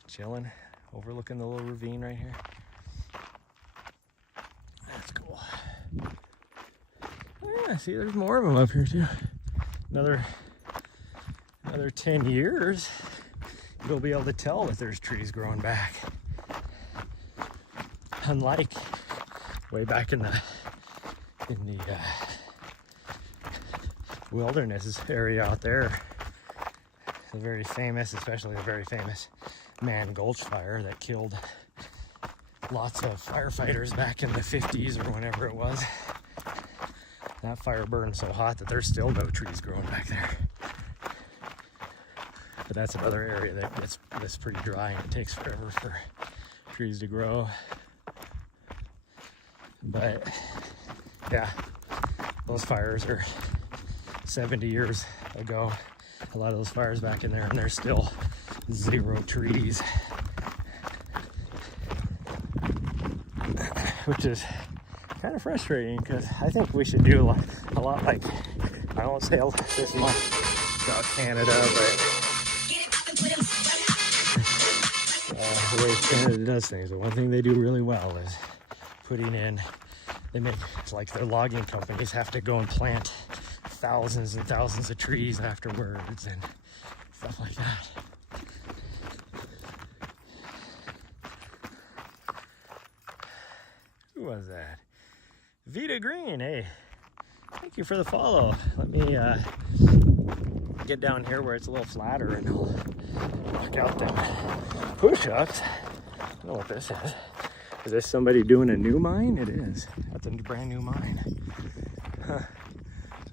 chilling, overlooking the little ravine right here. That's cool. Oh yeah, see, there's more of them up here too. Another 10 years, you'll be able to tell that there's trees growing back. Unlike way back in the wilderness area out there, the very famous, especially the very famous Man Gulch fire that killed lots of firefighters back in the 50s or whenever it was. That fire burned so hot that there's still no trees growing back there. But that's another area that's pretty dry and it takes forever for trees to grow. But yeah, those fires are 70 years ago. A lot of those fires back in there, and there's still 0 trees, which is kind of frustrating because I think we should do a lot like, I won't say this much about Canada, but the way Canada does things. The one thing they do really well is putting in, they make, it's like their logging companies have to go and plant thousands and thousands of trees afterwards and stuff like that. Who was that? Vita Green, hey, thank you for the follow. Let me get down here where it's a little flatter and I'll knock out them push-ups. I don't know what this is. Is this somebody doing a new mine? It is. That's a brand new mine. Huh.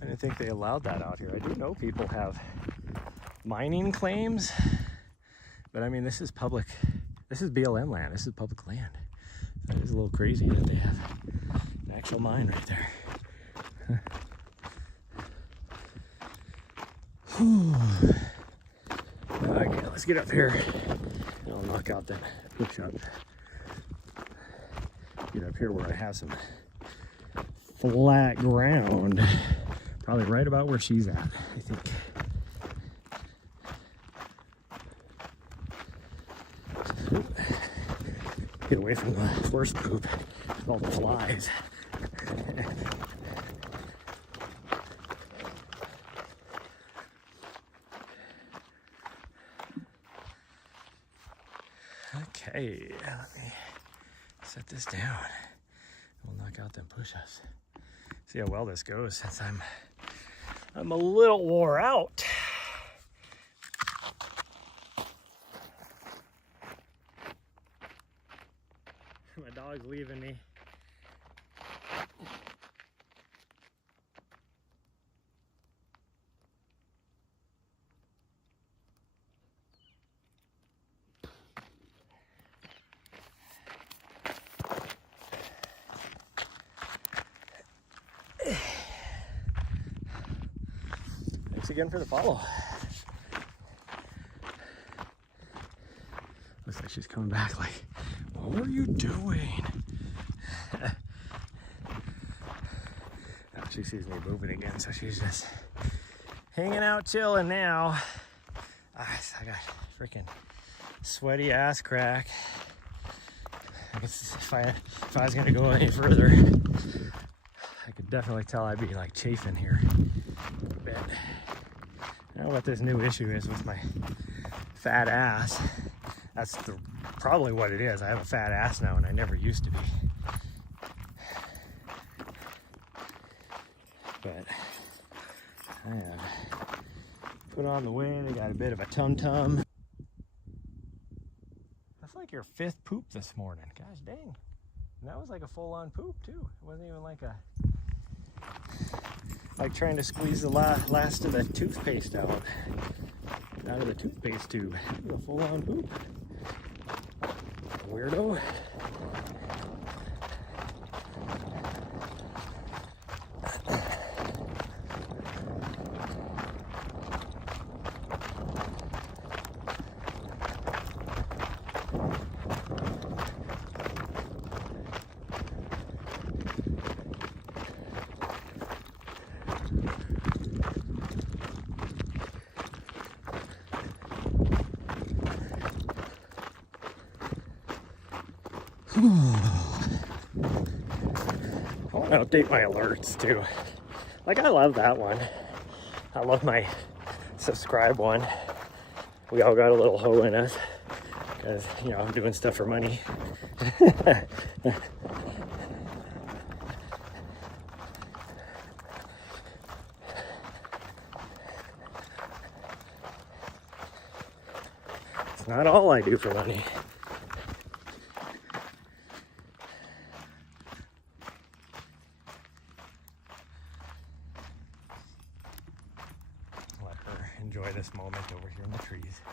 I didn't think they allowed that out here. I do know people have mining claims, but I mean, this is public. This is BLM land. This is public land. That is a little crazy that they have an actual mine right there. Huh. Okay, let's get up here. I'll knock out that push-up. Get up here where I have some flat ground. Probably right about where she's at, I think. Oop. Get away from the horse poop with all the flies. Okay, let me set this down. We'll knock out them push-ups. See how well this goes since I'm a little wore out. My dog's leaving me. Thanks again for the follow. Looks like she's coming back like, what were you doing? Now she sees me moving again, so she's just hanging out, chilling now. I got freaking sweaty ass crack. I guess if I was gonna go any further, I could definitely tell I'd be like chafing here a bit. I don't know what this new issue is with my fat ass. That's probably what it is. I have a fat ass now and I never used to be. But I have put on the weight. I got a bit of a tum-tum. That's like your 5th poop this morning. Gosh dang. And that was like a full-on poop too. It wasn't even like trying to squeeze the last of the toothpaste out of the toothpaste tube. It was a full-on poop. Weirdo. I want to update my alerts too. Like, I love that one. I love my subscribe one. We all got a little hoe in us because, you know, I'm doing stuff for money. It's not all I do for money. Enjoy this moment over here in the trees. I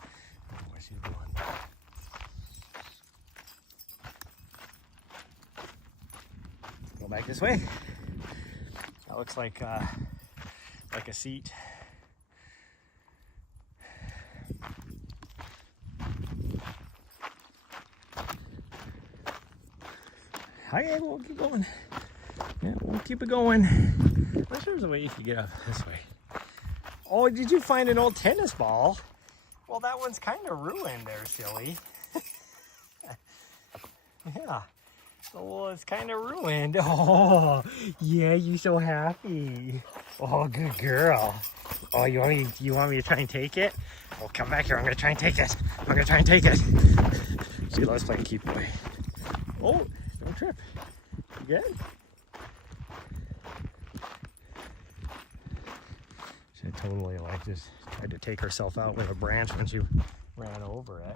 don't know what she's doing. Go back this way. That looks like a seat. Hi, we'll keep going. Yeah, we'll keep it going. Unless there's a way you can get up this way. Oh, did you find an old tennis ball? Well, that one's kind of ruined there, silly. Yeah. Well, it's kind of ruined. Oh, yeah, you so happy. Oh, good girl. Oh, you want me to try and take it? Oh, come back here. I'm going to try and take it. She loves playing keep away. Oh, don't trip. You good? She totally just tried to take herself out with a branch when she ran over it.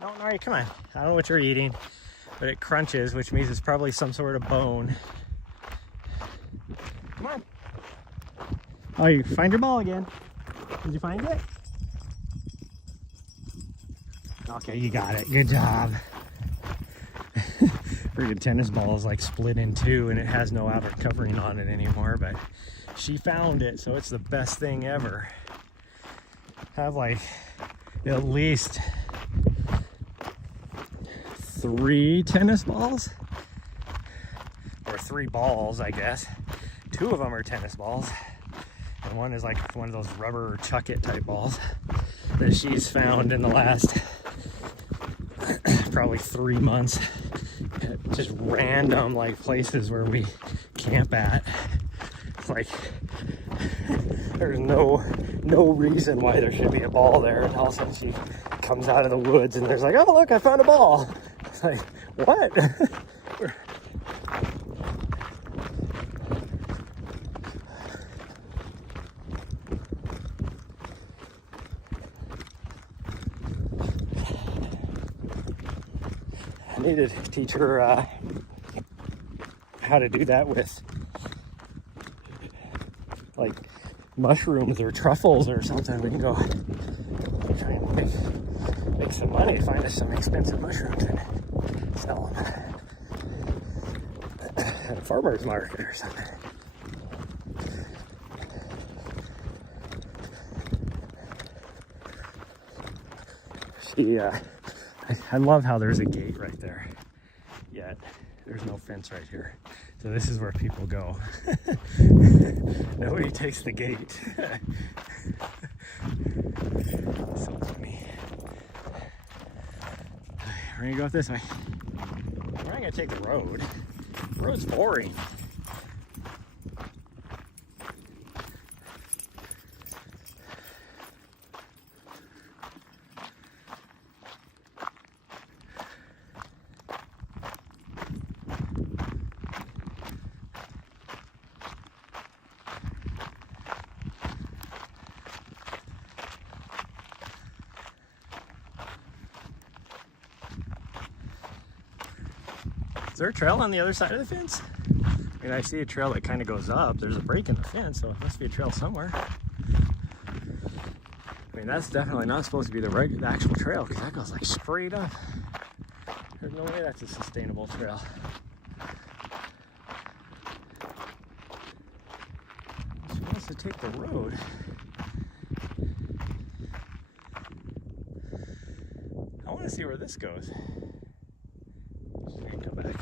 No, Nari, come on. I don't know what you're eating, but it crunches, which means it's probably some sort of bone. Come on. Oh, you find your ball again. Did you find it? Okay, you got it. Good job. Freaking tennis ball is like split in two and it has no outer covering on it anymore, but she found it, so it's the best thing ever. Have like at least 3 tennis balls, or 3 balls, I guess. 2 of them are tennis balls, and one is like one of those rubber chuck it type balls that she's found in the last probably 3 months at just random like places where we camp at. It's like there's no reason why there should be a ball there, and all of a sudden she comes out of the woods and there's like, oh look, I found a ball. It's like, what? I need to teach her how to do that with like mushrooms or truffles or something. We can go try and make some money, find us some expensive mushrooms and sell them at a farmer's market or something. I love how there's a gate right there, yet there's no fence right here. So this is where people go. Nobody takes the gate. So funny. We're gonna go up this way. We're not gonna take the road. The road's boring. Is there a trail on the other side of the fence? I mean, I see a trail that kind of goes up. There's a break in the fence, so it must be a trail somewhere. I mean, that's definitely not supposed to be the actual trail, because that goes like straight up. There's no way that's a sustainable trail. I'm supposed to take the road. I want to see where this goes. Come back.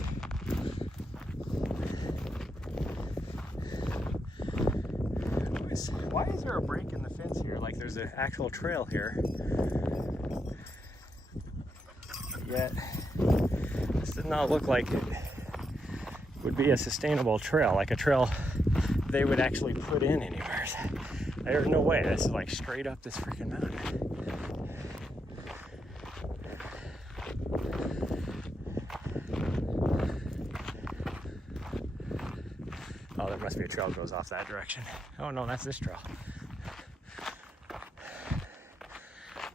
Why is there a break in the fence here? Like there's an actual trail here. Yet, this does not look like it would be a sustainable trail, like a trail they would actually put in anywhere. There's no way. This is like straight up this freaking mountain. Oh, there must be a trail that goes off that direction. Oh no, that's this trail.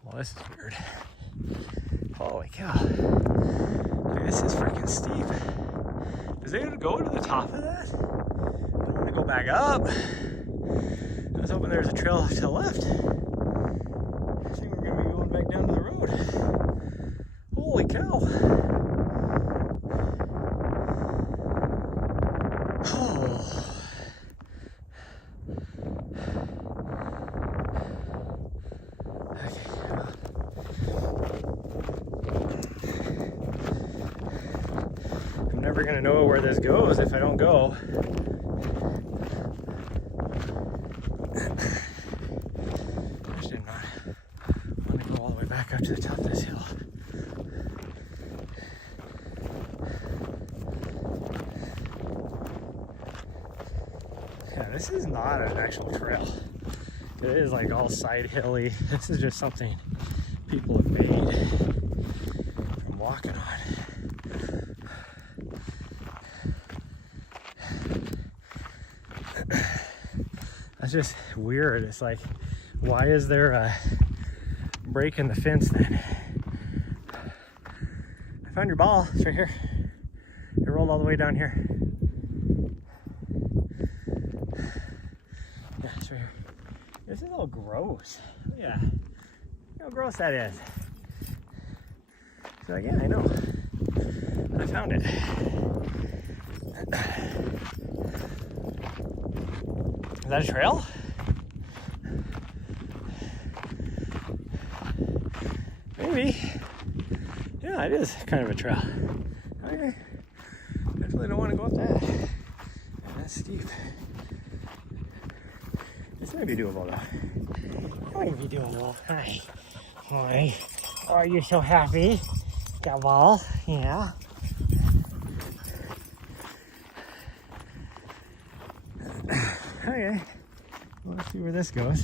Well, this is weird. Holy cow. Dude, this is freaking steep. Does it go to the top of that? I don't want to go back up. I was hoping there was a trail to the left. I think we're going to be going back down to the road. Holy cow. I'm never gonna know where this goes if I don't go. I just did not want to go all the way back up to the top of this hill. Yeah, this is not an actual trail. It is like all side hilly. This is just something people have made from walking on. That's just weird. It's like, why is there a break in the fence then? I found your ball. It's right here. It rolled all the way down here. Yeah, it's right here. This is all gross. Yeah. Look how gross that is. So yeah, I know. I found it. Is that a trail? Maybe. Yeah, it is kind of a trail. Okay. Definitely don't want to go up that. Yeah, that's steep. This might be doable though. Might be doable. Hi. Hi. Oh, are you so happy? Got a ball? Yeah. Okay. Well, let's see where this goes.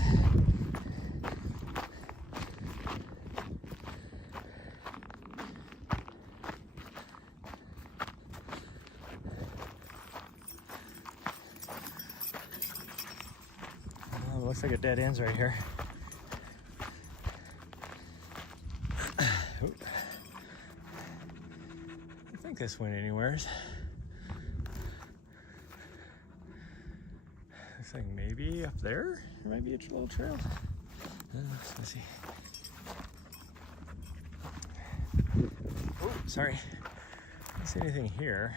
looks like it dead ends right here. Oop. I don't think this went anywheres. Looks like maybe up there might be a little trail. Let's see. Oh, sorry. I don't see anything here.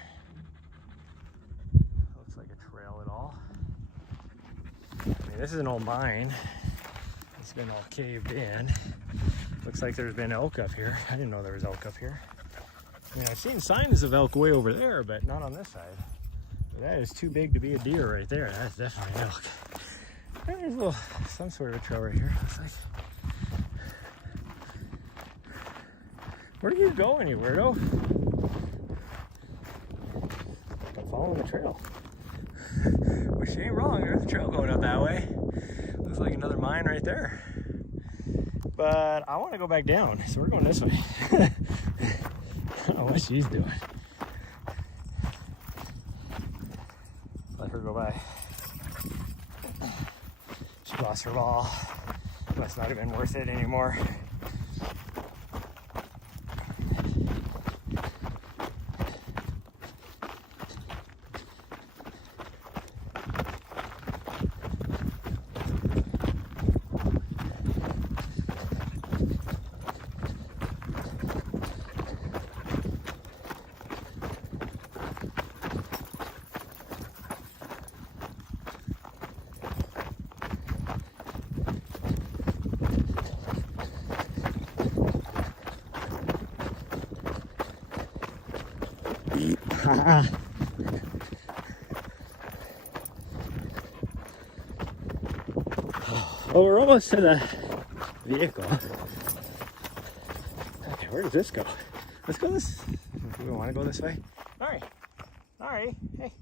Looks like a trail at all. I mean, this is an old mine. It's been all caved in. Looks like there's been elk up here. I didn't know there was elk up here. I mean, I've seen signs of elk way over there, but not on this side. But that is too big to be a deer right there. That's definitely elk. There's a little, some sort of a trail right here. Looks like. Where are you going, you weirdo? I'm following the trail. Which ain't wrong. There's a trail going up that way. Looks like another mine right there. But I want to go back down, so we're going this way. I don't know what she's doing. Let her go by. She lost her ball. Must not have been worth it anymore. Well, we're almost to the vehicle. Okay, where does this go? Let's go this. Do we want to go this way? All right. Hey.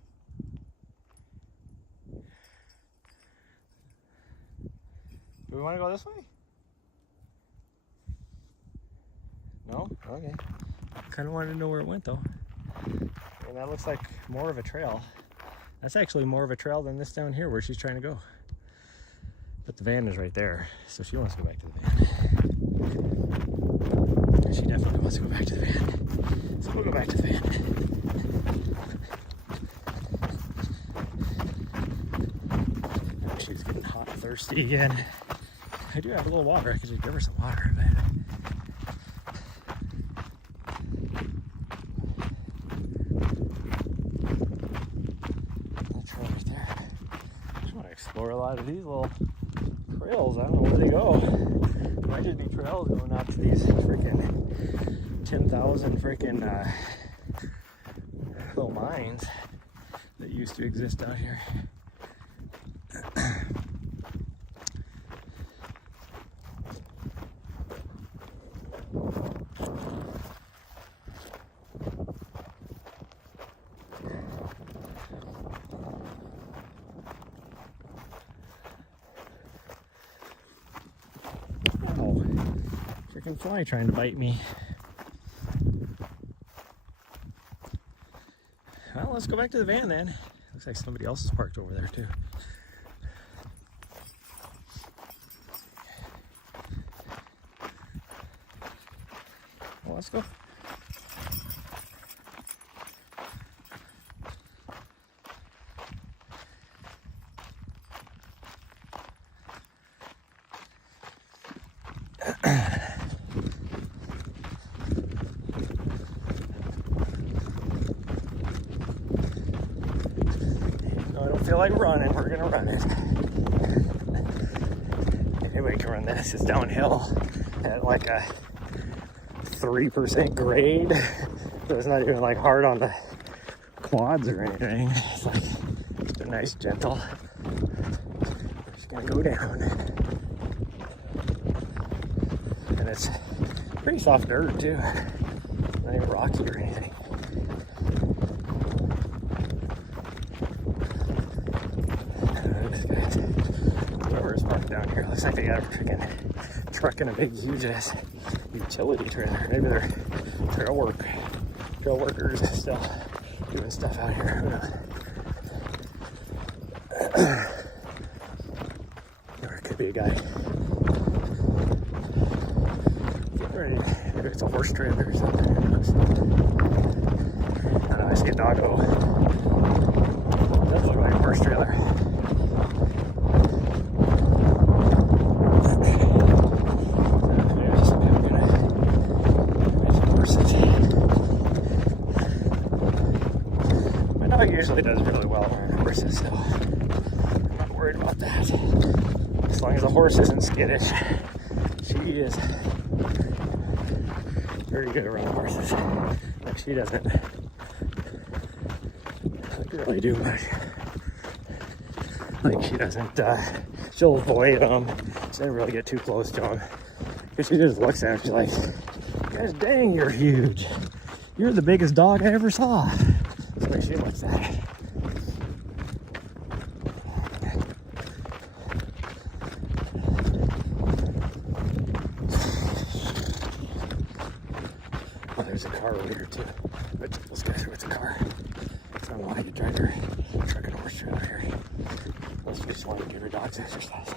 Do we want to go this way? No? Okay. Kind of wanted to know where it went though. And that looks like more of a trail. That's actually more of a trail than this down here where she's trying to go. But the van is right there, so she wants to go back to the van. She definitely wants to go back to the van. So we'll go back to the van. She's getting hot and thirsty again. I do have a little water. I could just give her some water, but that trail right there. I just want to explore a lot of these little trails. I don't know where they go. Might just be trails going out to these freaking 10,000 freaking little mines that used to exist out here. Freaking fly trying to bite me. Well, let's go back to the van then. Looks like somebody else is parked over there too. Well, let's go. Feel like running, we're gonna run it. Anybody can run this. It's downhill at like a 3% grade, so it's not even like hard on the quads or anything. It's like just a nice gentle. We're just gonna go down, and it's pretty soft dirt too, not even rocky or anything. Down here, looks like they got a freaking truck and a big, huge ass utility trailer. Maybe they're trail workers still doing stuff out here. Who knows? might be a guy. Maybe it's a horse trailer or something. Who knows? I don't know, I see a doggo. That's probably a horse trailer. My dog usually does really well on horses, so I'm not worried about that. As long as the horse isn't skittish, she is very good around horses. Like she doesn't really do much. Like she doesn't, she'll avoid them. She doesn't really get too close to them. Because she just looks at him, she's like, gosh dang, you're huge. You're the biggest dog I ever saw. That's the way she looks at it. Oh, there's a car over here too. But those guys are with the car. So I don't know how you drive your truck and horse trailer here. Unless you just want to give your dogs exercise.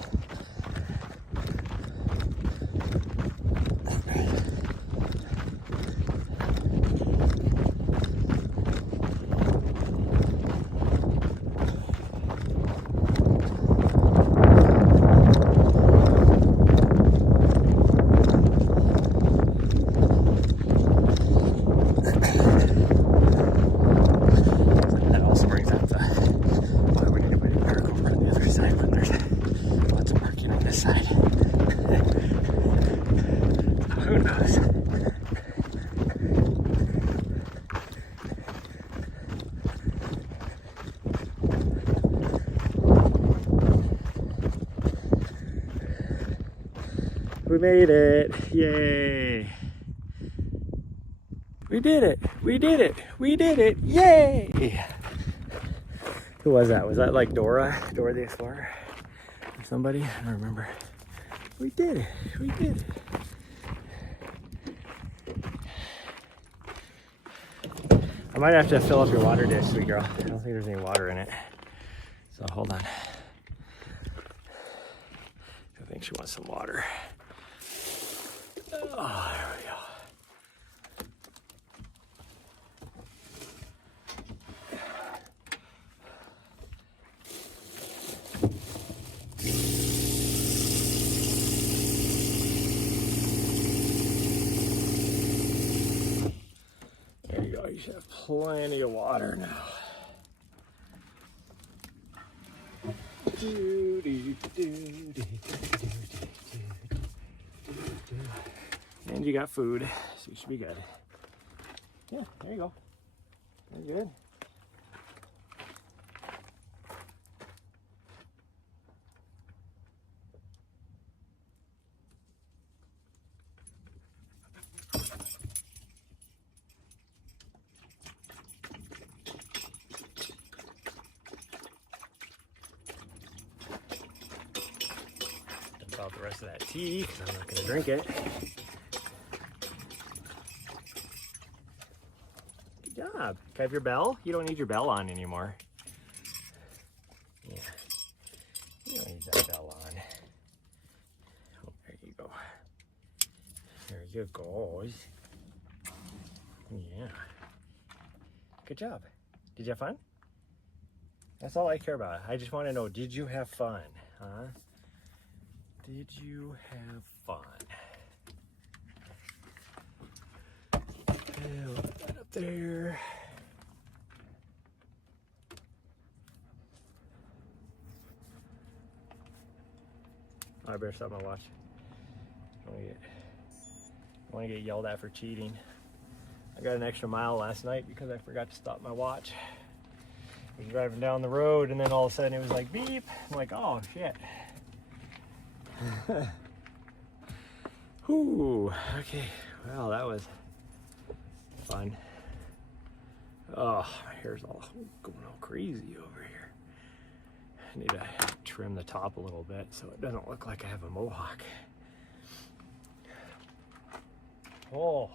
We made it, yay. We did it, we did it, we did it, yay. Who was that? Was that like Dora the Explorer? Or somebody? I don't remember. We did it, we did it. I might have to fill up your water dish, sweet girl. I don't think there's any water in it. So hold on. I think she wants some water. Oh, there we go. There you go. You should have plenty of water now. And you got food, so you should be good. Yeah, there you go. Very good. Dump out the rest of that tea, because I'm not going to drink it. Good job. Can I have your bell? You don't need your bell on anymore. Yeah. You don't need that bell on. Oh, there you go. There you go. Yeah. Good job. Did you have fun? That's all I care about. I just want to know, did you have fun? Huh? Did you have fun? Yeah, we'll put that up there. I better stop my watch. I want to get yelled at for cheating. I got an extra mile last night because I forgot to stop my watch. I was driving down the road and then all of a sudden it was like beep. I'm like, oh shit. Whew. Okay. Well, that was fun. Oh, my hair's all going all crazy over here. I need to trim the top a little bit so it doesn't look like I have a mohawk. Oh.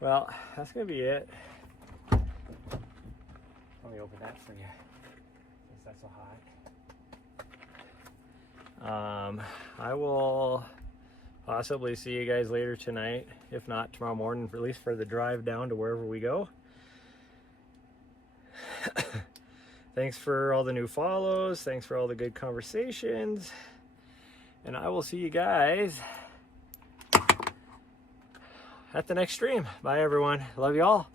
Well, that's gonna be it. Let me open that for you, since that's so hot. I will possibly see you guys later tonight, if not tomorrow morning, at least for the drive down to wherever we go. Thanks for all the new follows. Thanks for all the good conversations. And I will see you guys at the next stream. Bye, everyone. Love you all.